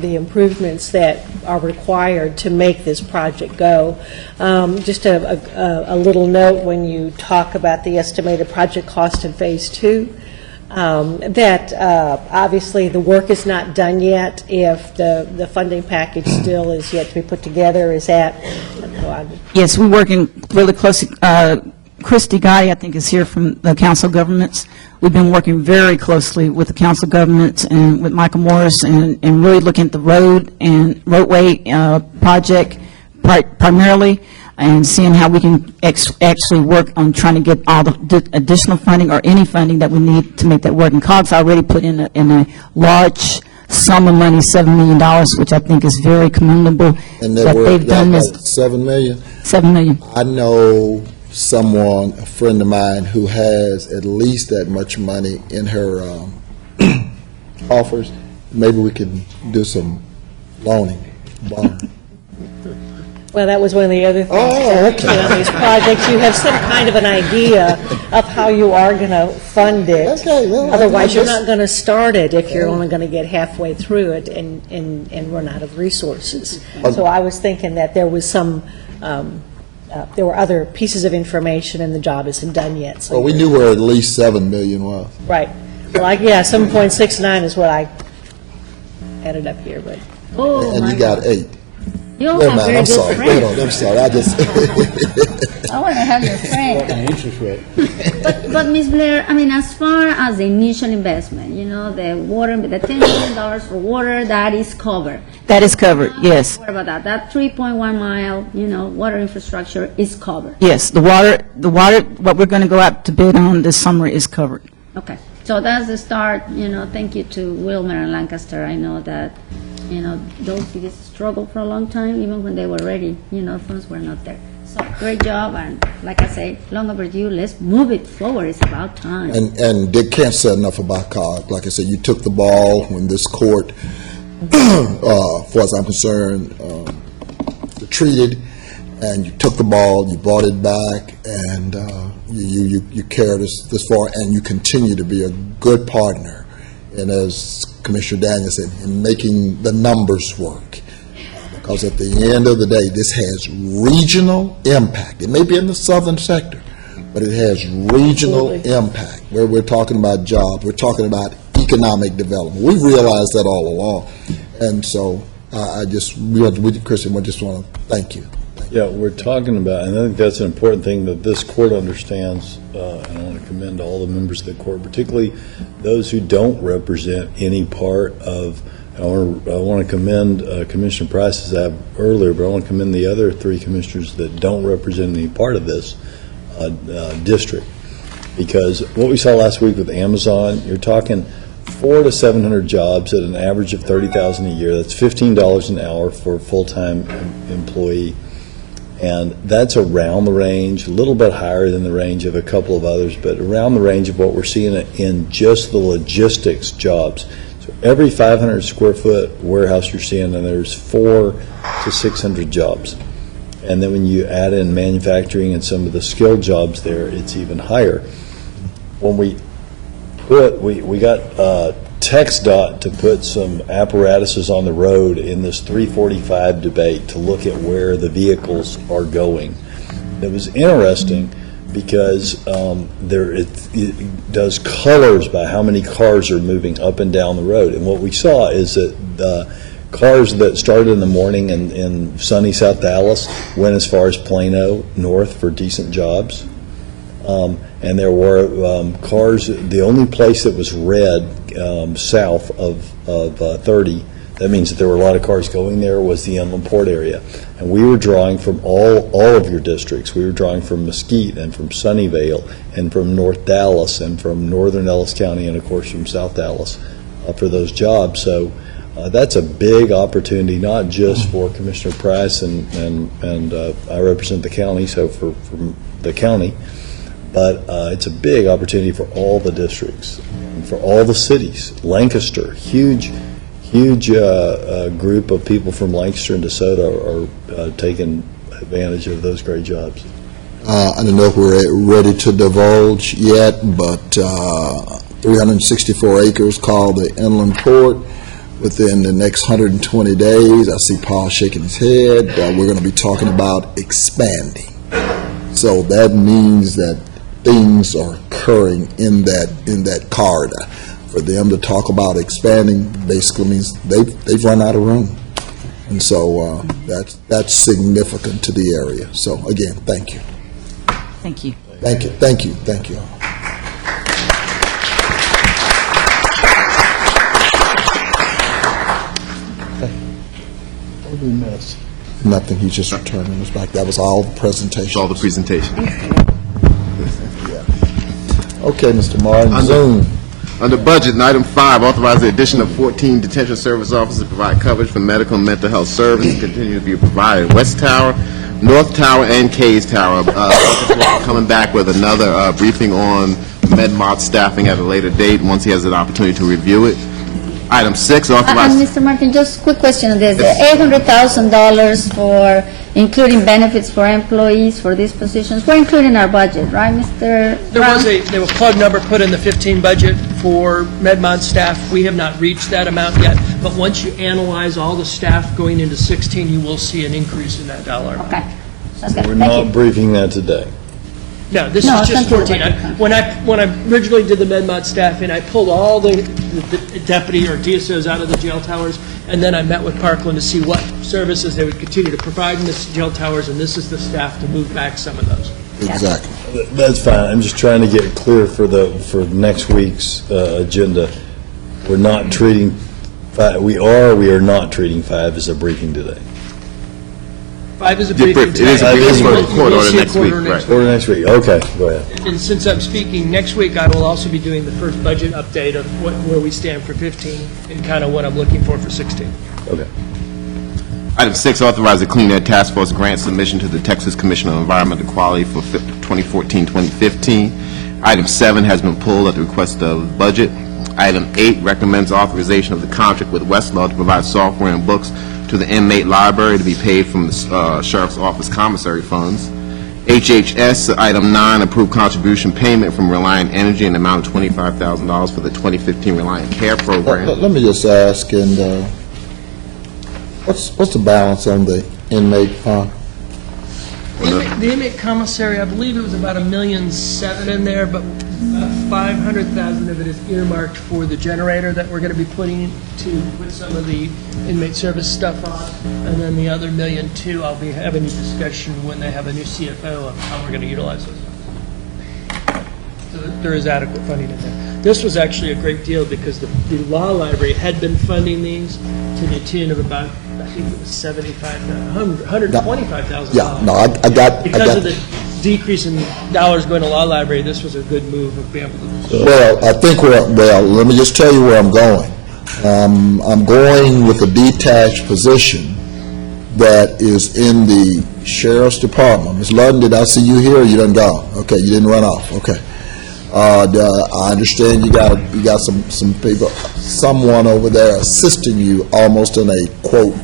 the improvements that are required to make this project go. Just a little note when you talk about the estimated project cost in Phase 2, that obviously the work is not done yet. If the funding package still is yet to be put together, is that? Yes, we're working really closely. Christy Gotti, I think, is here from the Council of Governments. We've been working very closely with the Council of Governments and with Michael Morris, and really looking at the road and roadway project primarily, and seeing how we can actually work on trying to get all the additional funding or any funding that we need to make that work. And COGS already put in a large sum of money, $7 million, which I think is very commendable. And that they've done this. $7 million? $7 million. I know someone, a friend of mine, who has at least that much money in her offers. Maybe we can do some loaning, borrowing. Well, that was one of the other things on these projects. You have some kind of an idea of how you are going to fund it. Okay, well, otherwise, you're not going to start it if you're only going to get halfway through it and run out of resources. So I was thinking that there was some, there were other pieces of information, and the job isn't done yet. So Well, we knew where at least $7 million was. Right. Well, 7.69 is what I added up here, but. Oh, And my you got God. 8. You all Never have mind, very I'm good sorry. friends. Wait on, I'm sorry. I just. I want to have your friend. Interest rate. But Ms. Blair, I mean, as far as the initial investment, the water, the $10 million for water, that is covered. That is covered, yes. What about that? That 3.1 mile, water infrastructure is covered. Yes, the water, what we're going to go out to bid on this summer is covered. Okay. So that's the start, thank you to Wilmer and Lancaster. I know that, those cities struggled for a long time, even when they were ready, funds were not there. So great job, and like I say, long overdue, let's move it forward, it's about time. And Dick can't say enough about COG. Like I said, you took the ball when this court, as far as I'm concerned, retreated, and you took the ball, you brought it back, and you carried us this far, and you continue to be a good partner. And as Commissioner Daniel said, in making the numbers work. Because at the end of the day, this has regional impact. It may be in the southern sector, but it has regional impact. Where we're talking about jobs, we're talking about economic development. We've realized that all along. And so Christian, I just want to thank you. Yeah, we're talking about, and I think that's an important thing that this court understands, and I want to commend all the members of the court, particularly those who don't represent any part of, I want to commend Commissioner Price, as I have earlier, but I want to commend the other 3 commissioners that don't represent any part of this district. Because what we saw last week with Amazon, you're talking 400 to 700 jobs at an average of $30,000 a year. That's $15 an hour for a full-time employee. And that's around the range, a little bit higher than the range of a couple of others, but around the range of what we're seeing in just the logistics jobs. So every 500 square foot warehouse you're seeing, and there's 400 to 600 jobs. And then when you add in manufacturing and some of the skilled jobs there, it's even higher. When we got TxDOT to put some apparatuses on the road in this 345 debate to look at where the vehicles are going. It was interesting because it does colors by how many cars are moving up and down the road. And what we saw is that the cars that started in the morning in sunny South Dallas went as far as Plano north for decent jobs. And there were cars, the only place that was red south of 30, that means that there were a lot of cars going there, was the Inland Port area. And we were drawing from all of your districts. We were drawing from Mesquite and from Sunnyvale and from North Dallas and from northern Ellis County and, of course, from South Dallas for those jobs. So that's a big opportunity, not just for Commissioner Price and I represent the county, so for the county, but it's a big opportunity for all the districts, and for all the cities. Lancaster, huge group of people from Lancaster and DeSoto are taking advantage of those great jobs. I don't know if we're ready to divulge yet, but 364 acres called the Inland Port. Within the next 120 days, I see Paul shaking his head, we're going to be talking about expanding. So that means that things are occurring in that corridor. For them to talk about expanding basically means they've run out of room. And so that's significant to the area. So again, thank you. Thank you. Thank you. Thank you. Thank you. What did we miss? Nothing. He's just returning us back. That was all the presentation. All the presentation. Okay, Mr. Martin, Zoom. Under budget, in item 5, authorize the addition of 14 detention service officers to provide coverage for medical and mental health services continue to be provided. West Tower, North Tower, and Kays Tower. Coming back with another briefing on MedMod staffing at a later date once he has an opportunity to review it. Item 6, authorize... Mr. Martin, just a quick question on this. The $800,000 for including benefits for employees for these positions, we're including in our budget, right, Mr. Brown? There was a plug number put in the 15 budget for MedMod staff. We have not reached that amount yet, but once you analyze all the staff going into 16, you will see an increase in that dollar amount. Okay. That's good. We're Thank not you. briefing that today. No, this No, is just it's not 14. When I originally did the MedMod staffing, I pulled all the deputy or DSOs out of the jail towers, and then I met with Parkland to see what services they would continue to provide in the jail towers, and this is the staff to move back some of those. Exactly. That's fine. I'm just trying to get it clear for next week's agenda. We're not treating 5, we are not treating 5 as a briefing today. 5 is a briefing It is a today. briefing for the You court will order see a next week, quarter right. Or next week, okay, go ahead. And since I'm speaking next week, I will also be doing the first budget update of where we stand for 15 and kind of what I'm looking for 16. Okay. Item 6, authorize the Clean Air Task Force grant submission to the Texas Commission on Environmental Quality for 2014-2015. Item 7 has been pulled at the request of the budget. Item 8 recommends authorization of the contract with Westlaw to provide software and books to the inmate library to be paid from the Sheriff's Office commissary funds. HHS, item 9, approved contribution payment from Reliant Energy in the amount of $25,000 for the 2015 Reliant Care Program. Let me just ask, and what's the balance on the inmate fund? The inmate commissary, I believe it was about $1.7 million in there, but $500,000 of it is earmarked for the generator that we're going to be putting to put some of the inmate service stuff on, and then the other $1.2 million, I'll be having a discussion when they have a new CFO of how we're going to utilize those. So there is adequate funding in there. This was actually a great deal because the law library had been funding these to the tune of about, I think it was $125,000. Yeah, no, I got Because of that. the decrease in dollars going to law library, this was a good move of being able to. Well, I think let me just tell you where I'm going. I'm going with a detached position that is in the Sheriff's Department. Ms. Ludden, did I see you here, or you done gone? Okay, you didn't run off, okay. I understand you got some people, someone over there assisting you almost in a, quote,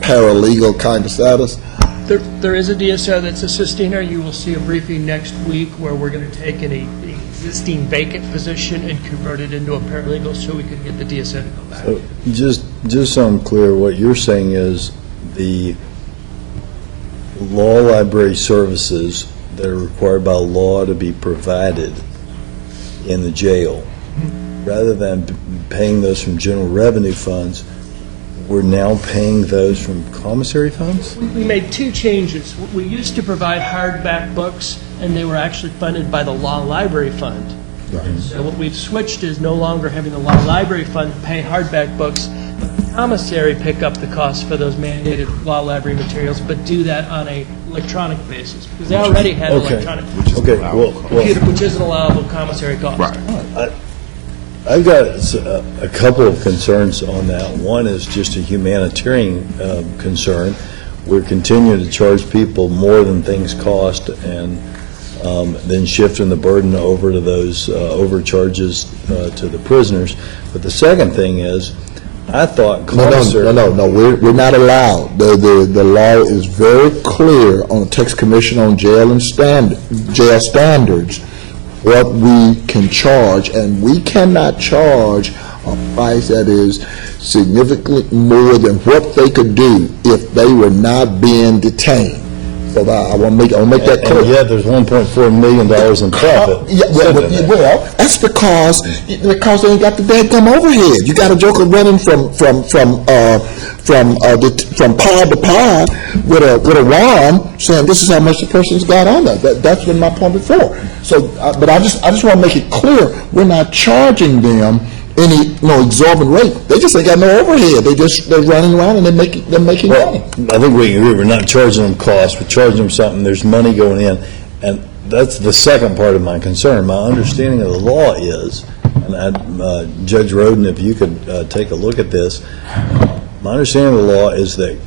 paralegal kind of status. There is a DSO that's assisting her. You will see a briefing next week where we're going to take an existing vacant position and convert it into a paralegal so we can get the DSO to go back. So just so I'm clear, what you're saying is the law library services that are required by law to be provided in the jail, rather than paying those from general revenue funds, we're now paying those from commissary funds? We made two changes. We used to provide hardback books, and they were actually funded by the Law Library Fund. So what we've switched is no longer having the Law Library Fund pay hardback books, but the commissary pick up the cost for those mandated law library materials, but do that on a electronic basis, because they already had electronic. Computer, which is an allowable commissary cost. Right. I've got a couple of concerns on that. One is just a humanitarian concern. We're continuing to charge people more than things cost, and then shifting the burden over to those overcharges to the prisoners. But the second thing is, I thought commissary... No, we're not allowed. The law is very clear on the Texas Commission on Jail Standards what we can charge, and we cannot charge a price that is significantly more than what they could do if they were not being detained. So I want to make that clear. And yet there's $1.4 million in profit. Well, that's because they ain't got the dadgum overhead. You got a joker running from pod to pod with a wand saying this is how much the person's got on that. That's been my point before. So, but I just want to make it clear we're not charging them any exorbitant rate. They just ain't got no overhead. They're running around and they're making money. I think we agree we're not charging them costs, we're charging them something. There's money going in, and that's the second part of my concern. My understanding of the law is, and Judge Roden, if you could take a look at this, my understanding of the law is that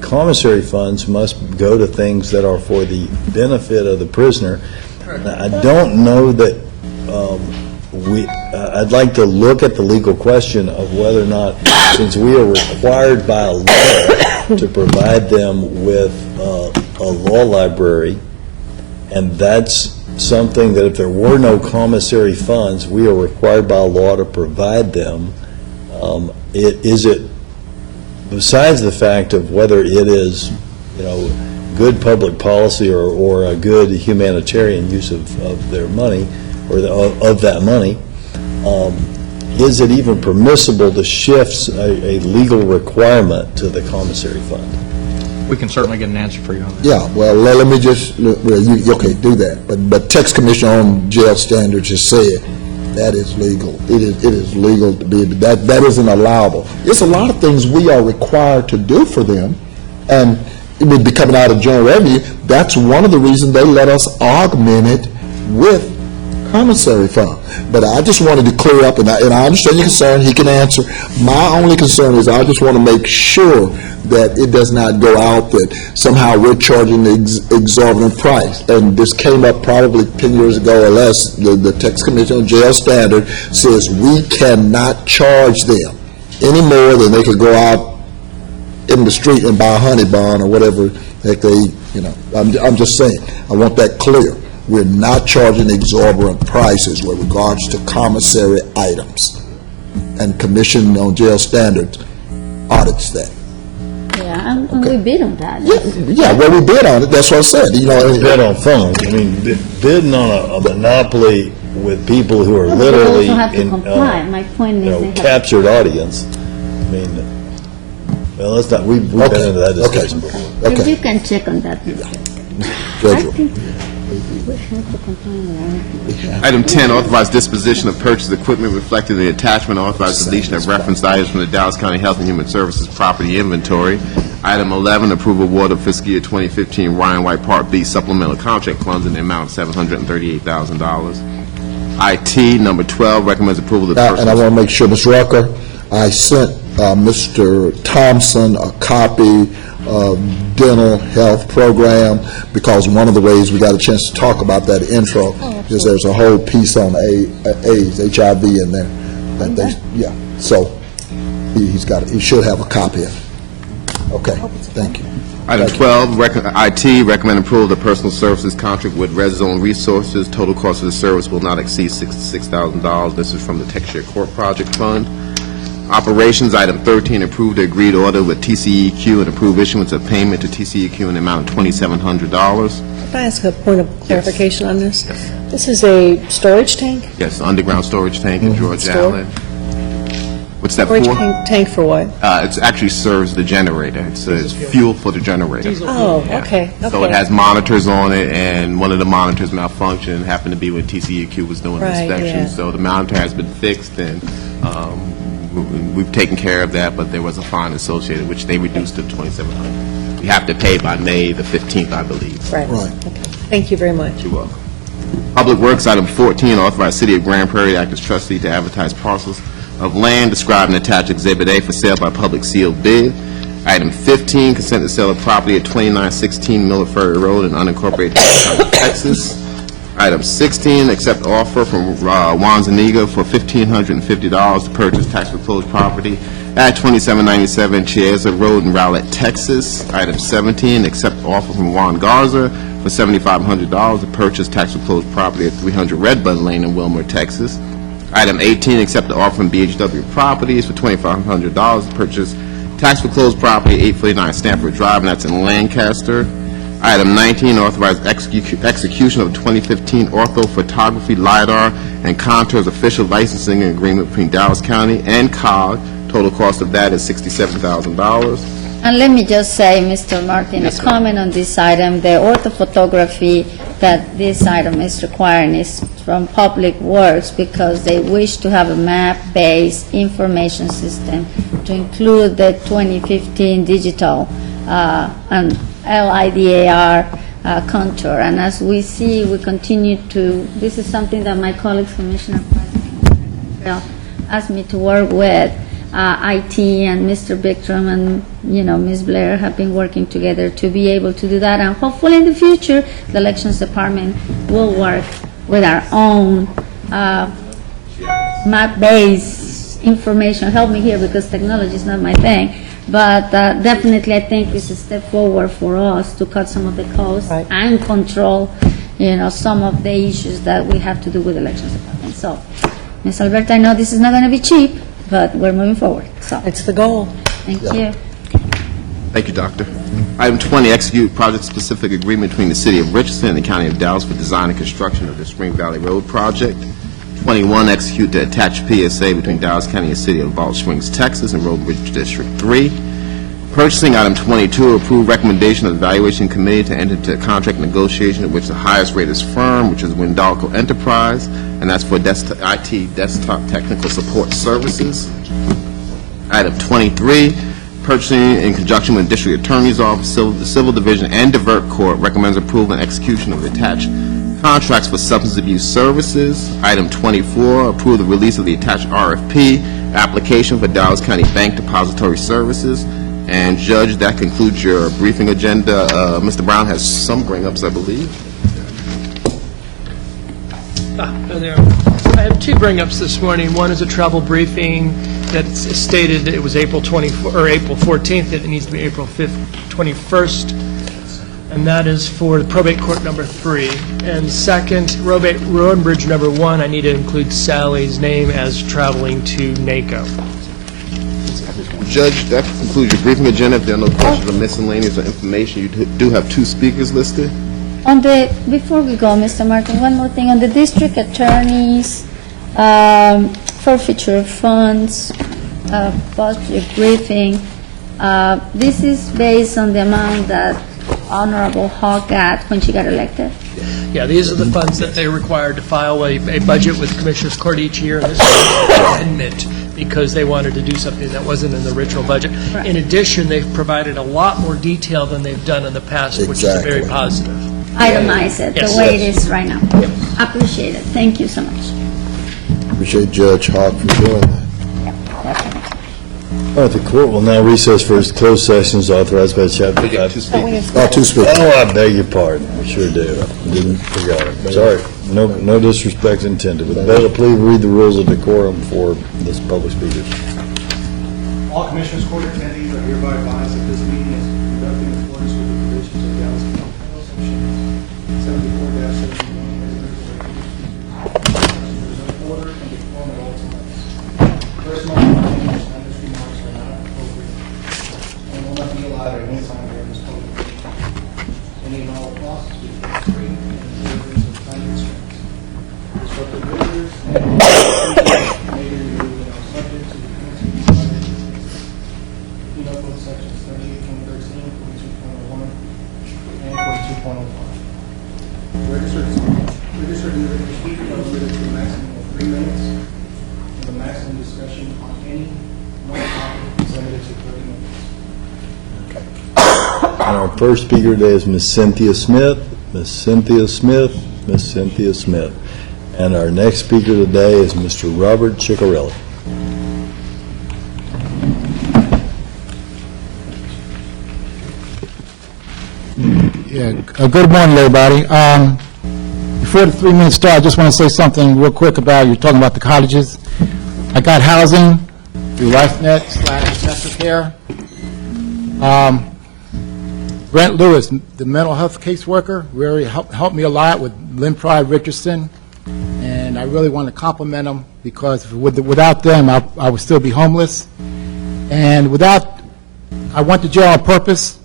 commissary funds must go to things that are for the benefit of the prisoner. Now, I don't know that I'd like to look at the legal question of whether or not, since we are required by law to provide them with a law library, and that's something that if there were no commissary funds, we are required by law to provide them, is it, besides the fact of whether it is, good public policy or a good humanitarian use of their money, or of that money, is it even permissible to shift a legal requirement to the commissary fund? We can certainly get an answer for you on that. Yeah, well, let me just, okay, do that. But Texas Commission on Jail Standards has said that is legal. It is legal to be, that isn't allowable. There's a lot of things we are required to do for them, and it would be coming out of general revenue. That's one of the reasons they let us augment it with commissary fund. But I just wanted to clear up, and I understand your concern. He can answer. My only concern is I just want to make sure that it does not go out that somehow we're charging the exorbitant price. And this came up probably 10 years ago or less. The Texas Commission on Jail Standard says we cannot charge them any more than they could go out in the street and buy a honey bun or whatever heck they eat. I'm just saying. I want that clear. We're not charging exorbitant prices with regards to commissary items. And Commission on Jail Standards audits that. Yeah, and we bid on that. Yeah, well, we bid on it. That's what I said. Bid on funds. I mean, bidding on a monopoly with people who are literally They also have to comply. My point is they have captured audience. I mean, well, let's not. We've been into that discussion before. If you can check on that. Judge. Item 10, authorized disposition of purchased equipment reflected in the attachment, authorized deletion of referenced items from the Dallas County Health and Human Services property inventory. Item 11, approval award of fiscal year 2015 Ryan White Part B supplemental contract funds in the amount of $738,000. IT, number 12, recommends approval of the And I want to make sure, Ms. Rucker, I sent Mr. Thompson a copy of dental health program, because one of the ways we got a chance to talk about that intro is there's a whole piece on AIDS, HIV in there. That they, yeah, so he should have a copy of it. Okay, thank you. Item 12, IT, recommend approval of the personal services contract with Red Zone Resources. Total cost of the service will not exceed $66,000. This is from the Texas Court Project Fund. Operations, item 13, approve the agreed order with TCEQ and approve issuance of payment to TCEQ in the amount of $2,700. Can I ask a point of clarification on this? This is a storage tank? Yes, underground storage tank in George Allen. What's that Storage for? tank for what? It actually serves the generator. It's fuel for the generator. Oh, okay, So it has monitors on it, and one of the monitors malfunctioned, and happened to be when TCEQ was doing the Right, inspection. yeah. So the monitor has been fixed, and we've taken care of that, but there was a fine associated, which they reduced to $2,700. We have to pay by May the 15th, I believe. Right. Okay. Thank you very much. You're welcome. Public Works, item 14, authorize City of Grand Prairie to act as trustee to advertise parcels of land described in attached Exhibit A for sale by public sealed bid. Item 15, consent to sale of property at 2916 Miller Ferry Road in unincorporated County, Texas. Item 16, accept offer from Juan Zuniga for $1,550 to purchase tax foreclosed property at 2797 Chiesa Road in Rowlett, Texas. Item 17, accept offer from Juan Garza for $7,500 to purchase tax foreclosed property at 300 Redbud Lane in Wilmer, Texas. Item 18, accept the offer from BHW Properties for $2,500 to purchase tax foreclosed property at 849 Stanford Drive, and that's in Lancaster. Item 19, authorize execution of 2015 ortho photography LiDAR and Contours official licensing agreement between Dallas County and COG. Total cost of that is $67,000. And let me just say, Mr. Martin, a comment on this item. The orthophotography that this item is requiring is from Public Works, because they wish to have a map-based information system to include the 2015 digital and LIDAR contour. And as we see, we continue to, this is something that my colleagues, Commissioner President, asked me to work with. IT and Mr. Bickram and, Ms. Blair have been working together to be able to do that. And hopefully in the future, the Elections Department will work with our own map-based information. Help me here, because technology is not my thing. But definitely, I think it's a step forward for us to cut some of the costs and control, some of the issues that we have to do with the Elections Department. So, Ms. Alberta, I know this is not going to be cheap, but we're moving forward. So it's the goal. Thank you. Thank you, Doctor. Item 20, execute project-specific agreement between the City of Richardson and the County of Dallas for design and construction of the Spring Valley Road project. 21, execute the attached PSA between Dallas County and City of Balch Springs, Texas, and Road Bridge District 3. Purchasing, item 22, approve recommendation of the evaluation committee to enter into a contract negotiation in which the highest rated firm, which is Windalco Enterprise, and that's for IT desktop technical support services. Item 23, purchasing in conjunction with District Attorney's Office, the Civil Division, and Divert Court recommends approval and execution of the attached contracts for substance abuse services. Item 24, approve the release of the attached RFP application for Dallas County Bank Depository Services. And Judge, that concludes your briefing agenda. Mr. Brown has some bring-ups, I believe. There. I have two bring-ups this morning. One is a travel briefing that stated it was April 14th. It needs to be April 21st, and that is for the probate court number 3. And second, road bridge number 1. I need to include Sally's name as traveling to NACO. Judge, that concludes your briefing agenda. If there are no questions or miscellaneous or information, you do have 2 speakers listed. Before we go, Mr. Martin, one more thing. On the district attorney's forfeiture of funds, budget briefing, this is based on the amount that Honorable Hawk got when she got elected? Yeah, these are the funds that they're required to file a budget with Commissioners Court each year, and this is an amendment because they wanted to do something that wasn't in the original budget. In addition, they've provided a lot more detail than they've done in the past, which is very Exactly. positive. Itemize it the Yes. way it is right now. Appreciate it. Thank you so much. Appreciate Judge Hawk for doing that. All right, the court will now recess for its closed sessions authorized by Chapter 5. Two speakers. Oh, I beg your pardon. I sure do. I didn't forget it. Sorry. No disrespect intended. Would the bailiff please read the rules of decorum for this public speaker? All Commissioners Court attendees are hereby advised that this meeting is conducted in accordance with the provisions of Dallas County Code Section 74-71. Order and decorum at all times. First, my remarks are not appropriate and will not be allowed at any time during this public meeting. Any and all clauses will be free and observance of time constraints. Disruptive visitors and may be removed and are subject to the penalty provided Penal Code Sections 38.13, 42.01, and 42.05. Registered individual speakers are limited to a maximum of 3 minutes, with a maximum discussion on any one topic is limited to 30 minutes. And our first speaker today is Ms. Cynthia Smith. Ms. Cynthia Smith. Ms. Cynthia Smith. And our next speaker today is Mr. Robert Ciccarelli. Yeah, good morning, everybody. Before the 3 minutes start, I just want to say something real quick about, you're talking about the colleges. I got housing through LifeNet/Nestor Care. Brent Lewis, the mental health caseworker, really helped me a lot with Lynn Pride Richardson, and I really want to compliment them because without them, I would still be homeless. And I went to jail on purpose.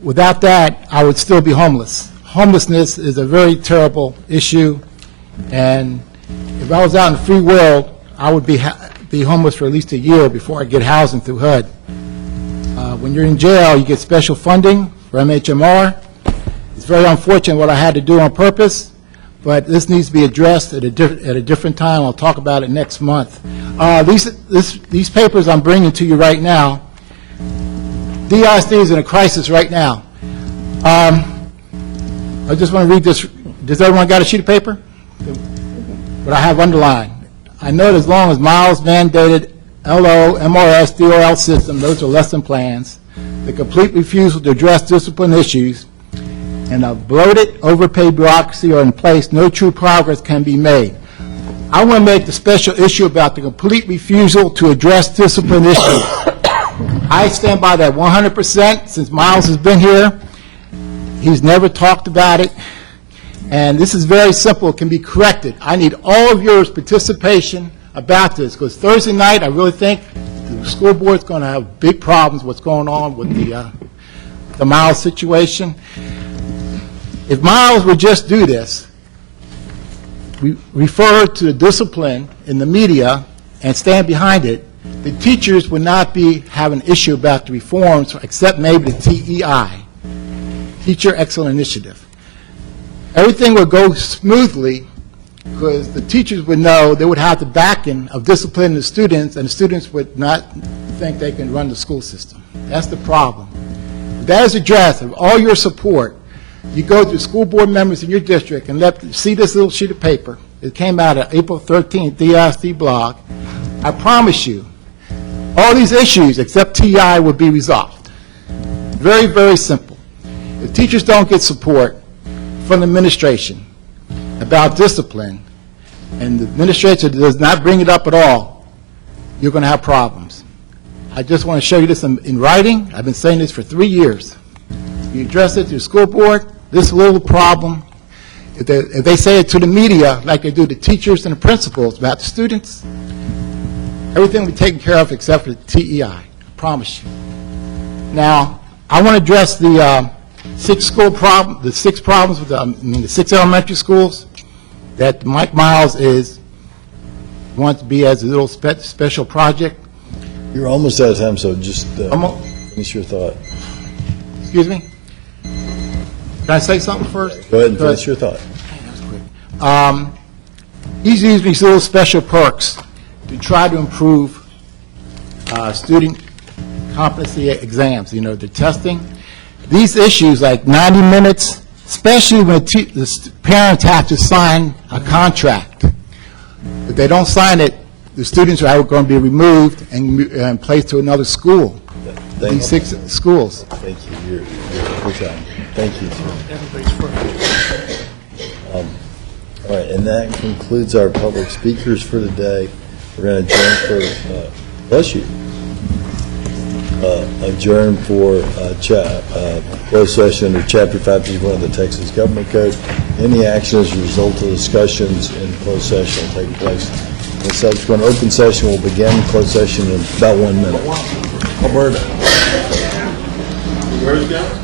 Without that, I would still be homeless. Homelessness is a very terrible issue, and if I was out in the free world, I would be homeless for at least a year before I get housing through HUD. When you're in jail, you get special funding for MHMR. It's very unfortunate what I had to do on purpose, but this needs to be addressed at a different time. I'll talk about it next month. These papers I'm bringing to you right now, DISD is in a crisis right now. I just want to read this. Does everyone got a sheet of paper? But I have underlined. I know that as long as Miles mandated LO, MRS, DOL system, those are lesson plans, the complete refusal to address discipline issues, and a bloated, overpaid bureaucracy are in place, no true progress can be made. I want to make the special issue about the complete refusal to address discipline issues. I stand by that 100% since Miles has been here. He's never talked about it. And this is very simple. It can be corrected. I need all of your participation about this because Thursday night I really think the school board's going to have big problems what's going on with the Miles situation. If Miles would just do this, we refer to the discipline in the media and stand behind it, the teachers would not have an issue about the reforms except maybe the TEI, Teacher Excellent Initiative. Everything would go smoothly because the teachers would know they would have the backing of disciplining the students, and the students would not think they can run the school system. That's the problem. If that is addressed, with all your support, you go to school board members in your district and see this little sheet of paper. It came out on April 13th, DISD blog. I promise you, all these issues except TI will be resolved. Very, very simple. If teachers don't get support from the administration about discipline, and the administration does not bring it up at all, you're going to have problems. I just want to show you this in writing. I've been saying this for 3 years. You address it to the school board, this little problem, if they say it to the media like they do the teachers and the principals about the students, everything will be taken care of except for the TEI. I promise you. Now, I want to address the six problems with the 6 elementary schools that Mike Miles wants to be as a little special project. You're almost out of time, so just finish your thought. Excuse me? Can I say something first? Go ahead and finish your thought. He's using these little special perks to try to improve student competency exams, the testing. These issues, like 90 minutes, especially when parents have to sign a contract. If they don't sign it, the students are going to be removed and placed to another school. These 6 schools. Thank you. Your time. Thank you, sir. All right, and that concludes our public speakers for today. We're going to adjourn for, bless you, adjourn for closed session under Chapter 551 of the Texas Government Code. Any action as a result of discussions in closed session will take place. The subsequent open session will begin. Closed session in about 1 minute. Alberta. Where's that?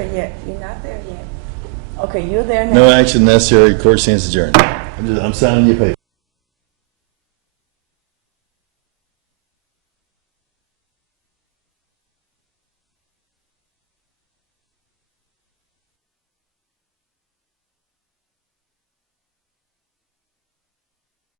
there yet. You're not there yet. Okay, you're there now. No action necessary, court stands adjourned. I'm signing your paper.